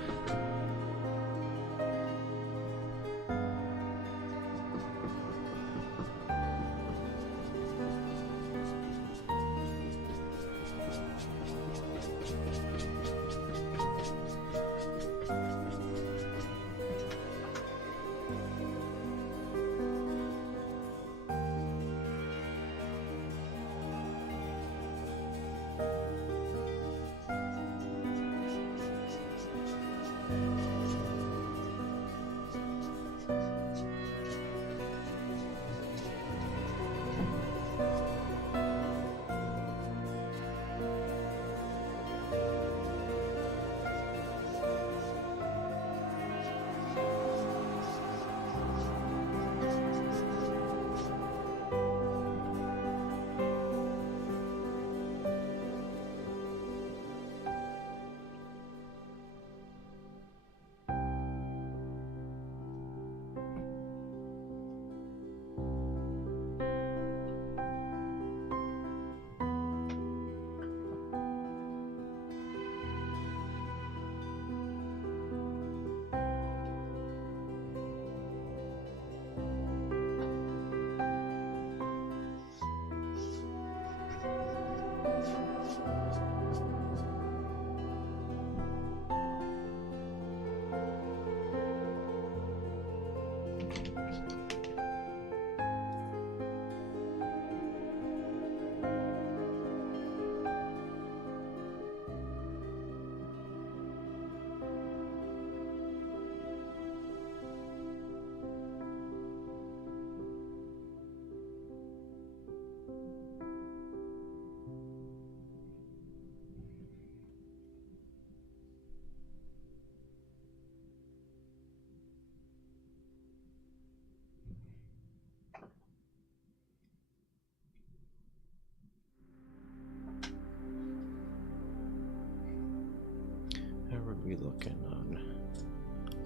How are we looking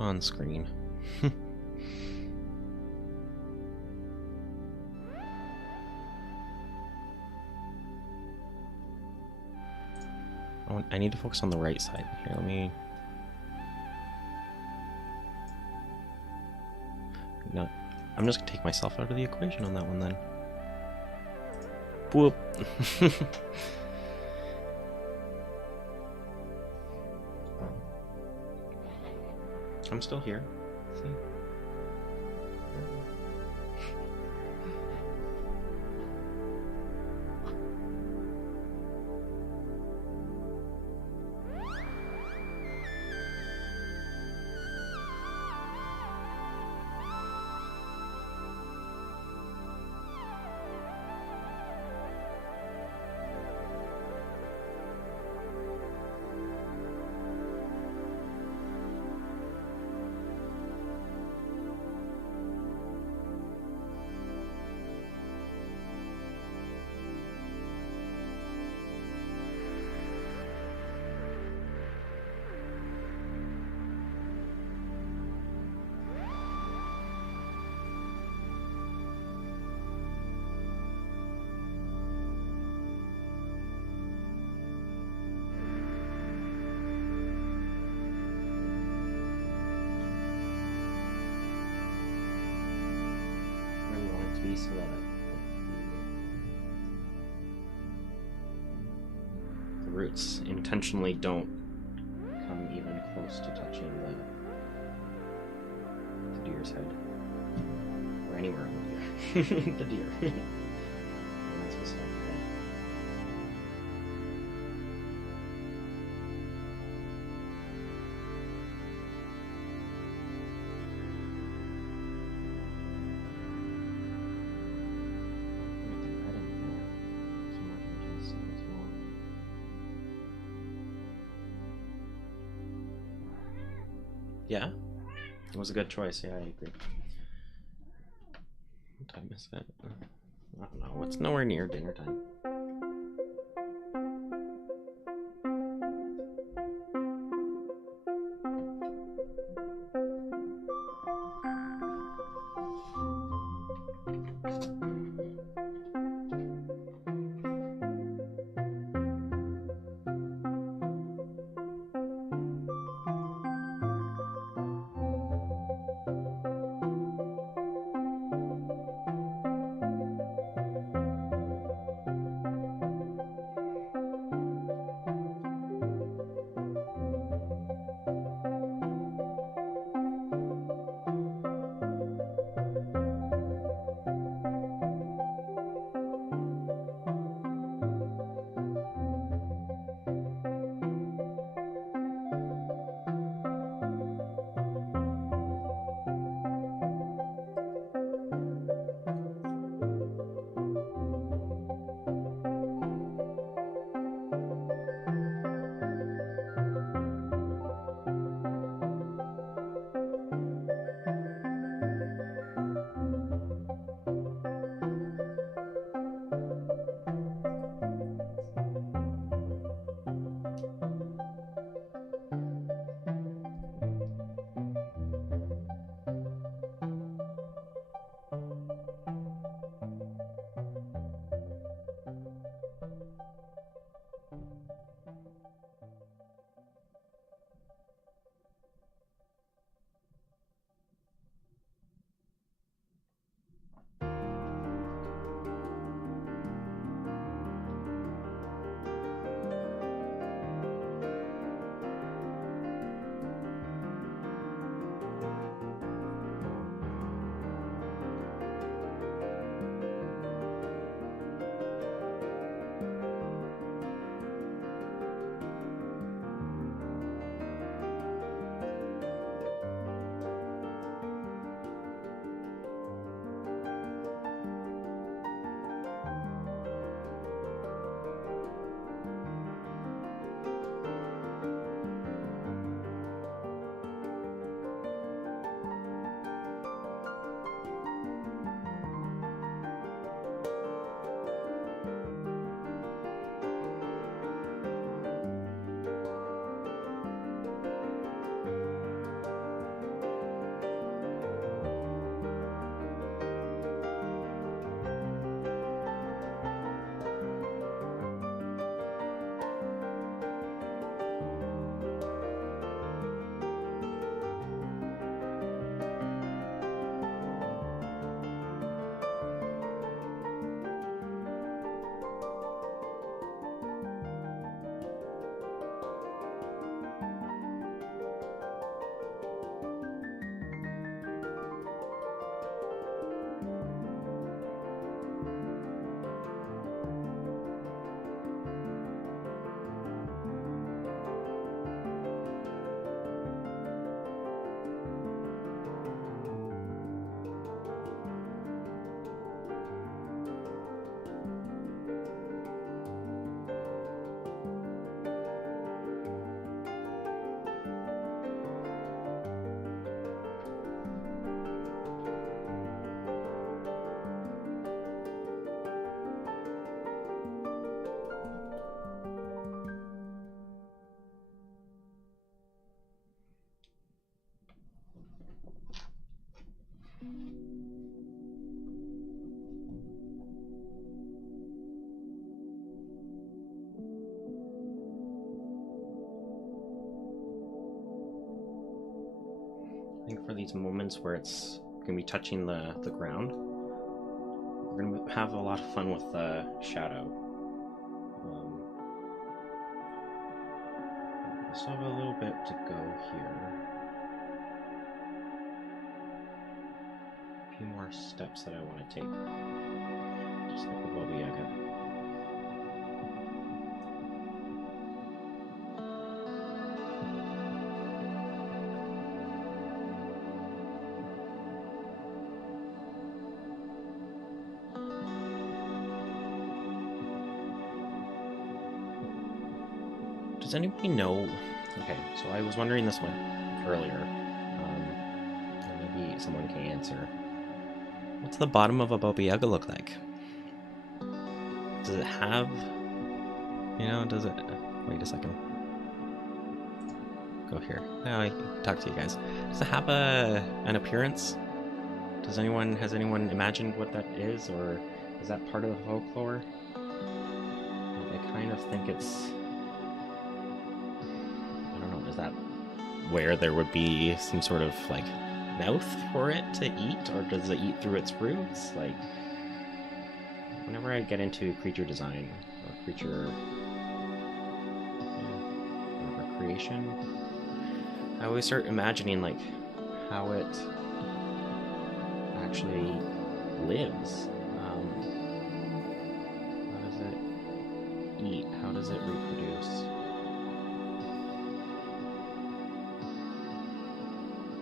on screen? I need to focus on the right side. Here, let me... No, I'm just gonna take myself out of the equation on that one then. Whoop. I'm still here. See? so that the roots intentionally don't come even close to touching the deer's head. Or anywhere on the deer. The deer. That's what's happening. Yeah, it was a good choice. Yeah, I agree. What time is it? I don't know. It's nowhere near dinner time. I think for these moments where it's going to be touching the ground, we're gonna have a lot of fun with Shadow. I still have a little bit to go here. A few more steps that I want to take. Just like with Baba Yaga. Does anybody know? Okay, so I was wondering this one earlier. Maybe someone can answer. What's the bottom of a Baba Yaga look like? Does it have... does it... Wait a second. Go here. Now I can talk to you guys. Does it have an appearance? Has anyone imagined what that is, or is that part of the folklore? I kind of think it's... I don't know, is that where there would be some sort of, like, mouth for it to eat, or does it eat through its roots? Like, whenever I get into creature design or creature creation, I always start imagining like how it actually lives. How does it eat? How does it reproduce?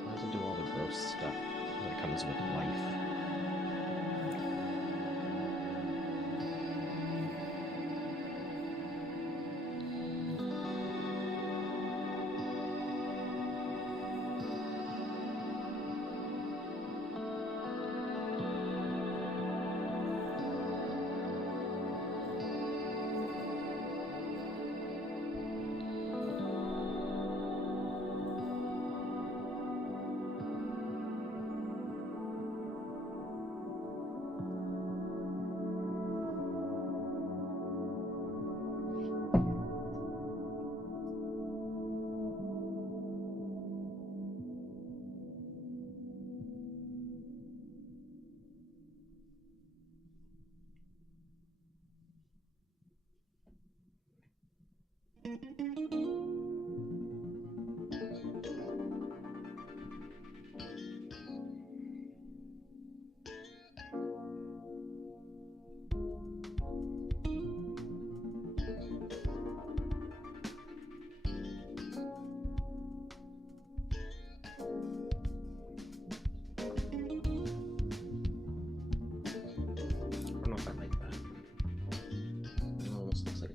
How does it do all the gross stuff that comes with life?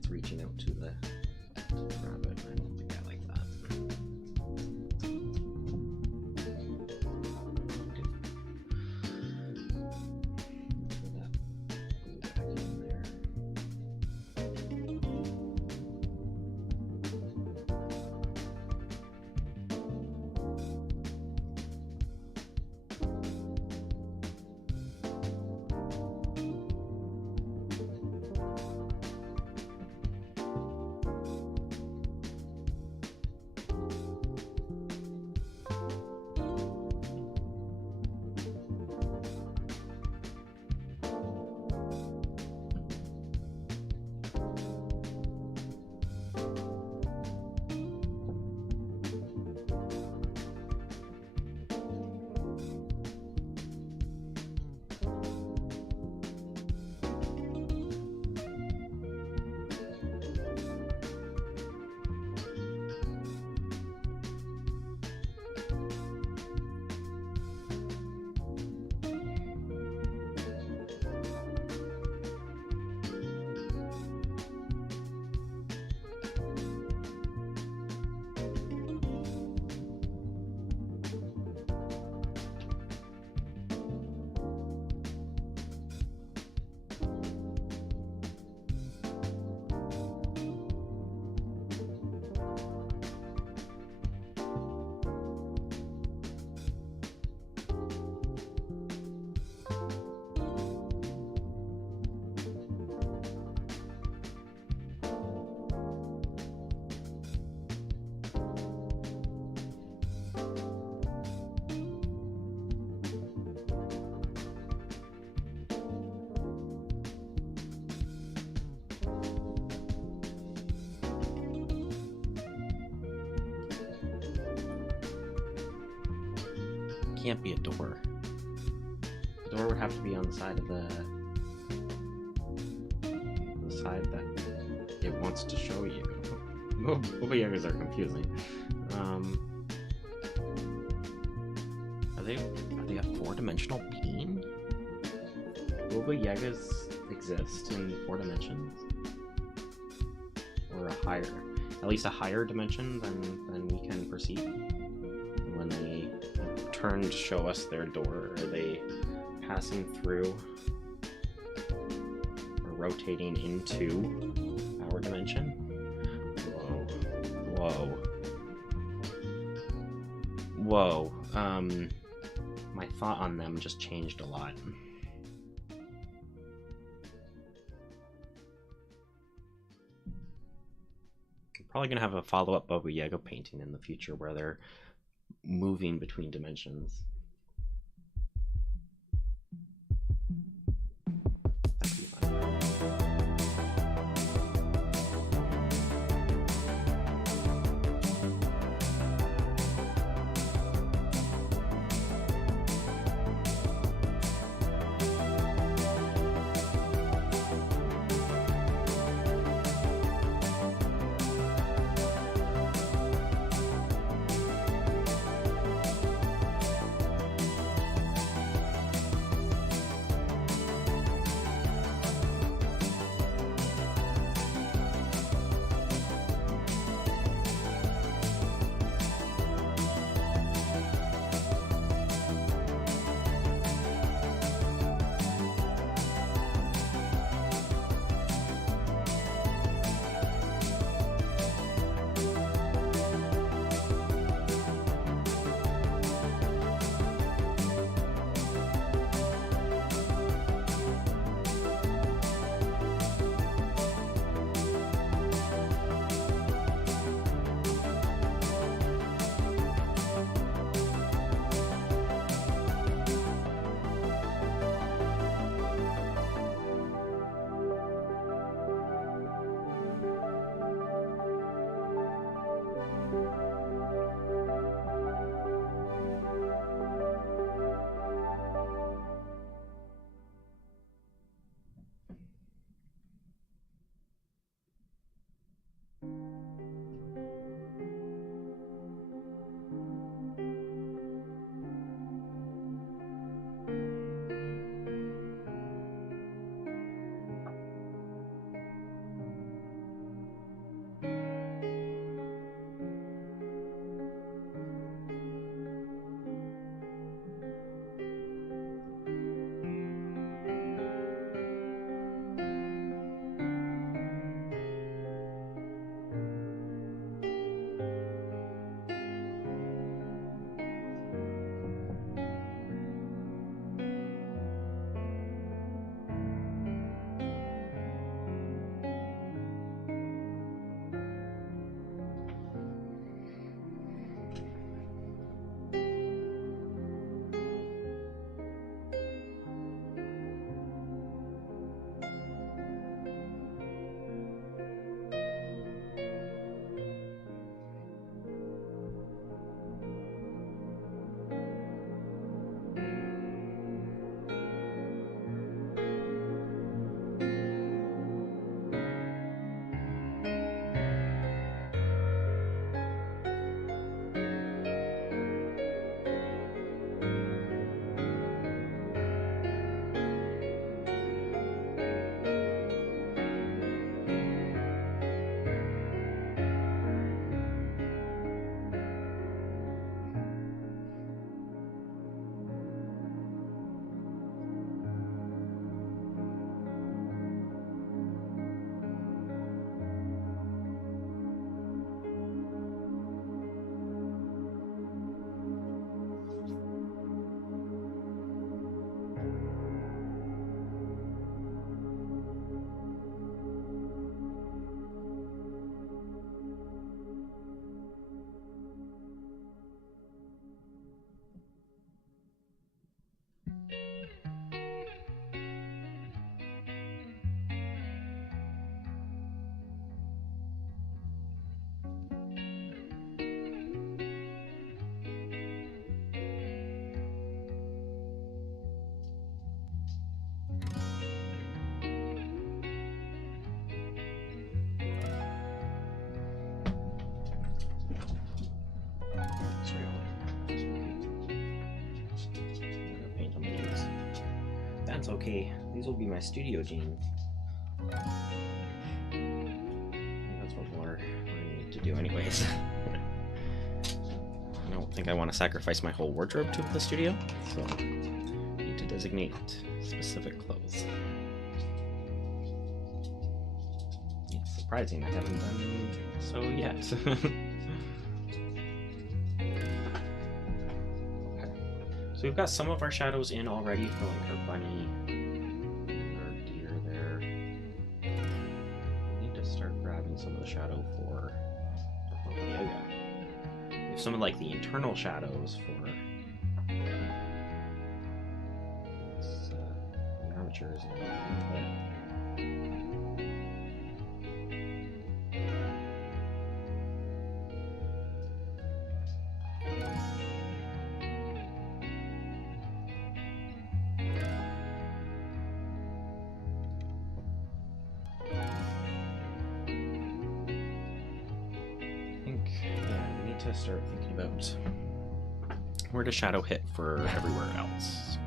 Reaching out to the rabbit. I don't think I like that. Put that glue back in there. can't be a door. The door would have to be on the side of the side that it wants to show you. Boba Yagas are confusing. Are they a 4-dimensional being? Boba Yagas exist in 4 dimensions? Or at least a higher dimension than we can perceive? When they turn to show us their door, are they passing through or rotating into our dimension? Whoa. My thought on them just changed a lot. I'm probably gonna have a follow-up Baba Yaga painting in the future where they're moving between dimensions. That could be fun. That's okay. These will be my studio jeans. That's what more I need to do anyways. I don't think I want to sacrifice my whole wardrobe to the studio, so I need to designate specific clothes. It's surprising I haven't done so yet. So we've got some of our shadows in already for like our bunny, our deer there. We need to start grabbing some of the shadow for Yaga. We have some of like the internal shadows for the amateurs and everything, to start thinking about where to shadow hit for everywhere else.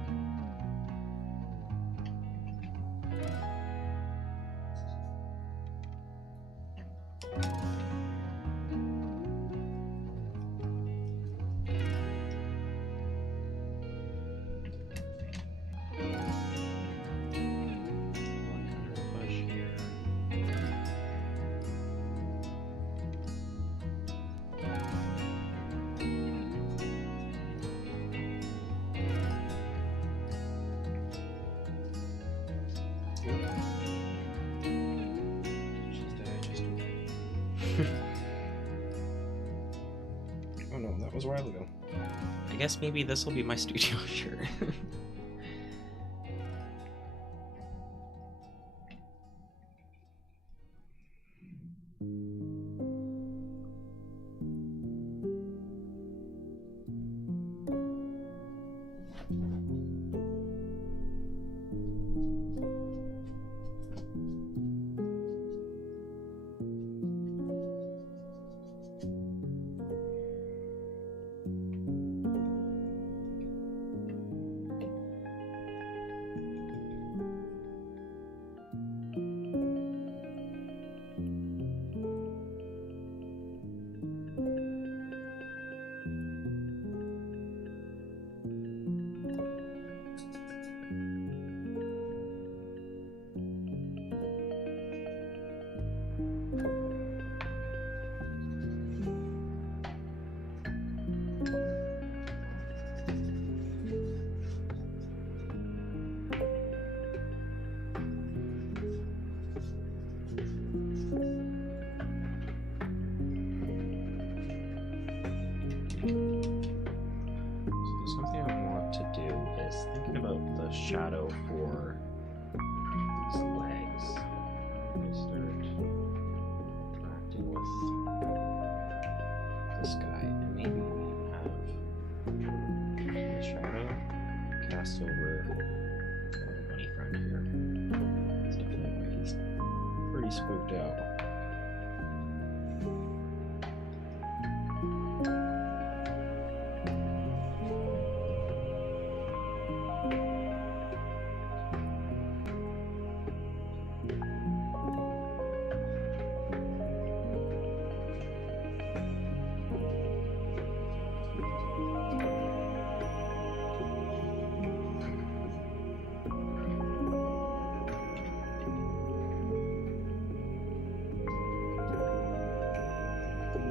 Oh no, that was a while ago. I guess maybe this will be my studio shirt. Shadow for these legs. I'm going to start interacting with this guy and maybe have the shadow cast over the bunny friend here. That's definitely why he's pretty spooked out.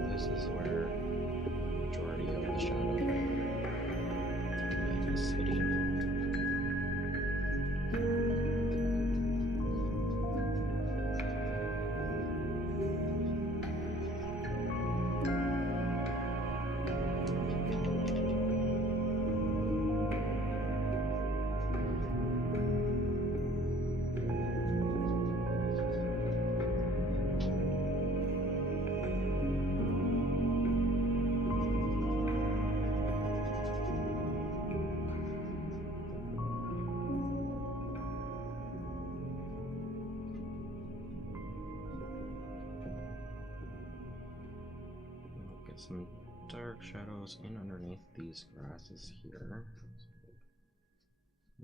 This is where the majority of the shadow is sitting. Some dark shadows in underneath these grasses here.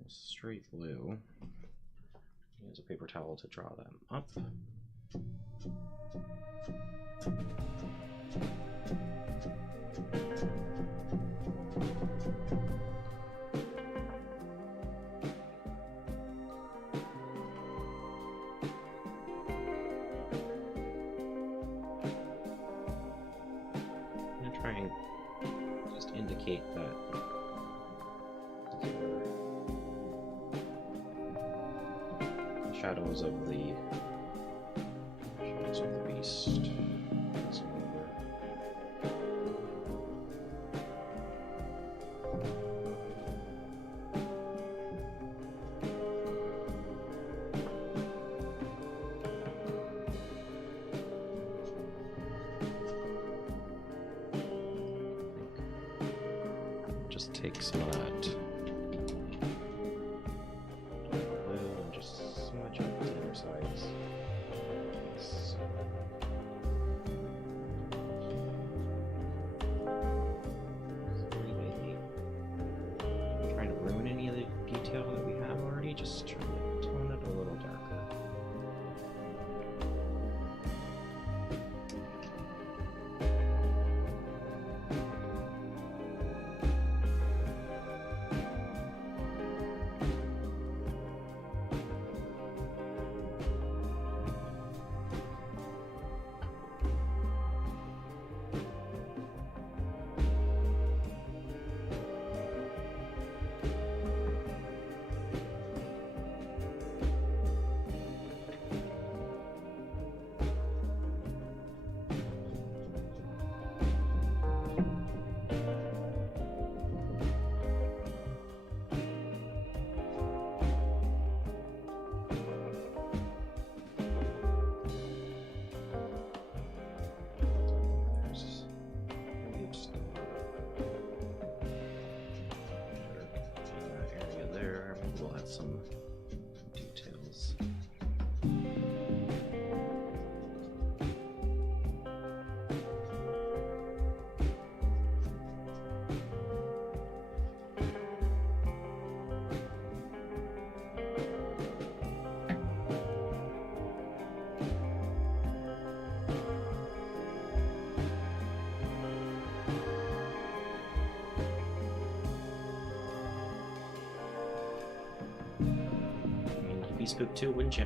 straight blue. Use a paper towel to draw them up. I'm gonna try and just indicate that shadows of the beast. Just take some of that blue and just smudge up the inner sides. Yes. Trying to ruin any of the detail that we have already, just trying to tone it a little darker. We'll add some details. You'd be spooked too, wouldn't you?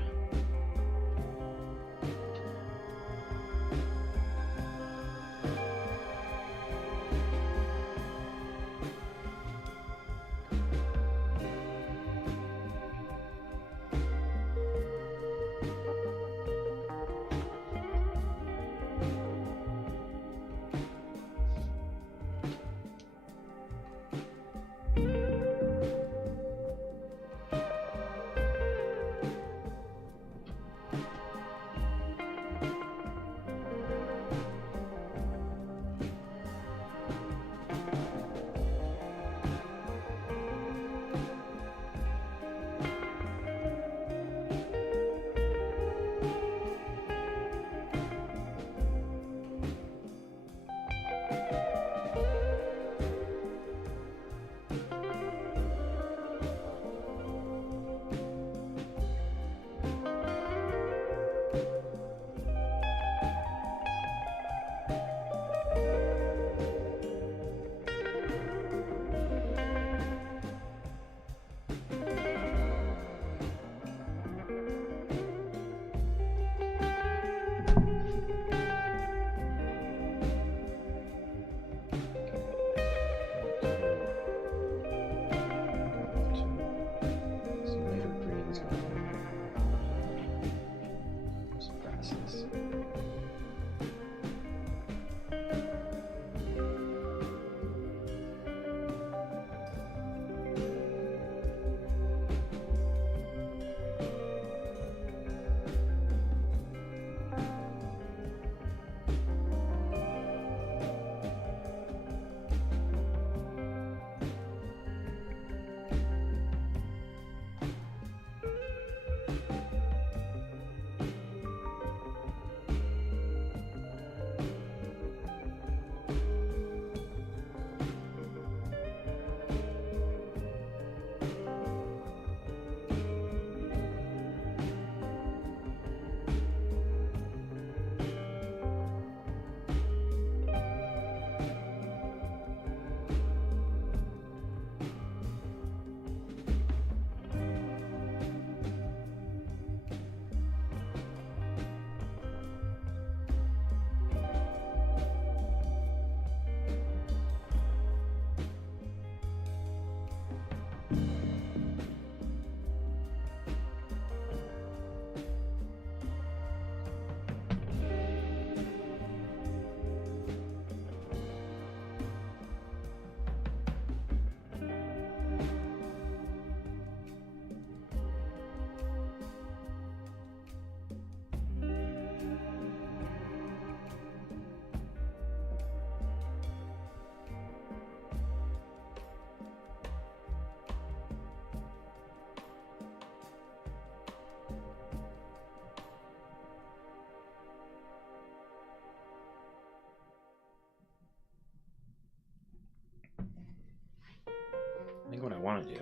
what I want to do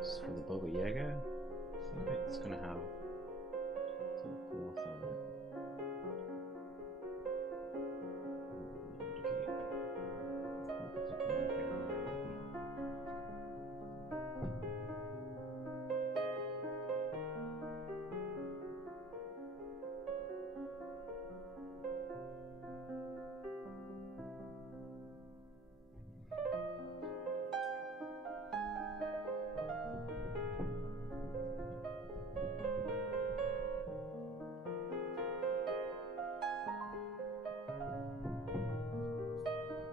is for the Yaga, I think it's going to have some cool filament.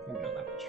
Maybe not that much.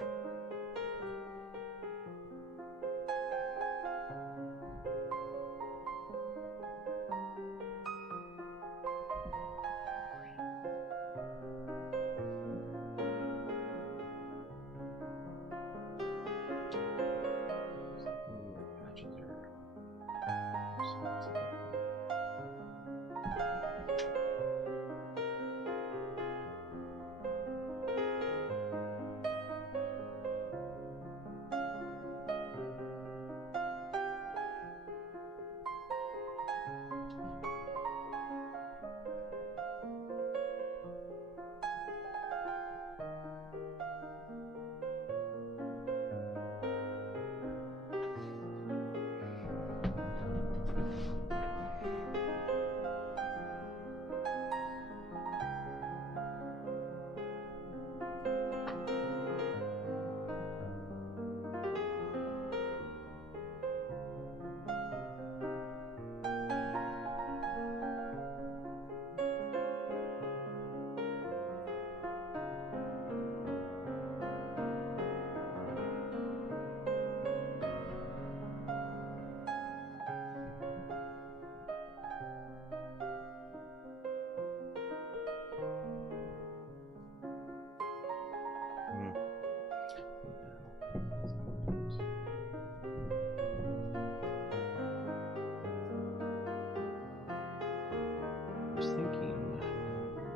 I was thinking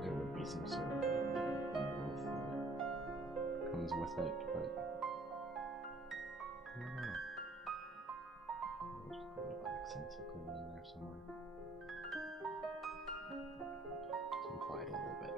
there would be some sort of that comes with it, but I don't know. There's a little accents in there somewhere. It's implied a little bit.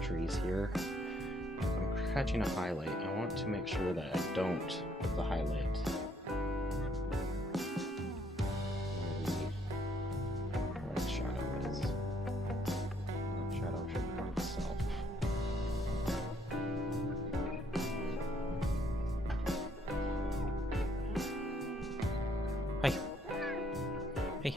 Trees here. If I'm catching a highlight, I want to make sure that I don't the highlight where the shadow is. That shadow should find itself. Hi. Hey.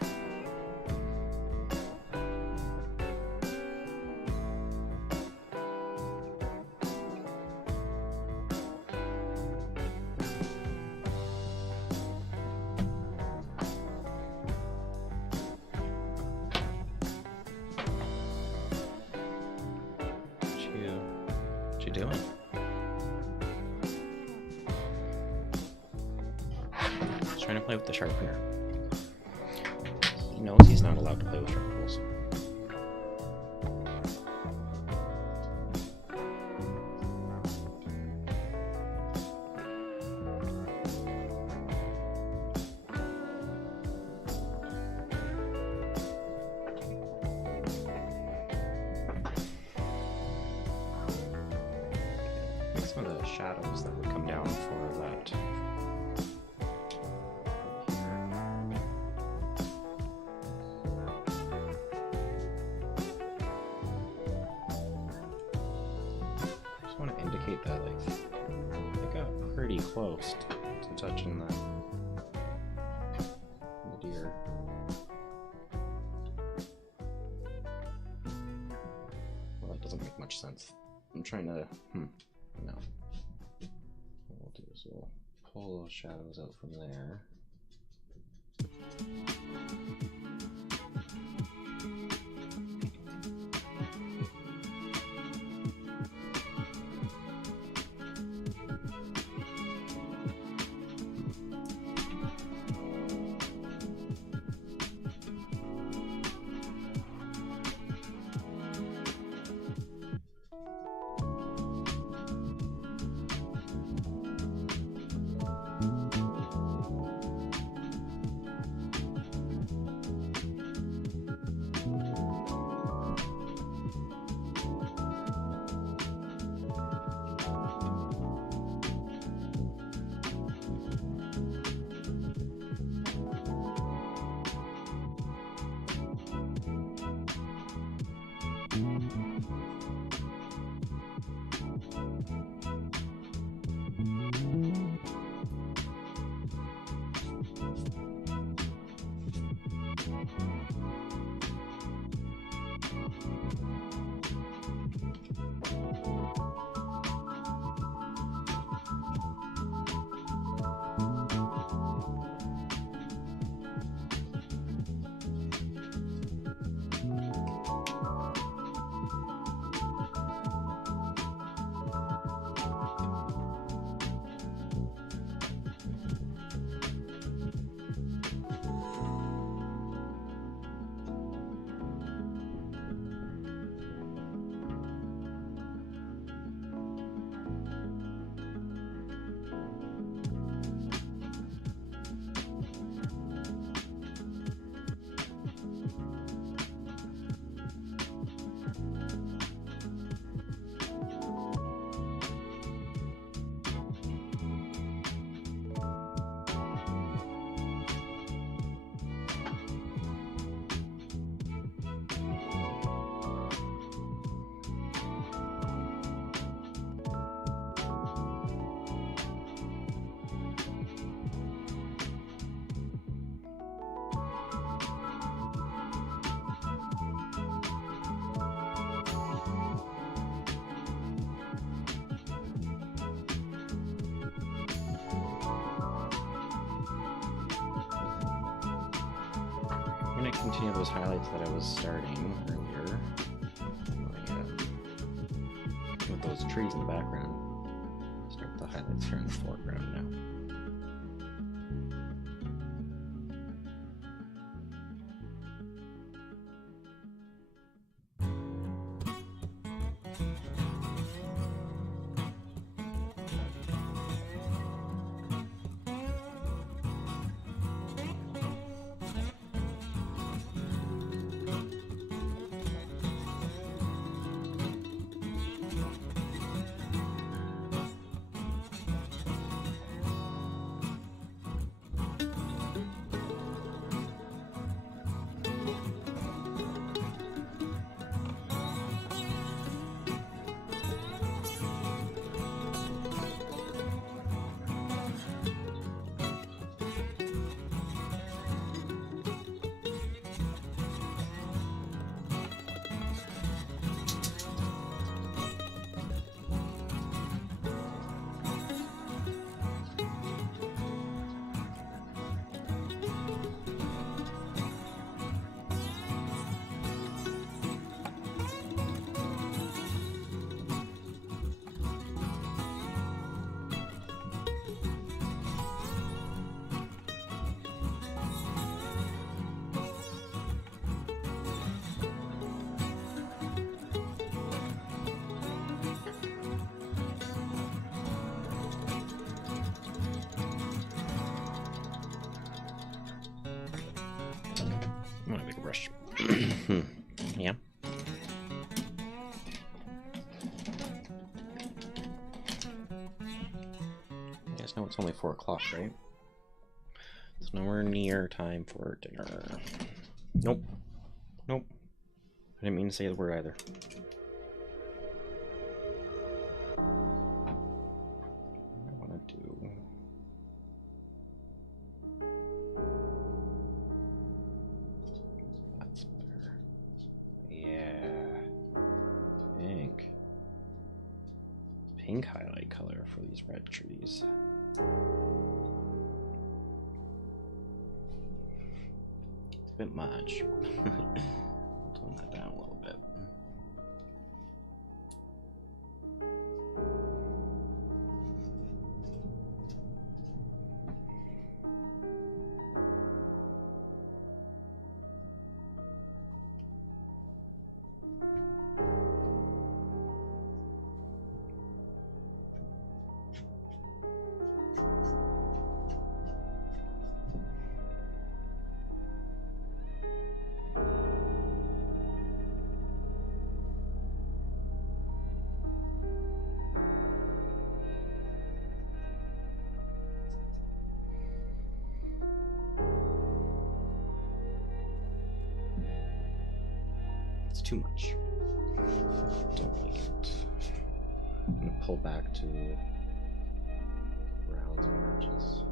What you doing? He's trying to play with the sharpener. He knows he's not allowed to play with sharpeners. Some of the shadows that would come down for that replicate that. Like, I got pretty close to touching the deer. Well, that doesn't make much sense. I'm trying to, no. What we'll do is we'll pull those shadows out from there. I'm going to continue those highlights that I was starting earlier with those trees in the background. Start the highlights here in the foreground now. I'm gonna make a brush. Yeah. You guys know it's only 4 o'clock, right? It's nowhere near time for dinner. Nope. Nope. I didn't mean to say the word either. pink highlight color for these red trees. It's a bit much. I'll tone that down a little bit. Too much. Don't like it. I'm gonna pull back to rounds and arches.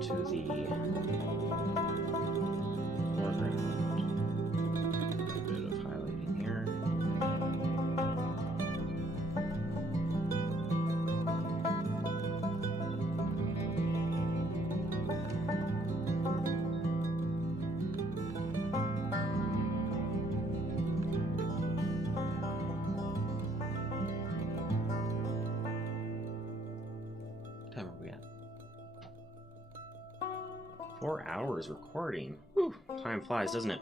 to the foreground. A little bit of highlighting here. 4 hours recording. Whew, time flies, doesn't it?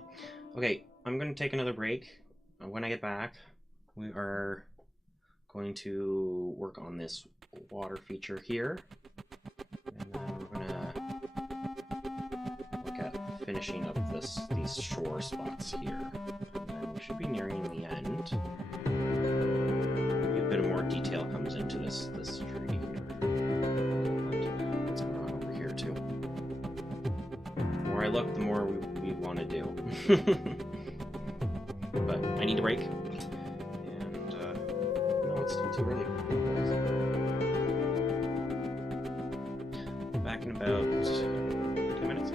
Okay, I'm going to take another break. When I get back, we are going to work on this water feature here. And then we're going to look at finishing up these shore spots here. And then we should be nearing the end. Maybe a bit of more detail comes into this tree here. But what's going on over here too? The more I look, the more we want to do. But I need a break. And no, it's still too early. Back in about 10 minutes.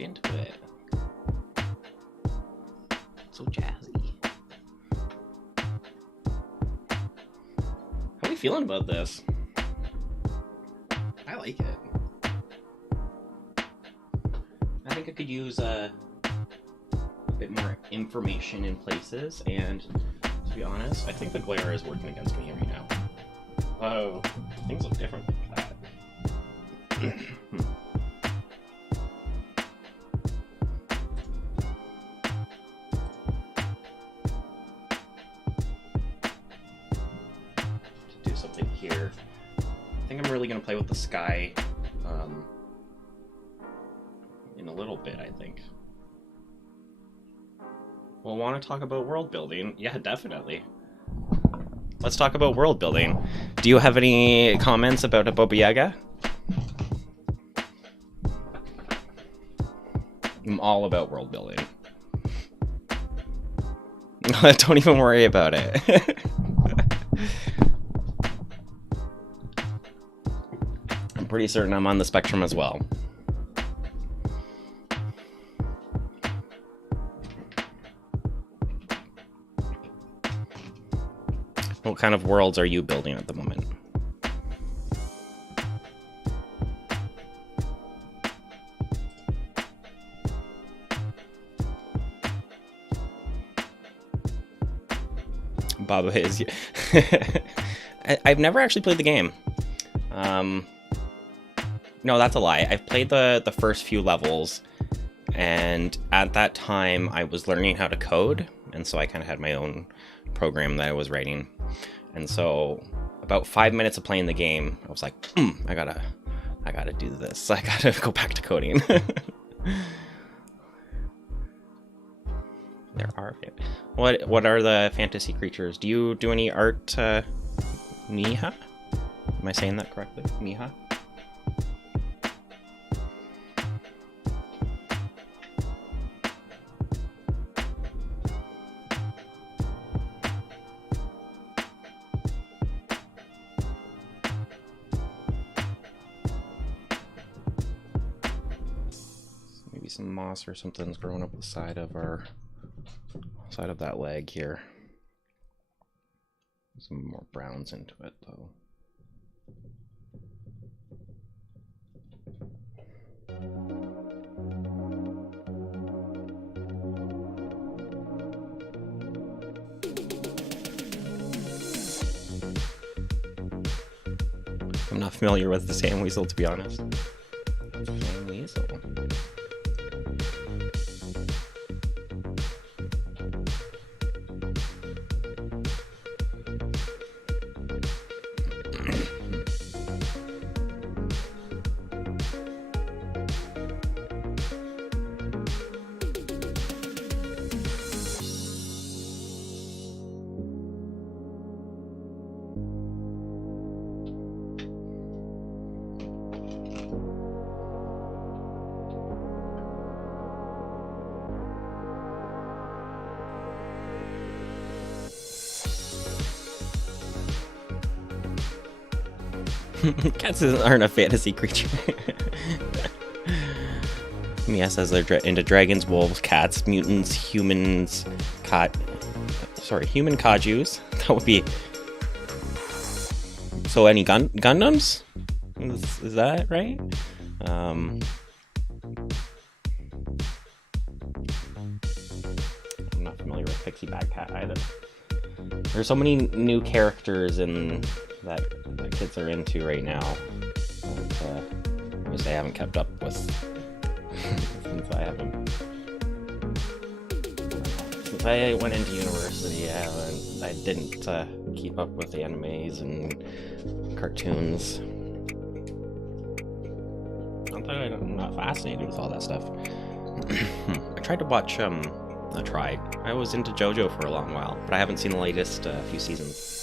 get into it. So jazzy. How are we feeling about this? I like it. I think I could use a bit more information in places, and to be honest, I think the glare is working against me right now. Oh, things look different like that. To do something here. I think I'm really going to play with the sky in a little bit, I think. We'll want to talk about world building. Yeah, definitely. Let's talk about world building. Do you have any comments about Yaga? I'm all about world building. Don't even worry about it. I'm pretty certain I'm on the spectrum as well. What kind of worlds are you building at the moment? Baba is. I've never actually played the game. No, that's a lie. I've played the first few levels, and at that time I was learning how to code, and so I kind of had my own program that I was writing. And so about 5 minutes of playing the game, I was like, I gotta do this. I gotta go back to coding. There are. What are the fantasy creatures? Do you do any art, Miha? Am I saying that correctly? Miha? Maybe some moss or something's growing up the side of that leg here. Some more browns into it though. I'm not familiar with the sand weasel, to be honest. Sand weasel. Cats aren't a fantasy creature. Yes, as they're into dragons, wolves, cats, mutants, humans, human kajus. That would be. So any Gundams? Is that right? I'm not familiar with Pixie Bad Cat either. There's so many new characters in that kids are into right now. Obviously I haven't kept up with since I went into university. I didn't keep up with the animes and cartoons. Not that I'm not fascinated with all that stuff. I tried to watch I was into JoJo for a long while, but I haven't seen the latest few seasons.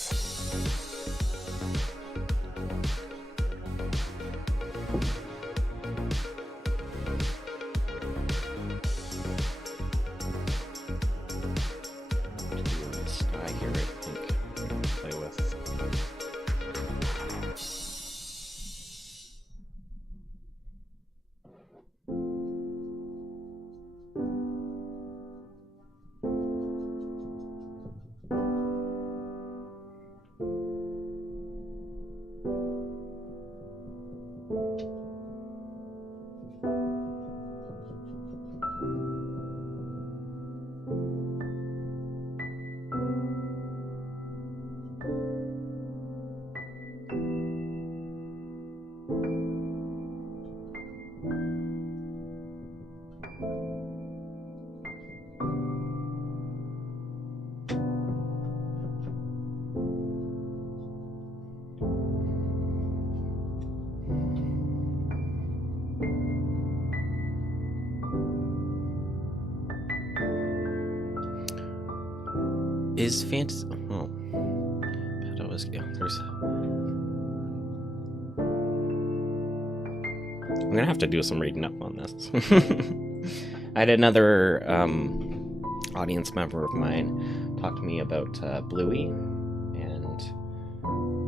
Is fantasy... Oh. That was... Yeah, there's... I'm gonna have to do some reading up on this. I had another audience member of mine talk to me about Bluey, and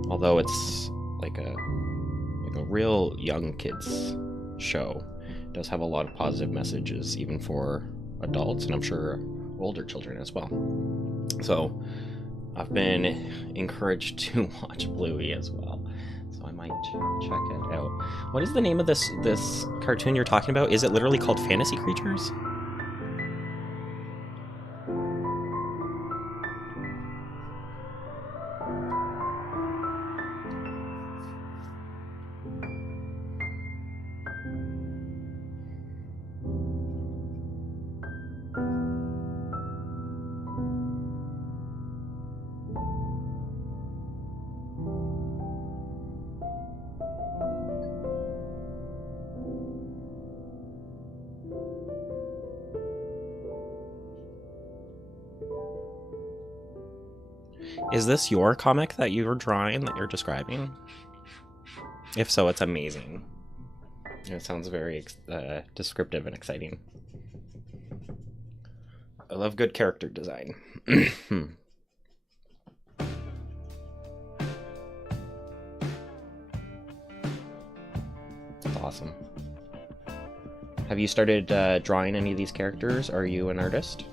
although it's like a real young kids show, it does have a lot of positive messages, even for adults, and I'm sure older children as well. So I've been encouraged to watch Bluey as well. So I might check it out. What is the name of this cartoon you're talking about? Is it literally called Fantasy Creatures? Is this your comic that you were drawing, that you're describing? If so, it's amazing. It sounds very descriptive and exciting. I love good character design. That's awesome. Have you started drawing any of these characters? Are you an artist?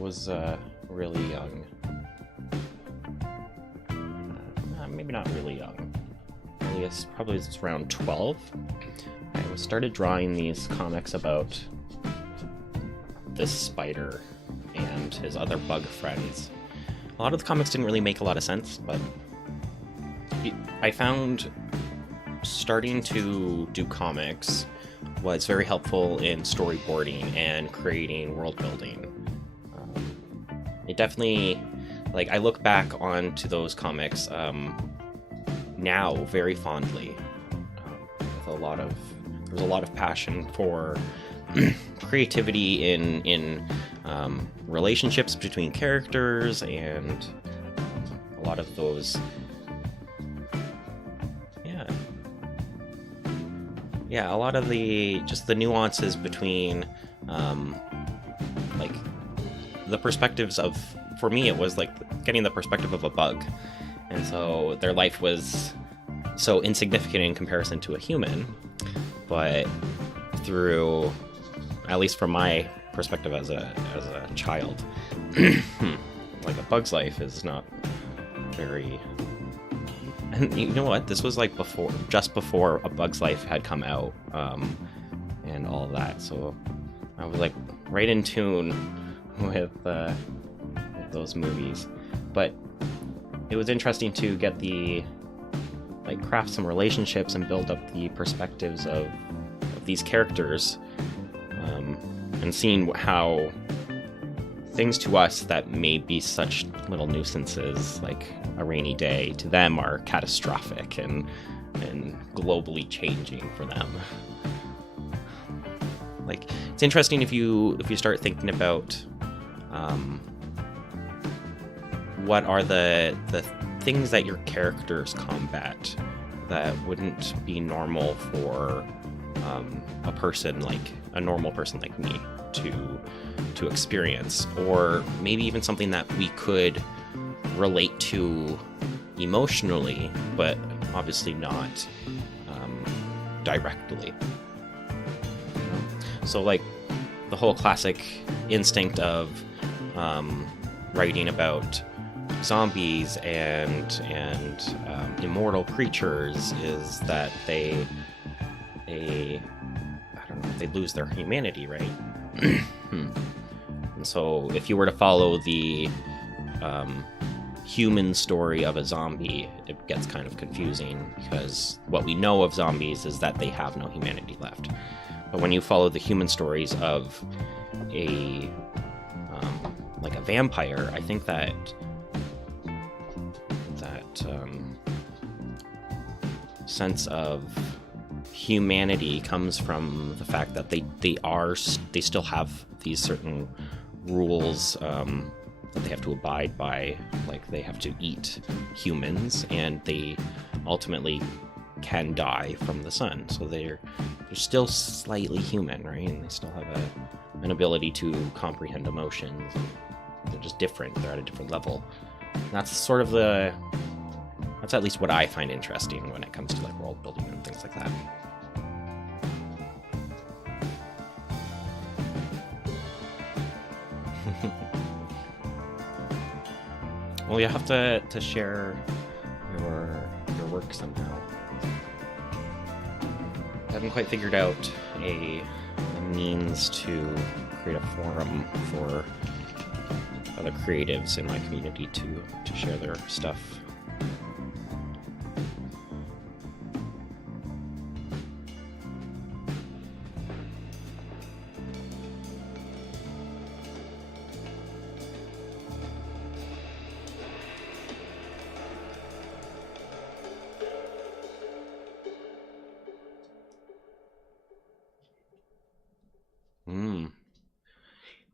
Was really young. Maybe not really young. Probably it's around 12. I started drawing these comics about this spider and his other bug friends. A lot of the comics didn't really make a lot of sense, but I found starting to do comics was very helpful in storyboarding and creating world building. It definitely, like, I look back onto those comics now very fondly. With there's a lot of passion for creativity in relationships between characters, and a lot of those, a lot of the nuances between like the perspectives of, for me, it was like getting the perspective of a bug. And so their life was so insignificant in comparison to a human, but through, at least from my perspective as a child, like a bug's life is not very... And you know what? This was like just before A Bug's Life had come out, and all that. So I was like right in tune with those movies. But it was interesting to get craft some relationships and build up the perspectives of these characters, and seeing how things to us that may be such little nuisances, like a rainy day, to them are catastrophic and globally changing for them. Like, it's interesting if you start thinking about what are the things that your characters combat that wouldn't be normal for a normal person like me to experience, or maybe even something that we could relate to emotionally, but obviously not directly. So like the whole classic instinct of writing about zombies and immortal creatures is that they lose their humanity, right? And so if you were to follow the human story of a zombie, it gets kind of confusing, because what we know of zombies is that they have no humanity left. But when you follow the human stories of a like a vampire, I think that sense of humanity comes from the fact that they still have these certain rules that they have to abide by. Like, they have to eat humans, and they ultimately can die from the sun. So they're still slightly human, right? And they still have an ability to comprehend emotions. They're just different. They're at a different level. And that's at least what I find interesting when it comes to like world building and things like that. Well, you have to share your work somehow. I haven't quite figured out a means to create a forum for other creatives in my community to share their stuff.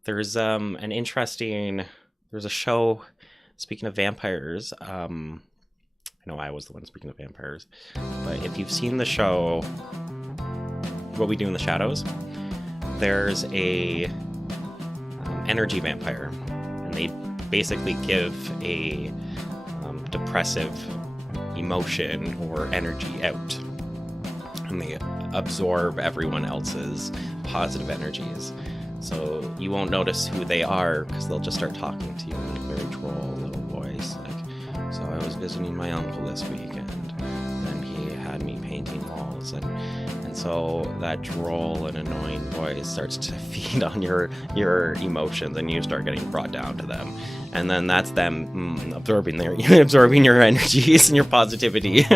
There's there's a show, speaking of vampires, I know I was the one speaking of vampires, but if you've seen the show What We Do in the Shadows, there's a energy vampire, and they basically give a depressive emotion or energy out, and they absorb everyone else's positive energies. So you won't notice who they are, because they'll just start talking to you in a very droll little voice, like, so I was visiting my uncle this week, and then he had me painting walls, and so that droll and annoying voice starts to feed on your emotions, and you start getting brought down to them, and then that's them absorbing your energies and your positivity.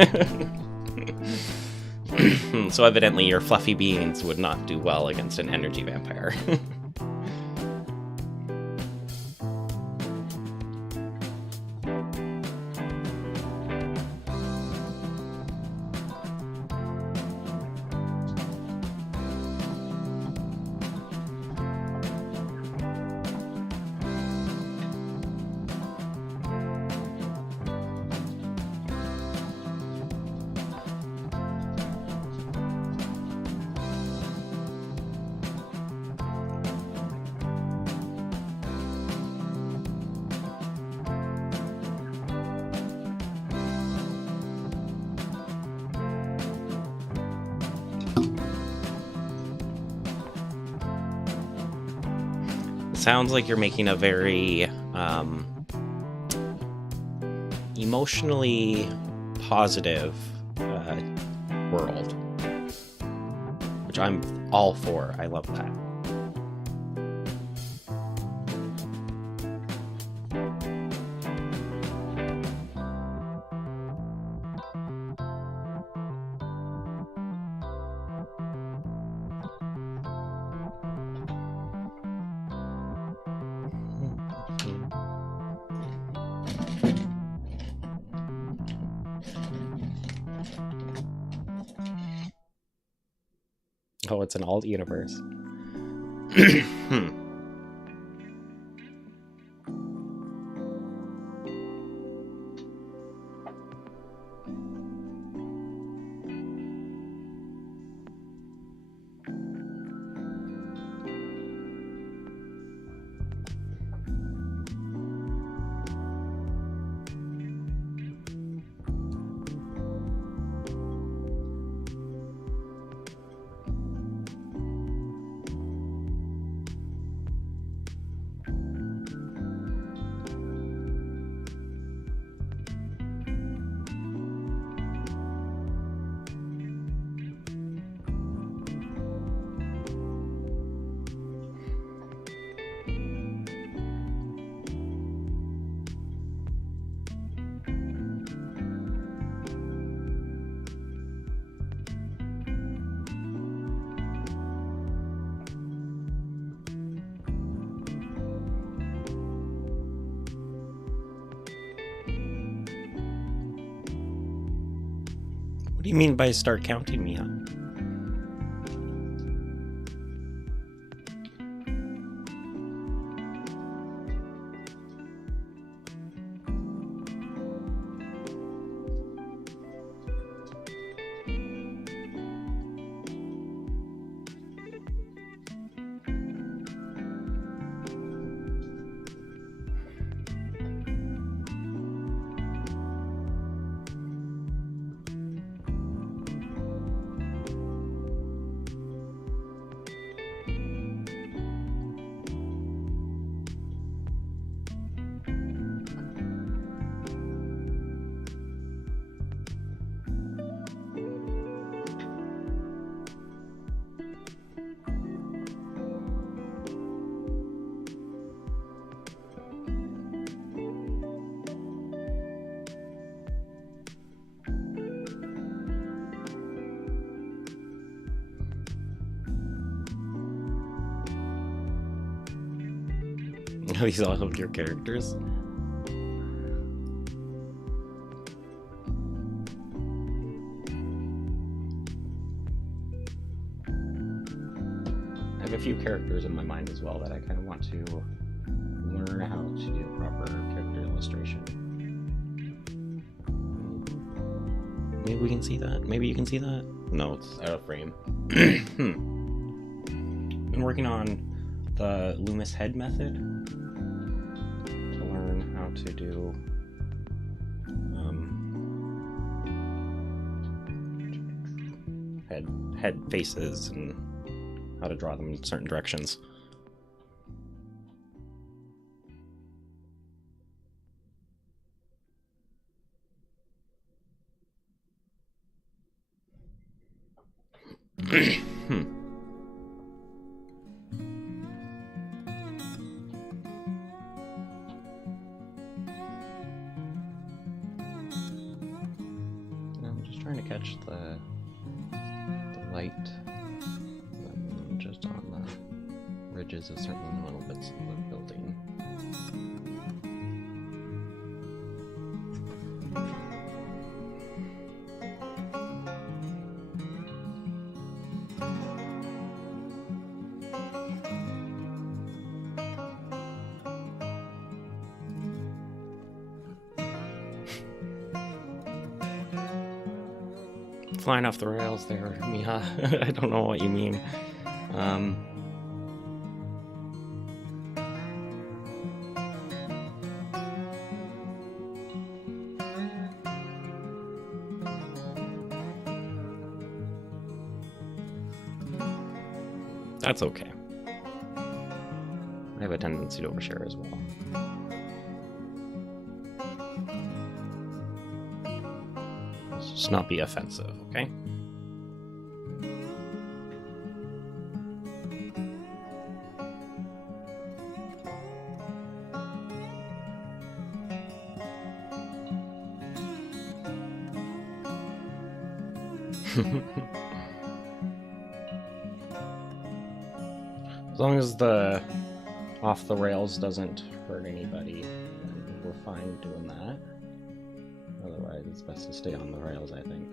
So evidently your fluffy beings would not do well against an energy vampire. Sounds like you're making a very emotionally positive world, which I'm all for. I love that. Oh, it's an alt universe. do you mean by start counting me up? These all of your characters. I have a few characters in my mind as well that I kind of want to learn how to do proper character illustration. Maybe we can see that. Maybe you can see that. No, it's out of frame. Been working on the Loomis head method to learn how to do head faces and how to draw them in certain directions. I'm just trying to catch the light just on the ridges of certain little bits of the building. Flying off the rails there, Miha. I don't know what you mean. That's okay. I have a tendency to overshare as well. Let's just not be offensive, okay? As long as the off the rails doesn't hurt anybody, then we're fine doing that. Otherwise, it's best to stay on the rails, I think.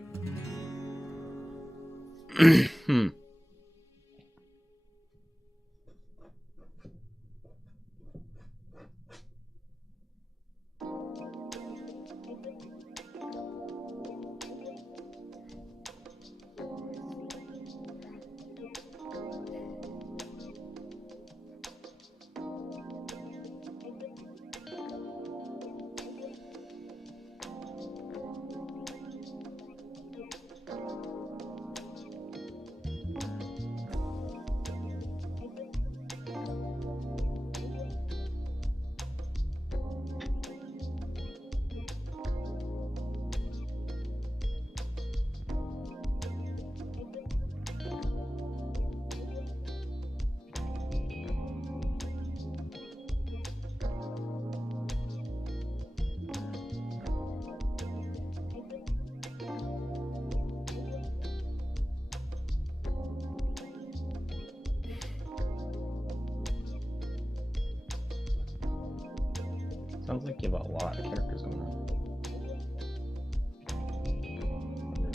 Sounds like you have a lot of characters going on.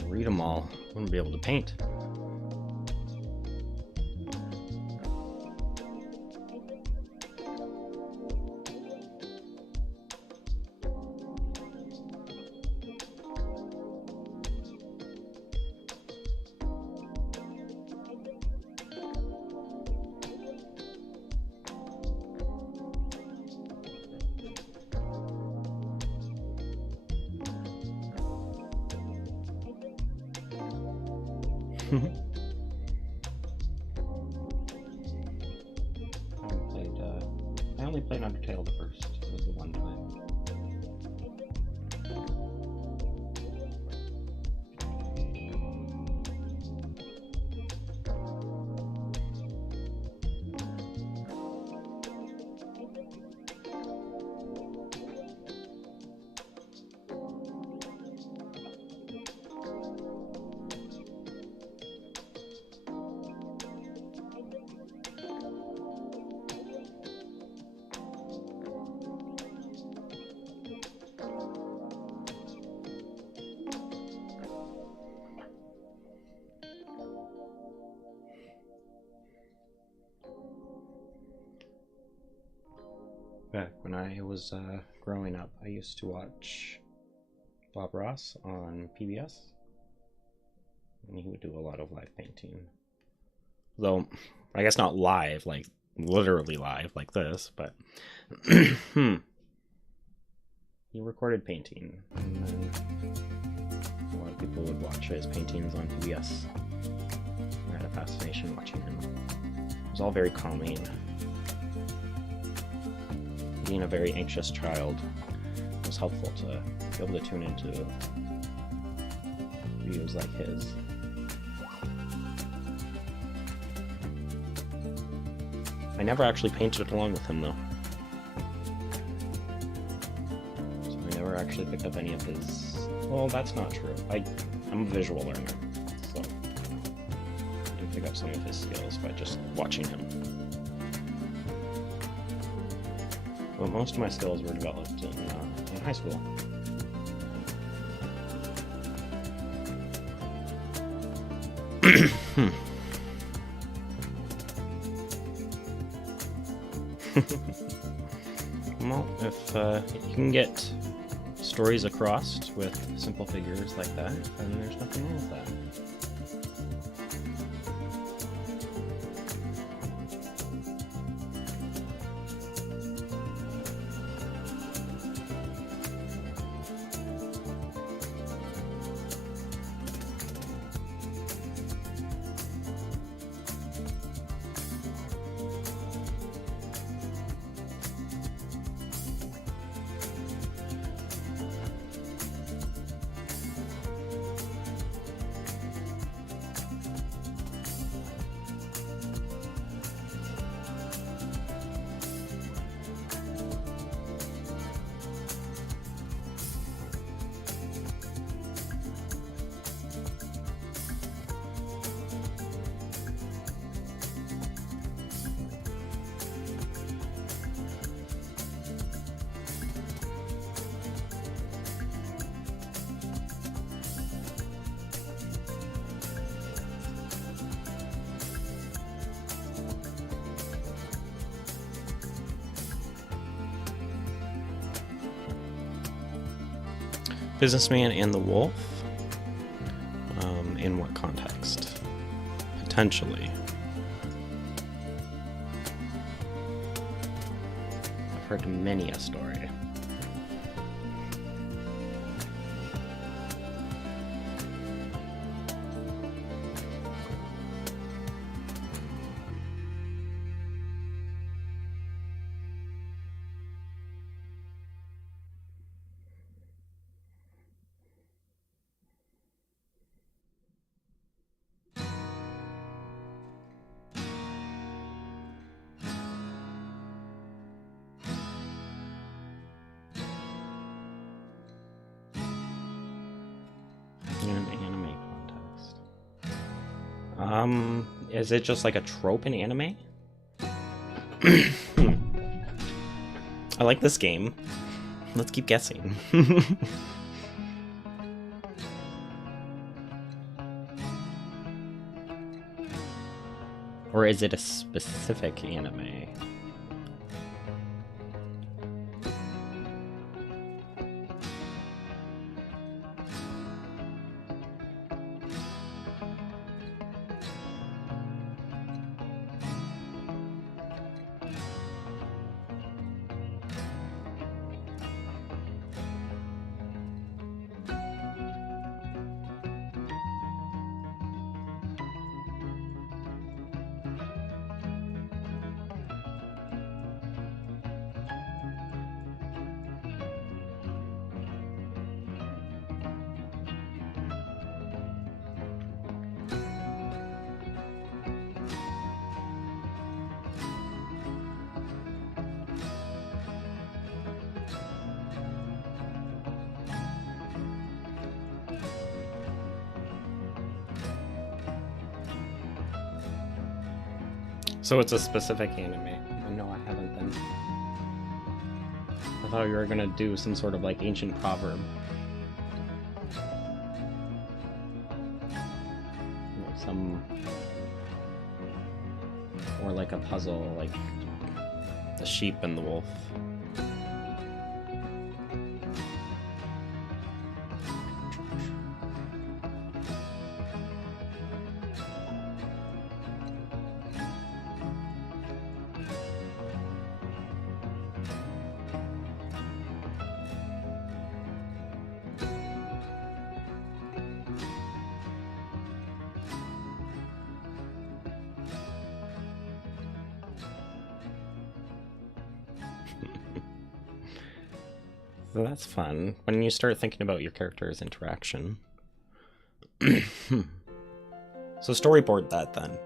You're read them all, I wouldn't be able to paint. I only played Undertale the first. It was the one time. Back when I was growing up, I used to watch Bob Ross on PBS, and he would do a lot of live painting. Though, I guess not live, like literally live, like this, but he recorded painting, and then a lot of people would watch his paintings on PBS. I had a fascination watching him. It was all very calming. Being a very anxious child, it was helpful to be able to tune into views like his. I never actually painted along with him, though. So I never actually picked up any of his... Well, that's not true. I'm a visual learner, so I did pick up some of his skills by just watching him. But most of my skills were developed in high school. Well, if you can get stories across with simple figures like that, then there's nothing wrong with that. Businessman and the Wolf. In what context? Potentially. I've heard many a story. In an anime context. Is it just like a trope in anime? I like this game. Let's keep guessing. Or is it a specific anime? So it's a specific anime. No, I haven't then. I thought you were gonna do some sort of like ancient proverb. Some... Or like a puzzle, like the sheep and the wolf. So that's fun. When you start thinking about your character's interaction. So storyboard that then.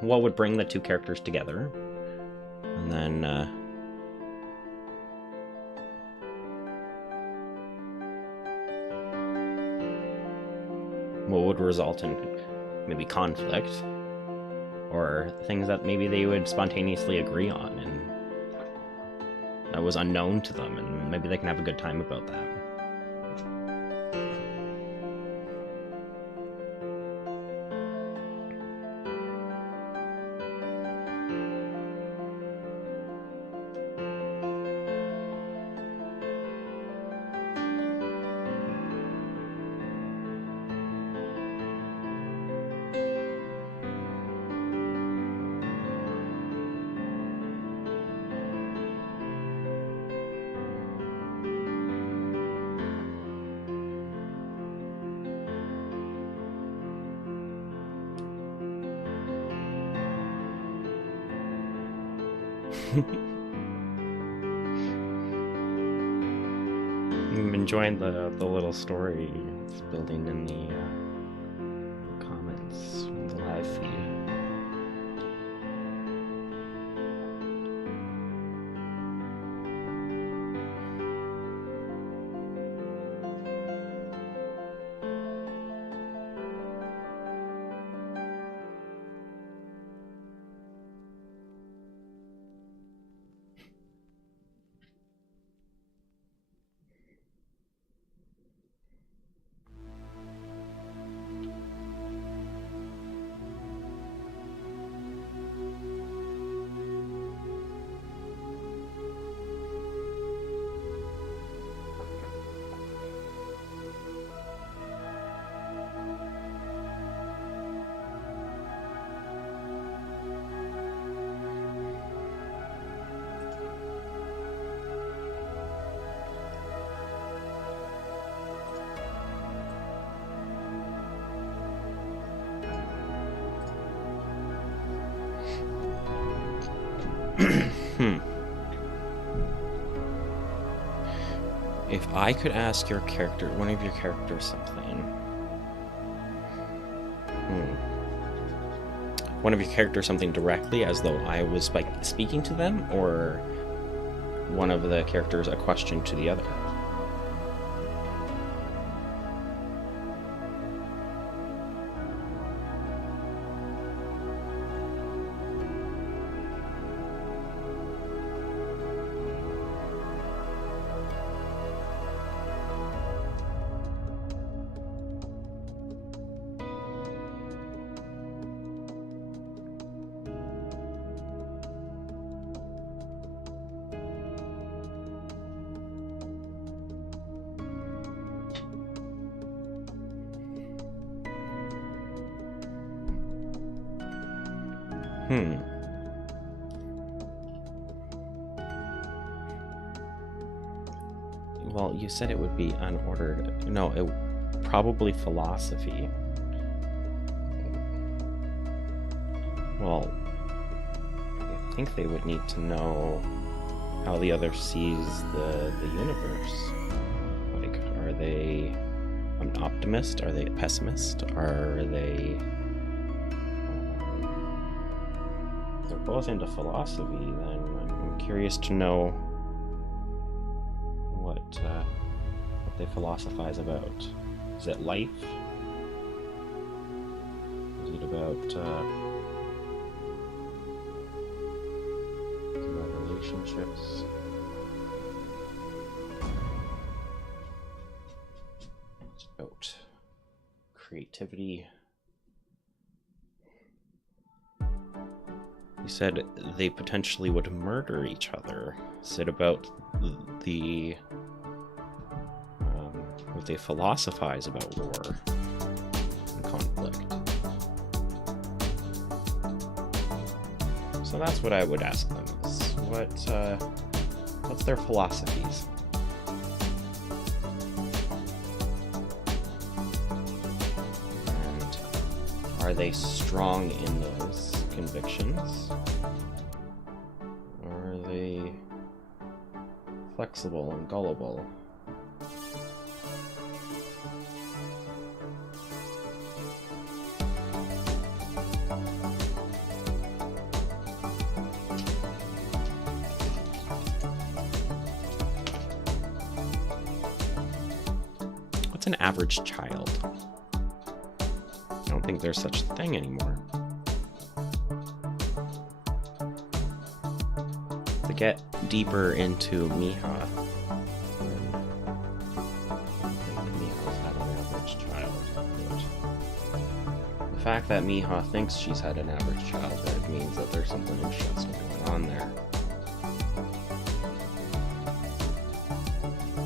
What would bring the two characters together? And then what would result in maybe conflict? Or things that maybe they would spontaneously agree on and that was unknown to them, and maybe they can have a good time about that. I'm enjoying the little story it's building in the comments, in the live feed. If I could ask your character, one of your characters, something. One of your characters something directly, as though I was speaking to them, or one of the characters a question to the other. Hmm. Well, you said it would be unordered. No, it probably philosophy. Well, I think they would need to know how the other sees the universe. Like, are they an optimist? Are they a pessimist? Are they... if they're both into philosophy, then I'm curious to know what they philosophize about. Is it life? Is it about relationships? It's about creativity. You said they potentially would murder each other. Is it about the what they philosophize about war and conflict? So that's what I would ask them: is what's their philosophies? And are they strong in those convictions? Or are they flexible and gullible? What's an average child? I don't think there's such a thing anymore. To get deeper into Miha, I think Miha's had an average child. But the fact that Miha thinks she's had an average childhood means that there's something interesting going on there.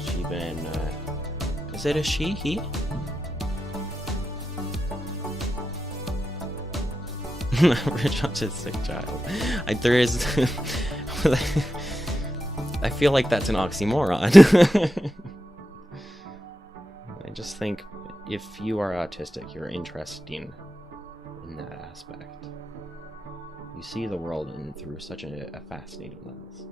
She been, is it a she, he? Average autistic child. There is... I feel like that's an oxymoron. I just think if you are autistic, you're interesting in that aspect. You see the world through such a fascinating lens.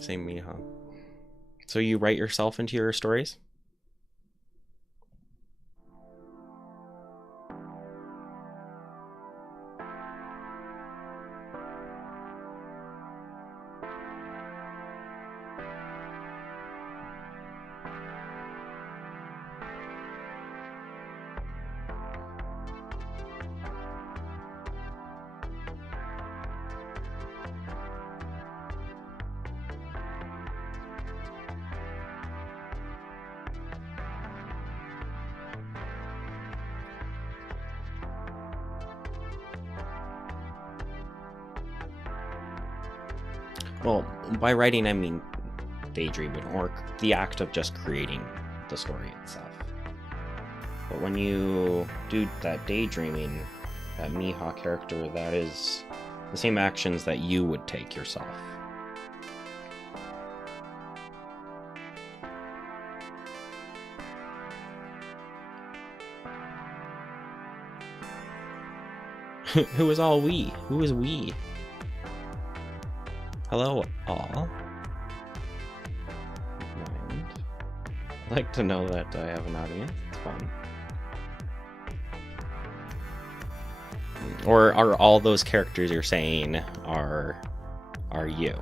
Same me, huh? So you write yourself into your stories? Well, by writing, I mean daydreaming, or the act of just creating the story itself. But when you do that daydreaming, that Miha character, that is the same actions that you would take yourself. Who is all we? Who is we? Hello, all. Mind. I'd like to know that I have an audience. It's fun. Or are all those characters you're saying are you?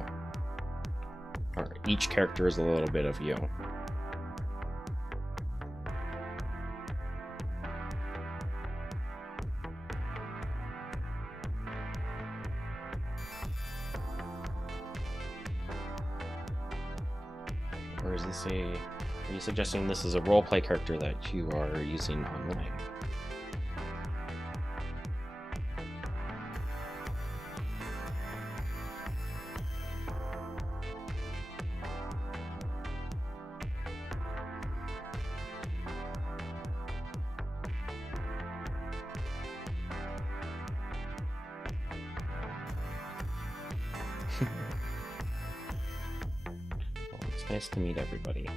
Or each character is a little bit of you? Or is this are you suggesting this is a roleplay character that you are using online? It's nice to meet everybody.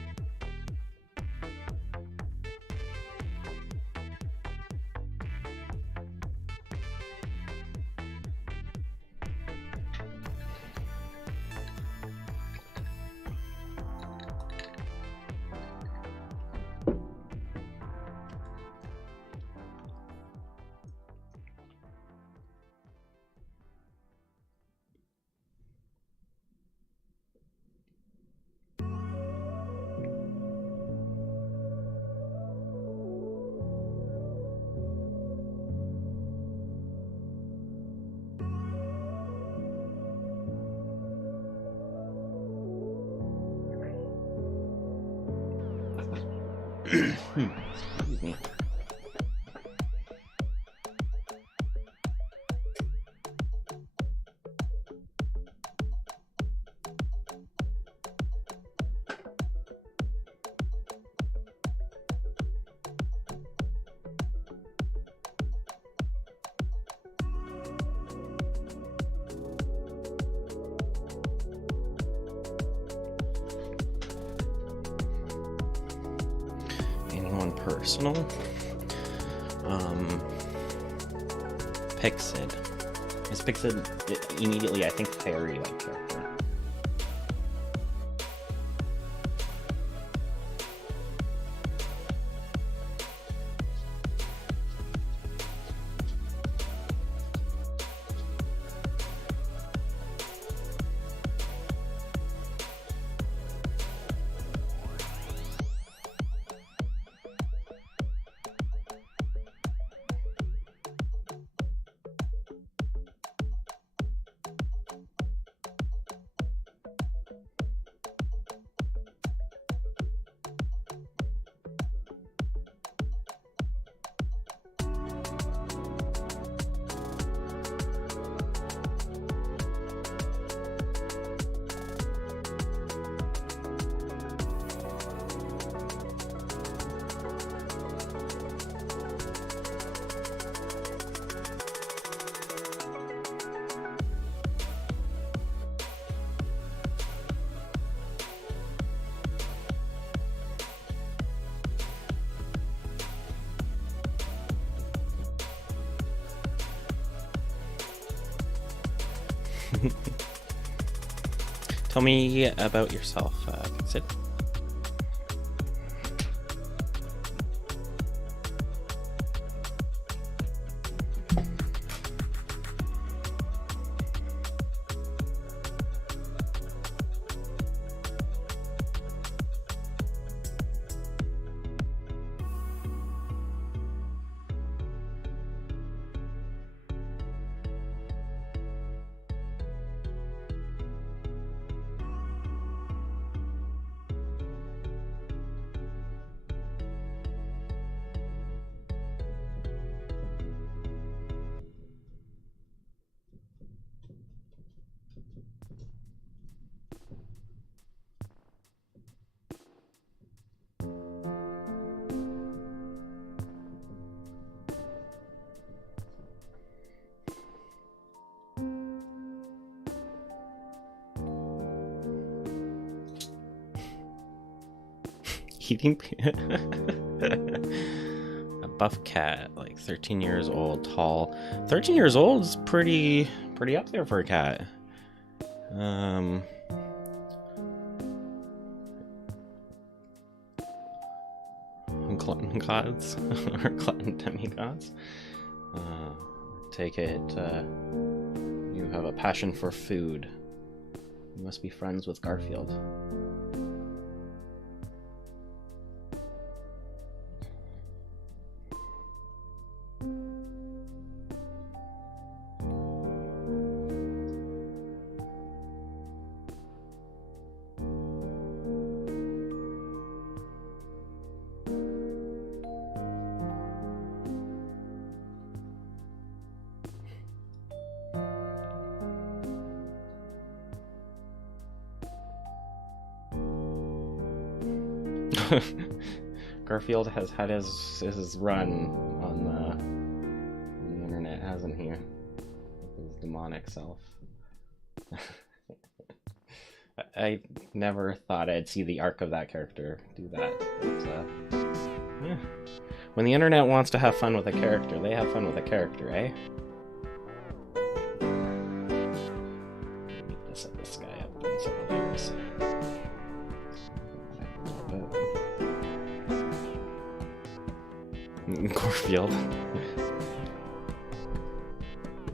Excuse me. Anyone personal? Pixid. Is Pixid immediately, I think, fairy-like character. Tell me about yourself, Sid. Eating a buff cat, like 13 years old, tall. 13 years old is pretty up there for a cat. Glutton gods or glutton demigods. Take it. You have a passion for food. You must be friends with Garfield. Garfield has had his run on the internet, hasn't he? With his demonic self. I never thought I'd see the arc of that character do that. But, yeah. When the internet wants to have fun with a character, they have fun with a character, eh? Need to set this guy up in some layers. Corfield.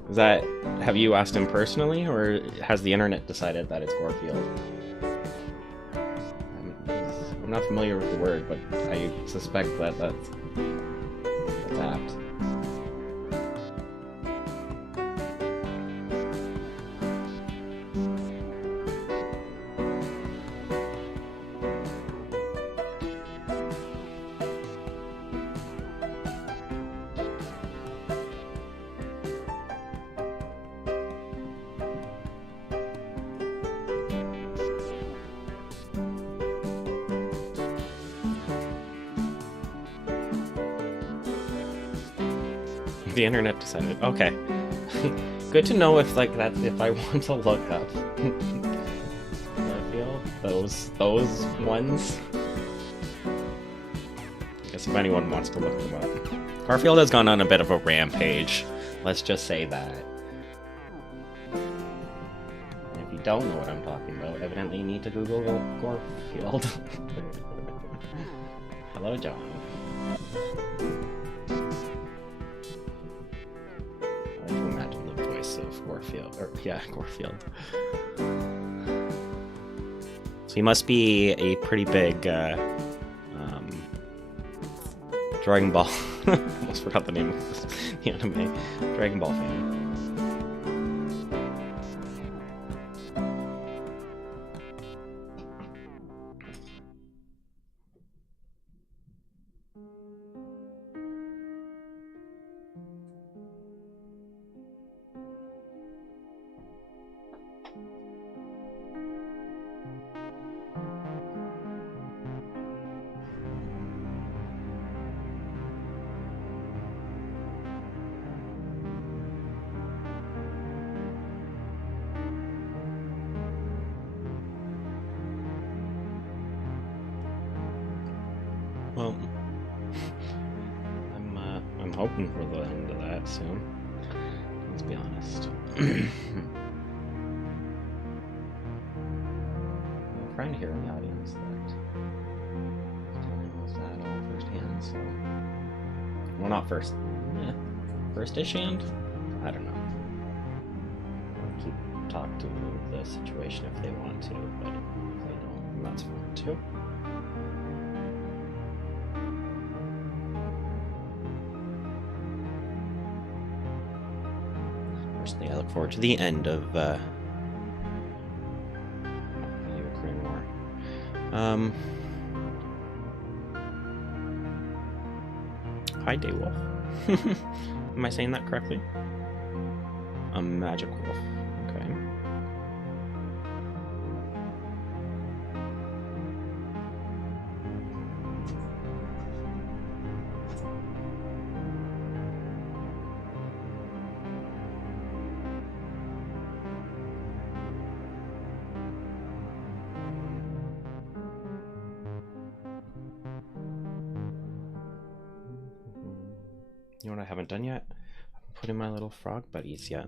Is that... Have you asked him personally, or has the internet decided that it's Corfield? I'm not familiar with the word, but I suspect that that's apt. The internet decided. Okay. Good to know if like that if I want to look up Garfield, those ones. I guess if anyone wants to look them up. Garfield has gone on a bit of a rampage. Let's just say that. And if you don't know what I'm talking about, evidently you need to Google Garfield. Hello, John. Of Gorfield, or yeah, Gorfield. So he must be a pretty big Dragon Ball. Almost forgot the name of the anime. Dragon Ball fan. Well, I'm hoping for the end of that soon. Let's be honest. A friend here in the audience that knows that all firsthand. So, well, not first. First-ish hand. I don't know. I'll keep talk to the situation if they want to, but if they don't, that's fine too. Personally, I look forward to the end of the Ukraine war. Hi, Daywolf. Am I saying that correctly? A magic wolf. Okay. You know what I haven't done yet? I haven't put in my little frog buddies yet.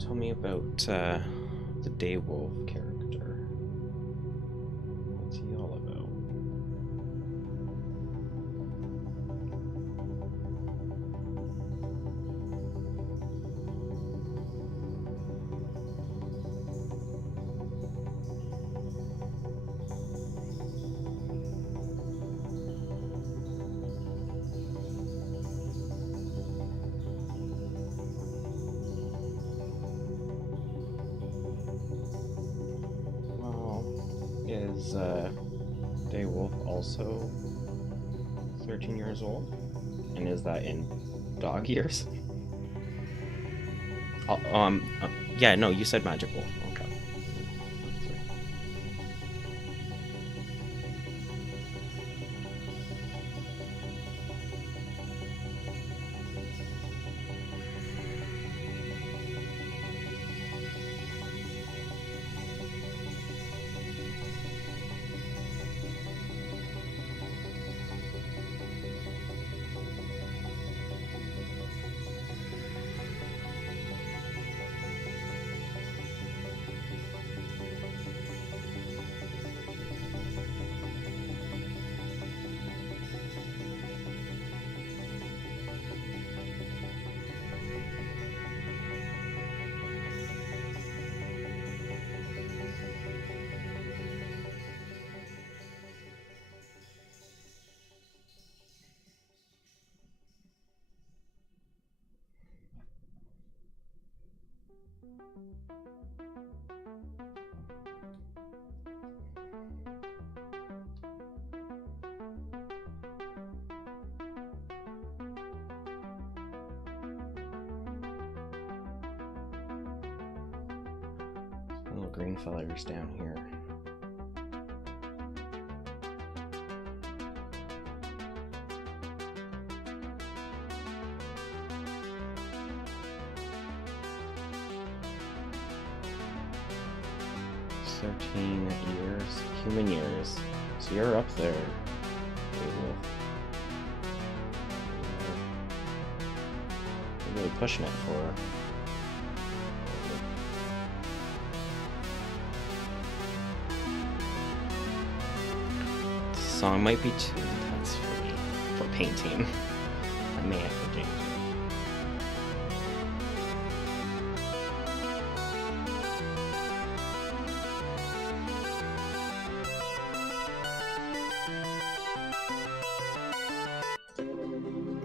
Tell me about the Daywolf character. What's he all about? Is Daywolf also 13 years old? And is that in dog years? Yeah, no, you said Magic Wolf. Okay. Little green fellers down here. Human years. So you're up there, Wolf. You're really pushing it for. This song might be too intense for me for painting. I may have to change it.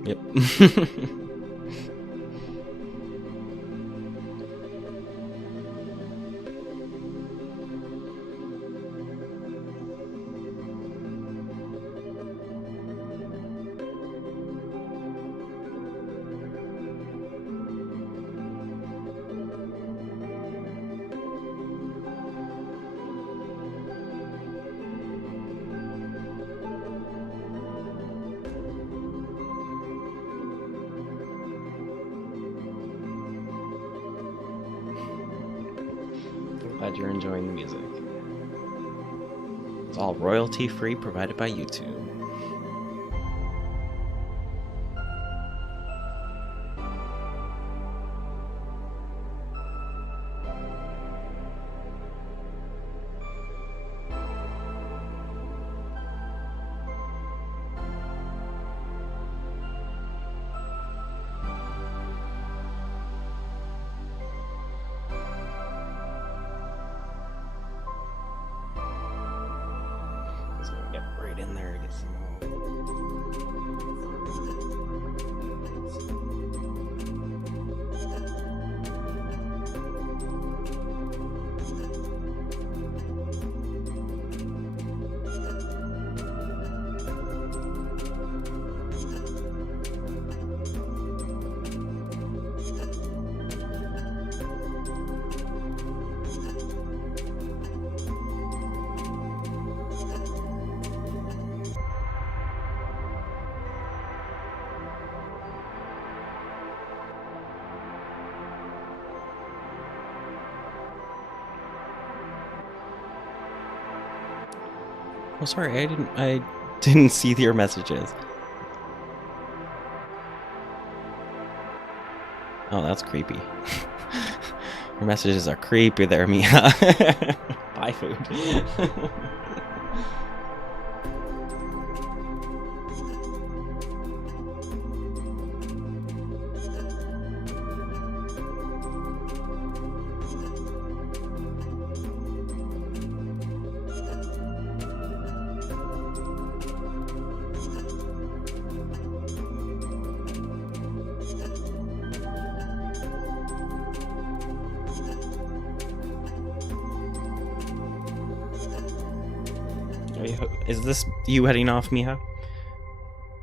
Yep. Glad you're enjoying the music. It's all royalty free, provided by YouTube. Just gonna get right in there to get some Oh, sorry, I didn't see your messages. Oh, that's creepy. Your messages are creepy there, Mia. Buy food. Is this you heading off, Miha?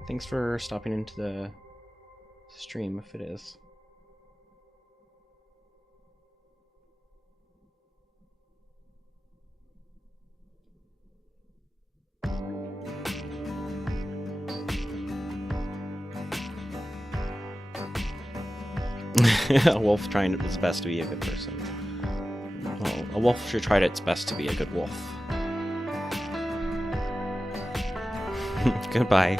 Thanks for stopping into the stream, if it is. A wolf trying its best to be a good person. Well, a wolf should try its best to be a good wolf. Goodbye.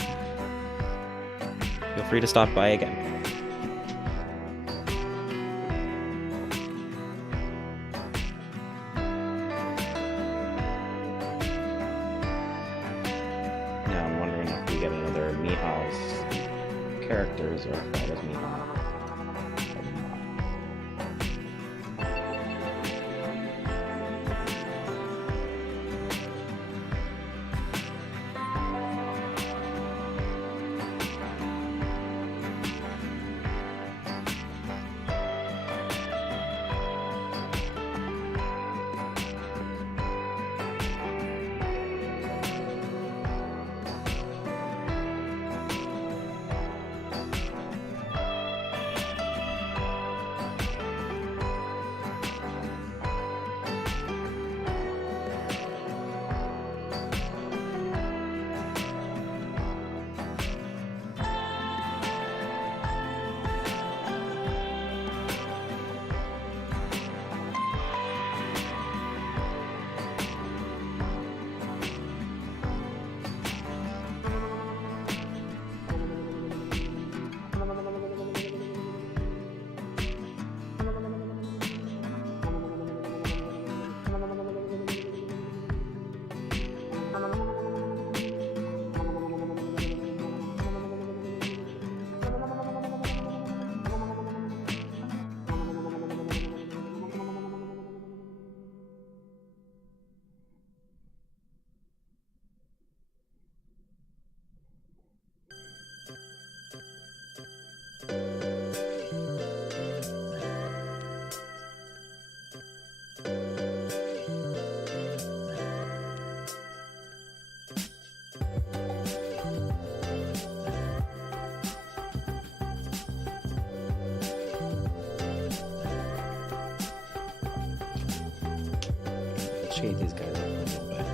Feel free to stop by again. Now I'm wondering if we get another Miha's characters or if that is Miha. shade these guys up a little bit.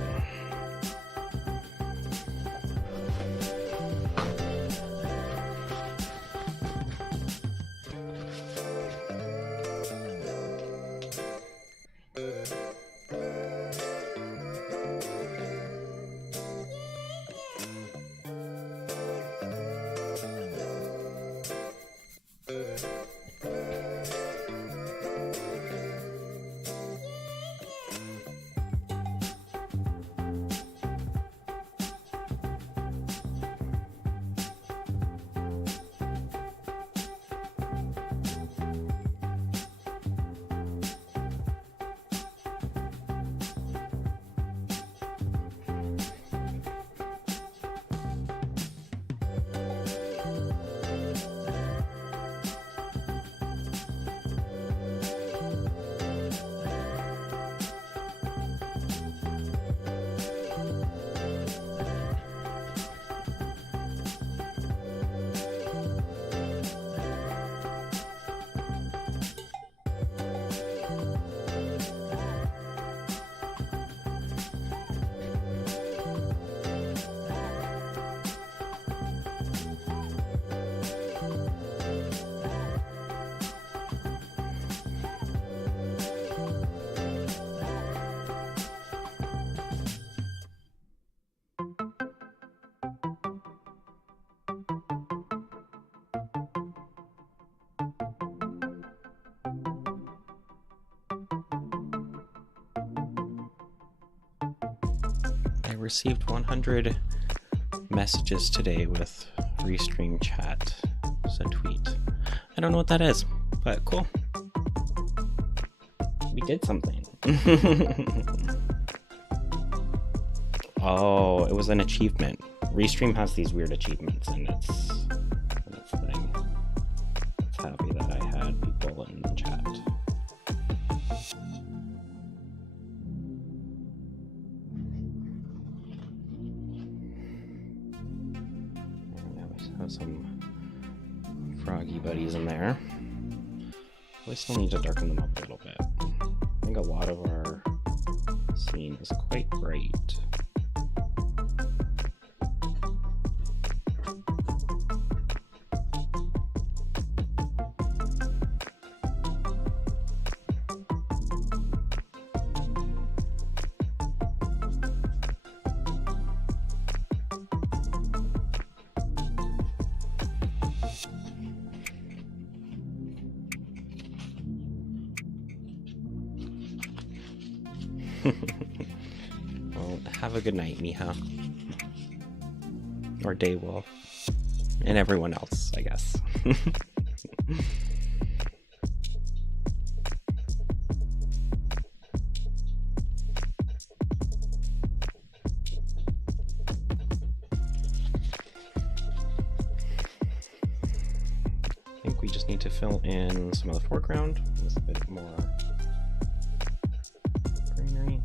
I received 100 messages today with restream chat. It's a tweet. I don't know what that is, but cool. We did something. Oh, it was an achievement. Restream has these weird achievements, and it's the thing. It's happy that I had people in the chat. Have some froggy buddies in there. We still need to darken them up a little bit. I think a lot of our scene is quite bright. Well, have a good night, Miha. Or Daywolf. And everyone else, I guess. I think we just need to fill in some of the foreground with a bit more greenery.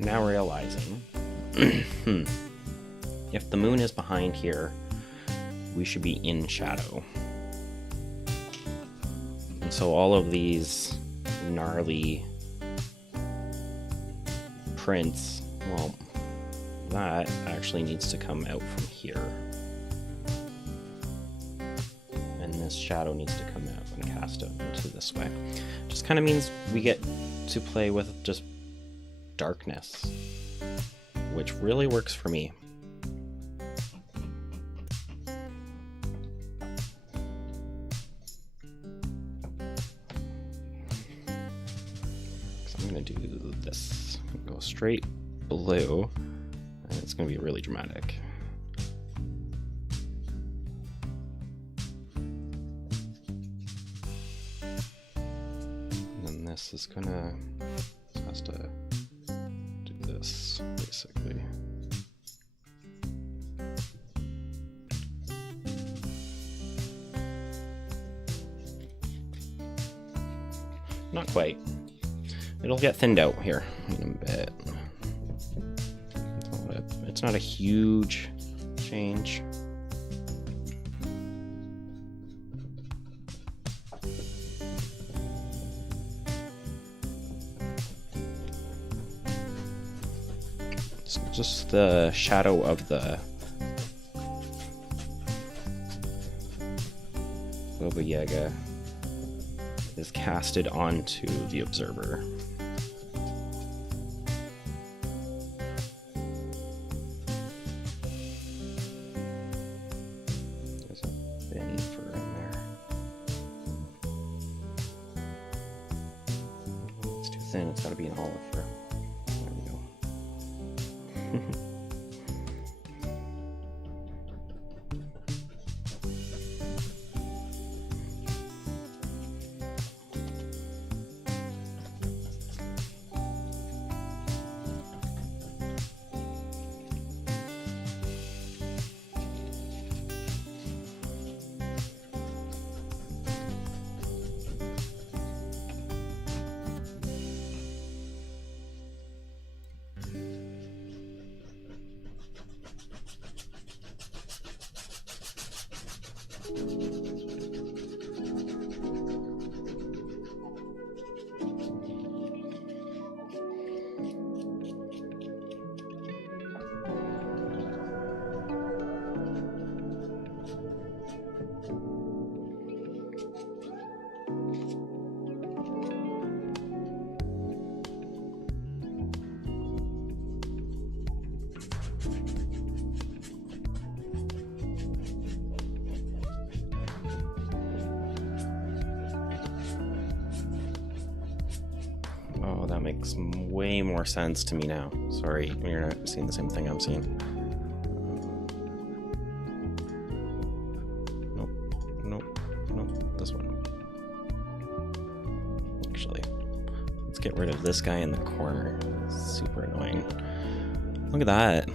now realizing if the moon is behind here, we should be in shadow. And so all of these gnarly prints, well, that actually needs to come out from here. And this shadow needs to come out and cast out into this way. Just kind of means we get to play with just darkness, which really works for me. So I'm going to do this. Go straight blue, and it's going to be really dramatic. And then this is gonna, this has to do this, basically. Not quite. It'll get thinned out here in a bit. It's not a huge change. It's just the shadow of the Yaga is casted onto the observer. There's a Benny fur in there. It's too thin, it's gotta be an olive fur. There we go. Oh, that makes way more sense to me now. Sorry, you're not seeing the same thing I'm seeing. Nope, this one. Actually, let's get rid of this guy in the corner. It's super annoying. Look at that.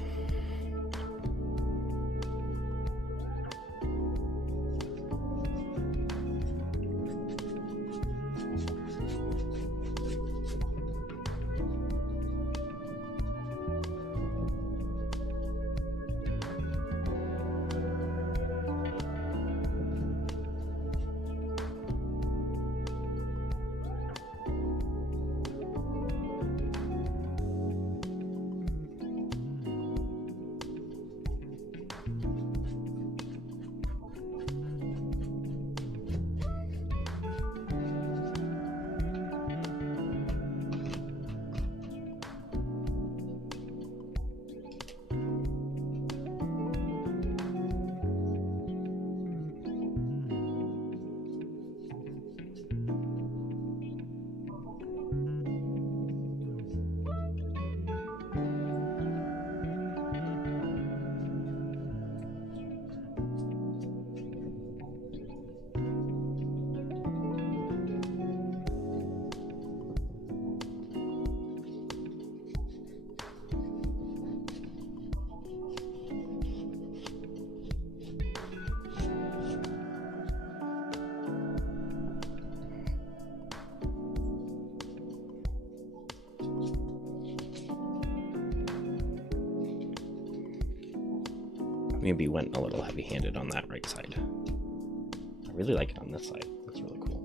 maybe went a little heavy-handed on that right side. I really like it on this side. That's really cool.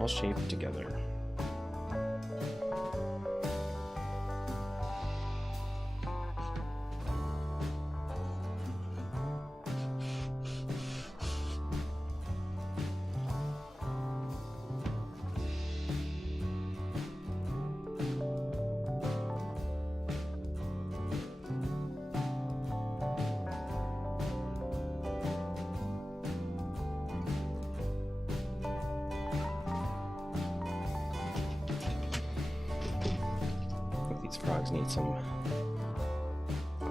All shaped together. Frogs need some eyes. A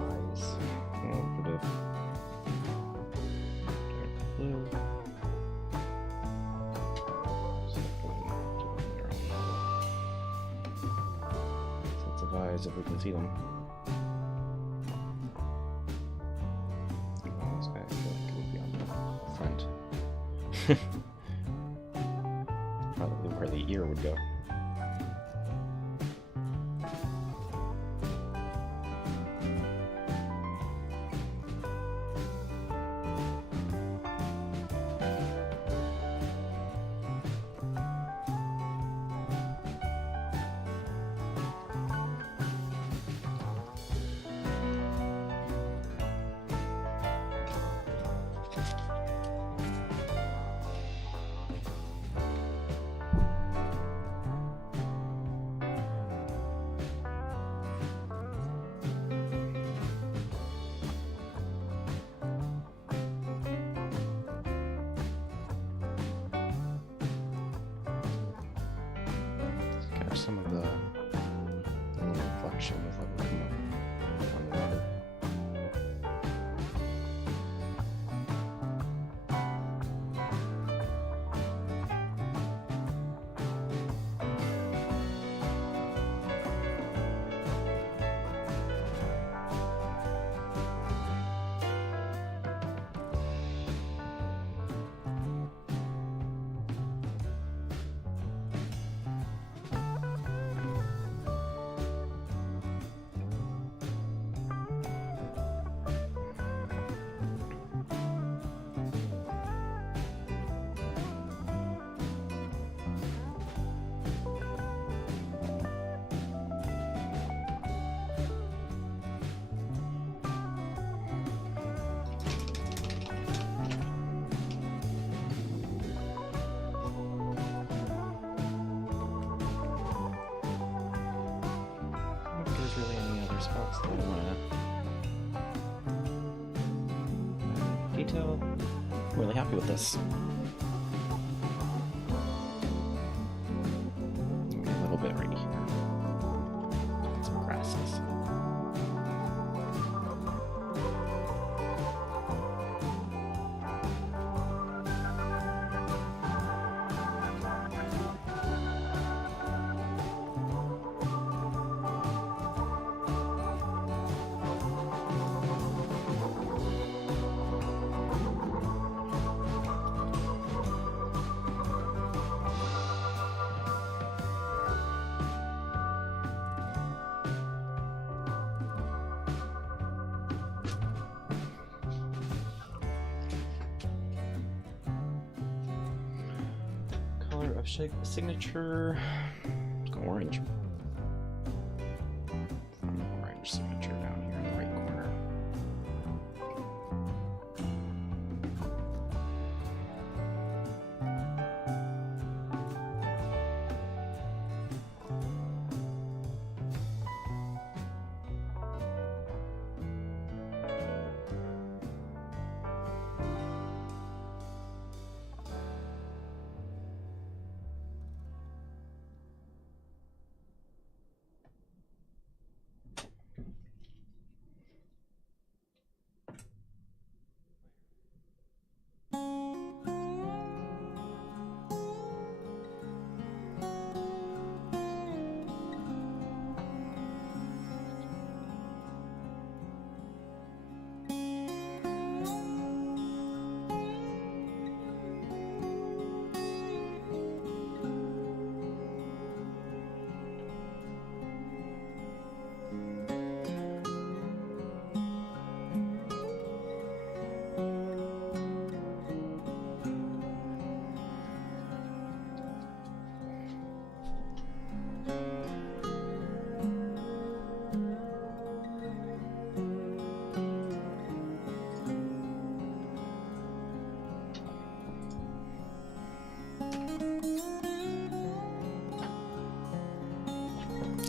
little bit of dark blue. Sets of eyes if we can see them. Oh, this guy, I feel like it would be on the front. Probably where the ear would go. Some of the reflections that will come up on the water. Spots that I want to detail. I'm really happy with this. Maybe a little bit right here. Some grasses. Grab signature. Let's go orange. Orange signature down here in the right corner.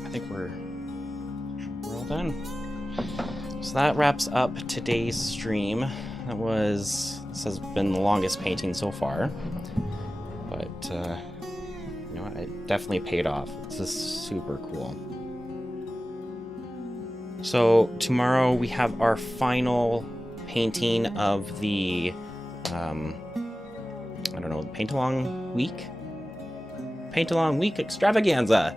I think we're all done. So that wraps up today's stream. This has been the longest painting so far, but you know, it definitely paid off. This is super cool. So tomorrow we have our final painting of the I don't know, paint-along week extravaganza.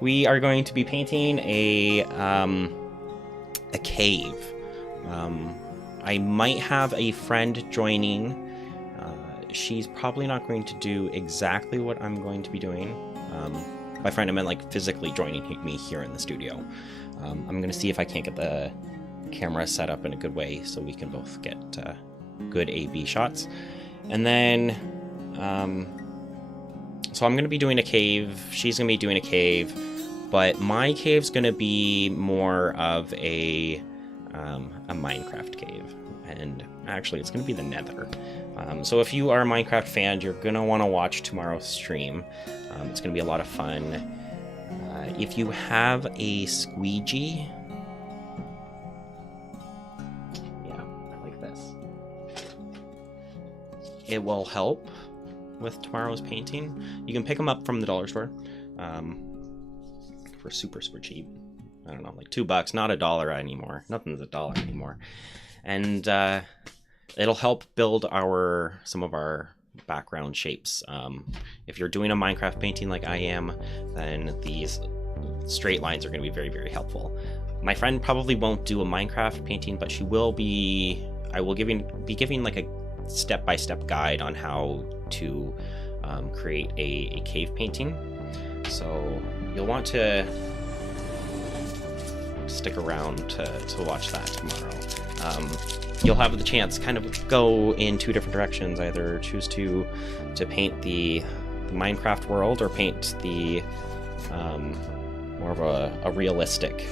We are going to be painting a cave. I might have a friend joining. She's probably not going to do exactly what I'm going to be doing. By friend, I meant like physically joining me here in the studio. I'm going to see if I can't get the camera set up in a good way so we can both get good A/B shots. And then, so I'm going to be doing a cave. She's going to be doing a cave. But my cave's going to be more of a Minecraft cave. And actually, it's going to be the Nether. So if you are a Minecraft fan, you're going to want to watch tomorrow's stream. It's going to be a lot of fun. If you have a squeegee... Yeah, I like this. It will help with tomorrow's painting. You can pick them up from the dollar store. For super cheap. I don't know, like $2, not $1 anymore. Nothing's $1 anymore. And it'll help build some of our background shapes. If you're doing a Minecraft painting like I am, then these straight lines are going to be very, very helpful. My friend probably won't do a Minecraft painting, but she will be. I will be giving like a step-by-step guide on how to create a cave painting. So you'll want to stick around to watch that tomorrow. You'll have the chance kind of go in two different directions. Either choose to paint the Minecraft world or paint the more of a realistic.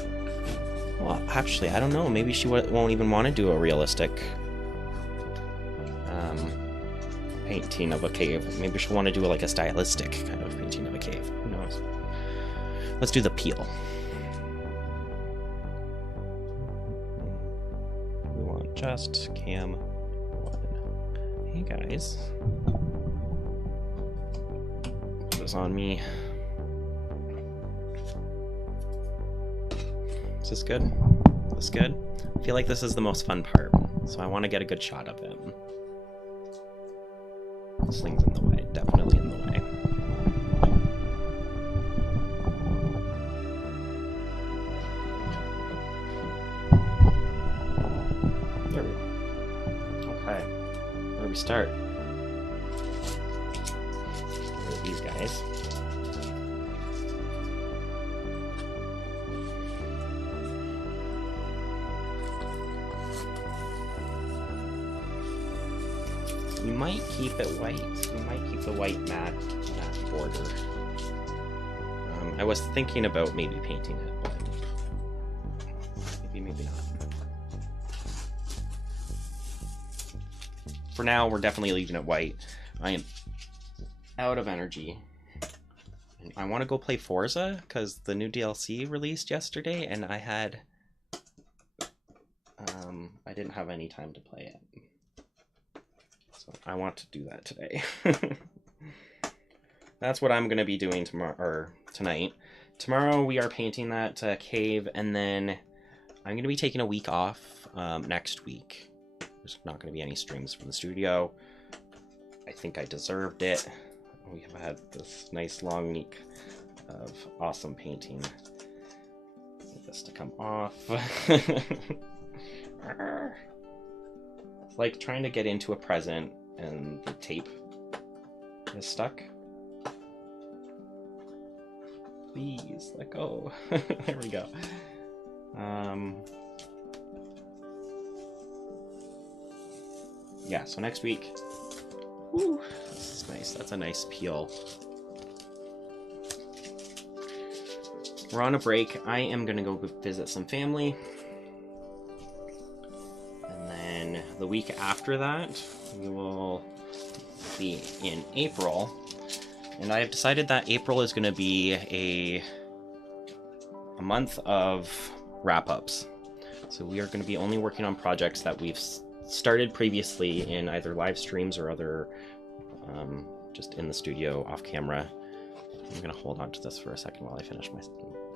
Well, actually, I don't know. Maybe she won't even want to do a realistic painting of a cave. Maybe she'll want to do like a stylistic kind of painting of a cave. Who knows? Let's do the peel. We want just cam 1. Hey guys. Put this on me. Is this good? Is this good? I feel like this is the most fun part, so I want to get a good shot of him. This thing's in the way, definitely in the way. There we go. Okay, where do we start? Where are these guys? We might keep it white. We might keep the white matte border. I was thinking about maybe painting it, but maybe not. For now, we're definitely leaving it white. I am out of energy. I want to go play Forza because the new DLC released yesterday, and I didn't have any time to play it. So I want to do that today. That's what I'm going to be doing tonight. Tomorrow we are painting that cave, and then I'm going to be taking a week off next week. There's not going to be any streams from the studio. I think I deserved it. We have had this nice long week of awesome painting. Get this to come off. It's like trying to get into a present and the tape is stuck. Please let go. There we go. Yeah, so next week. Woo, this is nice. That's a nice peel. We're on a break. I am gonna go visit some family. And then the week after that, we will be in April. And I have decided that April is gonna be a month of wrap-ups. So we are gonna be only working on projects that we've started previously in either live streams or other just in the studio off camera. I'm gonna hold on to this for a second while I finish my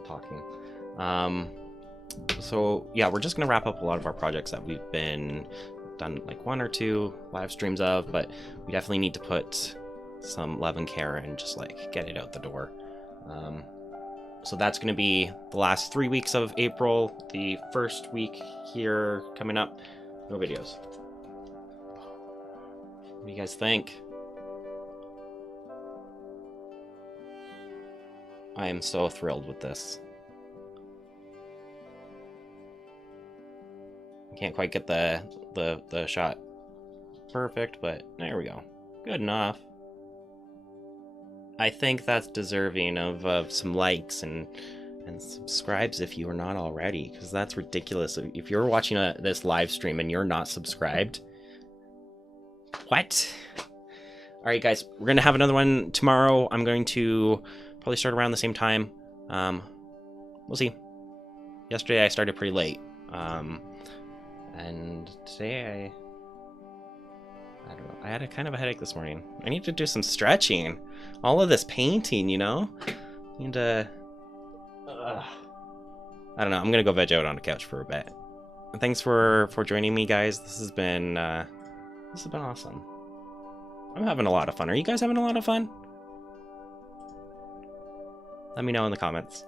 talking. So yeah, we're just gonna wrap up a lot of our projects that we've been done like 1 or 2 live streams of, but we definitely need to put some love and care and just like get it out the door. So that's gonna be the last 3 weeks of April. The first week here coming up, no videos. What do you guys think? I am so thrilled with this. I can't quite get the shot perfect, but there we go. Good enough. I think that's deserving of some likes and subscribes if you are not already, because that's ridiculous. If you're watching this live stream and you're not subscribed, what? All right, guys, we're gonna have another one tomorrow. I'm going to probably start around the same time. We'll see. Yesterday I started pretty late, and today I don't know. I had a kind of a headache this morning. I need to do some stretching. All of this painting, you know, I need to. I don't know. I'm gonna go veg out on the couch for a bit. Thanks for joining me, guys. This has been awesome. I'm having a lot of fun. Are you guys having a lot of fun? Let me know in the comments.